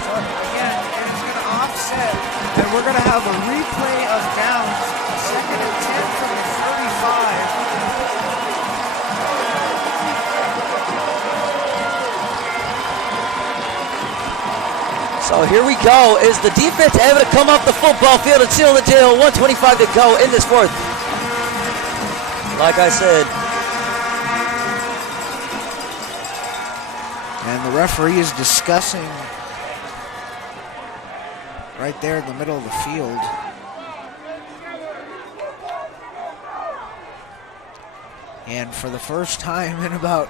So again, it's going to offset, and we're going to have a replay of downs. 2nd and 10 from the 35. So here we go. Is the defense able to come off the football field and seal the deal? 1:25 to go in this 4th. Like I said. And the referee is discussing right there in the middle of the field. And for the first time in about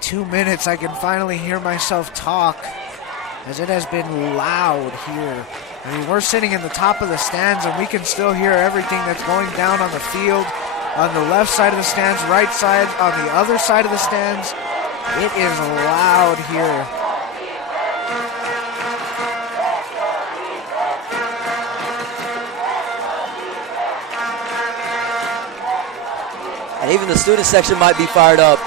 2 minutes, I can finally hear myself talk, as it has been loud here. I mean, we're sitting in the top of the stands and we can still hear everything that's going down on the field, on the left side of the stands, right side, on the other side of the stands. It is loud here. And even the student section might be fired up.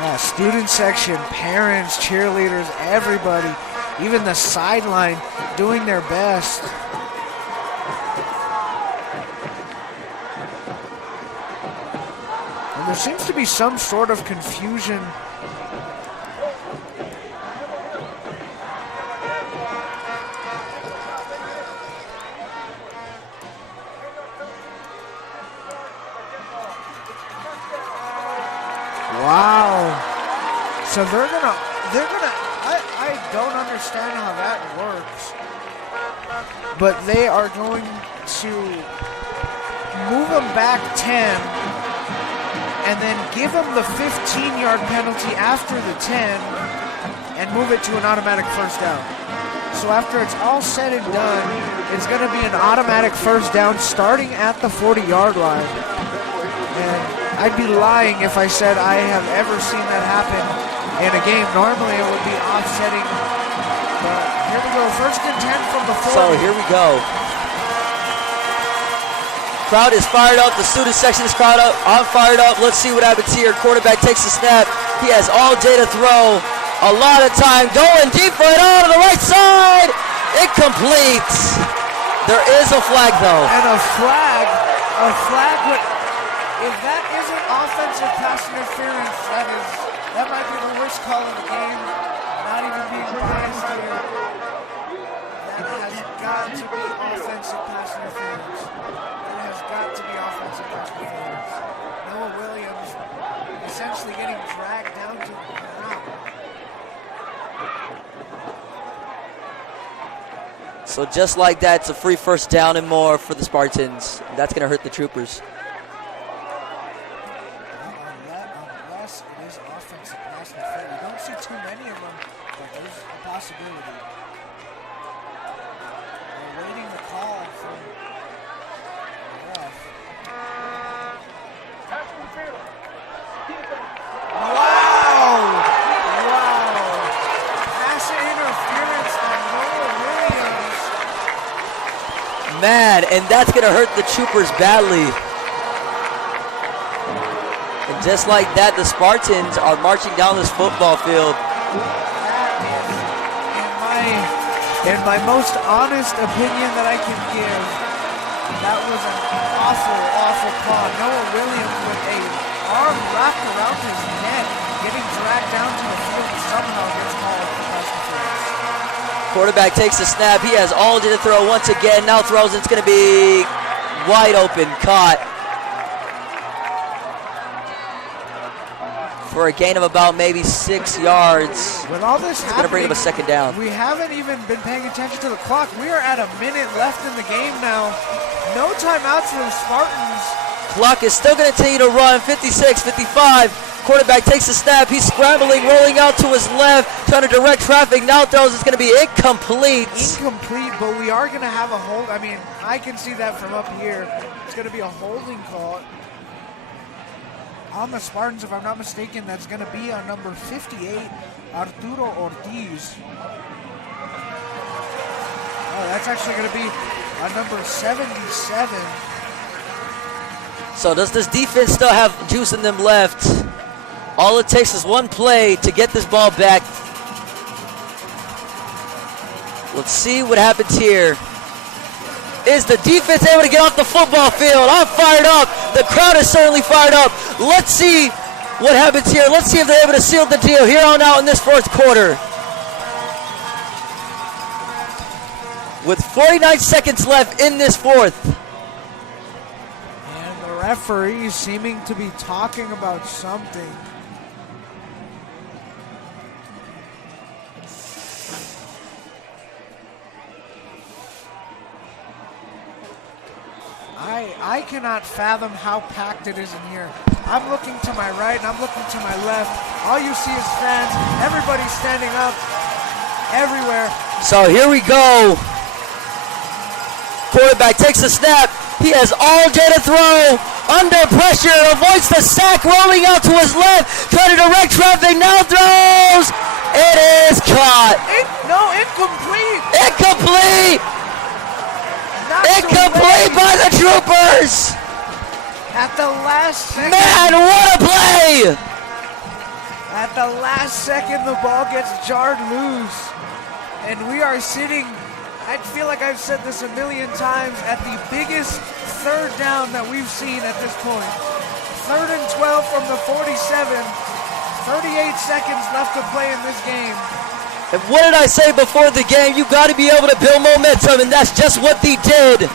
Yeah, student section, parents, cheerleaders, everybody, even the sideline doing their best. And there seems to be some sort of confusion. Wow. So I don't understand how that works. But they are going to move them back 10 and then give them the 15-yard penalty after the 10 and move it to an automatic first down. So after it's all said and done, it's going to be an automatic first down starting at the 40-yard line. And I'd be lying if I said I have ever seen that happen in a game. Normally it would be offsetting. But here we go, 1st and 10 from the 40. So here we go. Crowd is fired up. The student section is fired up. I'm fired up. Let's see what happens here. Quarterback takes the snap. He has all day to throw. A lot of time going deep right on the right side. It completes. There is a flag though. And a flag would, if that isn't offensive pass interference, that might be the worst call in the game. Not even being biased here. That has got to be offensive pass interference. That has got to be offensive pass interference. Noah Williams essentially getting dragged down to the ground. So just like that, it's a free first down and more for the Spartans. That's going to hurt the Troopers. Unless it is offensive pass interference. We don't see too many of them, but there's a possibility. We're waiting the call from the ref. Pass on the field. Man, and that's going to hurt the Troopers badly. And just like that, the Spartans are marching down this football field. In my most honest opinion that I can give, that was an awful, awful call. Noah Williams with a arm wrapped around his neck, getting dragged down to the field and somehow gets called for pass interference. Quarterback takes the snap. He has all to throw once again. Now throws. It's going to be wide open. Caught. For a gain of about maybe 6 yards. With all this It's going to bring up a second down. We haven't even been paying attention to the clock. We are at a minute left in the game now. No timeouts for the Spartans. Clock is still going to continue to run. 56, 55. Quarterback takes the snap. He's scrambling, rolling out to his left, trying to direct traffic. Now throws. It's going to be incomplete. Incomplete, but we are going to have a hold. I mean, I can see that from up here. It's going to be a holding call on the Spartans, if I'm not mistaken. That's going to be on number 58, Arturo Ortiz. Oh, that's actually going to be on number 77. So does this defense still have juice in them left? All it takes is one play to get this ball back. Let's see what happens here. Is the defense able to get off the football field? I'm fired up. The crowd is certainly fired up. Let's see what happens here. Let's see if they're able to seal the deal here on out in this fourth quarter. With 49 seconds left in this fourth. And the referee seeming to be talking about something. I cannot fathom how packed it is in here. I'm looking to my right and I'm looking to my left. All you see is fans. Everybody's standing up everywhere. So here we go. Quarterback takes a snap. He has all day to throw. Under pressure, avoids the sack, rolling out to his left, trying to direct traffic, now throws. It is caught. Incomplete. Incomplete. Incomplete by the Troopers. At the last second. Man, what a play. At the last second, the ball gets jarred loose. And we are sitting, I feel like I've said this a million times, at the biggest third down that we've seen at this point. 3rd and 12 from the 47. 38 seconds left to play in this game. And what did I say before the game? You got to be able to build momentum, and that's just what they did.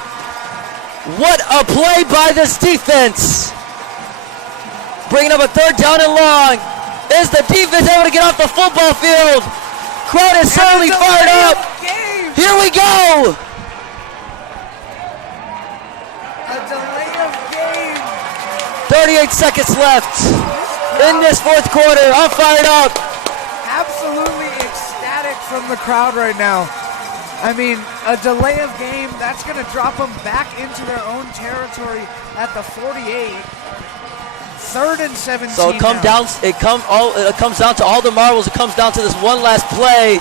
What a play by this defense. Bringing up a 3rd down and long. Is the defense able to get off the football field? Crowd is certainly fired up. Here we go. A delay of game. 38 seconds left in this fourth quarter. I'm fired up. Absolutely ecstatic from the crowd right now. I mean, a delay of game, that's going to drop them back into their own territory at the 48. 3rd and 17. So it comes down to all the marbles. It comes down to this one last play.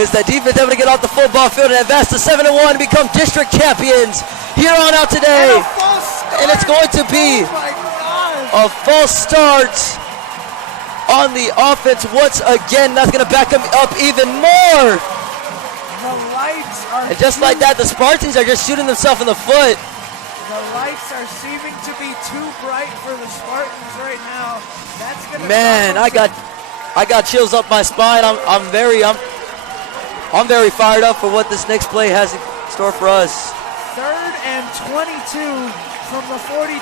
Is the defense able to get off the football field and advance to 7-1 and become district champions here on out today? And it's going to be a false start on the offense once again. That's going to back them up even more. The lights are And just like that, the Spartans are just shooting themselves in the foot. The lights are seeming to be too bright for the Spartans right now. That's gonna Man, I got chills up my spine. I'm very fired up for what this next play has in store for us. 3rd and 22 from the 43.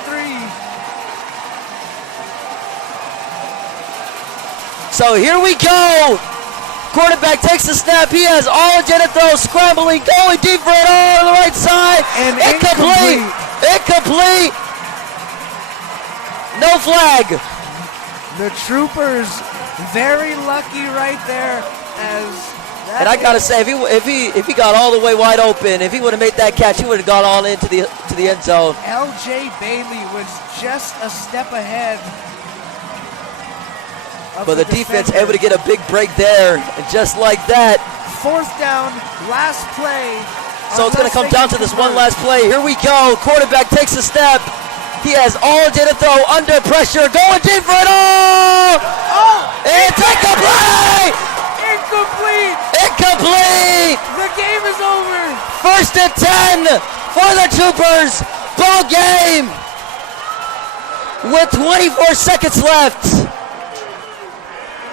So here we go. Quarterback takes the snap. He has all agenda throws, scrambling, going deep for it all on the right side. And incomplete. Incomplete. No flag. The Troopers very lucky right there as that. And I gotta say, if he got all the way wide open, if he would have made that catch, he would have gone all into the end zone. LJ Bailey was just a step ahead. But the defense able to get a big break there, and just like that. 4th down, last play So it's going to come down to this one last play. Here we go. Quarterback takes a step. He has all day to throw under pressure. Going deep for it all. Oh! It's incomplete. Incomplete! Incomplete. The game is over. First and 10 for the Troopers. Ball game with 24 seconds left.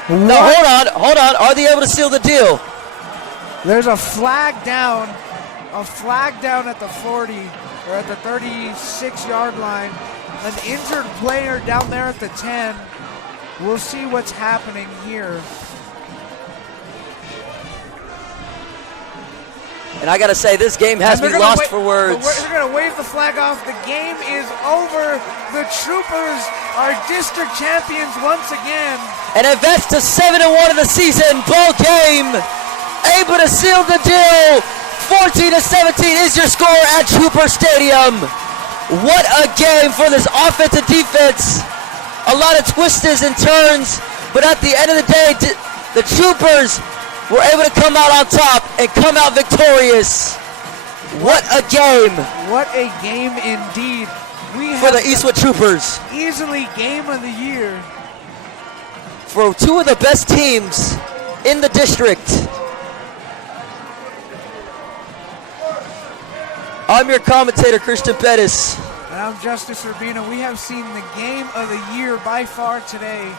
Now hold on. Are they able to seal the deal? There's a flag down at the 40 or at the 36-yard line. An injured player down there at the 10. We'll see what's happening here. And I got to say, this game has me lost for words. They're going to wave the flag off. The game is over. The Troopers are district champions once again. And advance to 7-1 in the season. Ball game. Able to seal the deal. 14-17 is your score at Trooper Stadium. What a game for this offense and defense. A lot of twists and turns. But at the end of the day, the Troopers were able to come out on top and come out victorious. What a game. What a game indeed. For the Eastwood Troopers. Easily game of the year. For two of the best teams in the district. I'm your commentator, Christian Pettis. And I'm Justice Urbina. We have seen the game of the year by far today.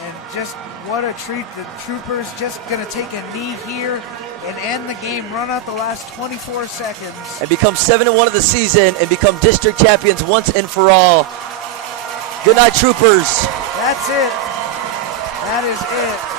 And just what a treat. The Troopers just going to take a knee here and end the game, run out the last 24 seconds. And become 7-1 of the season and become district champions once and for all. Good night, Troopers. That's it. That is it.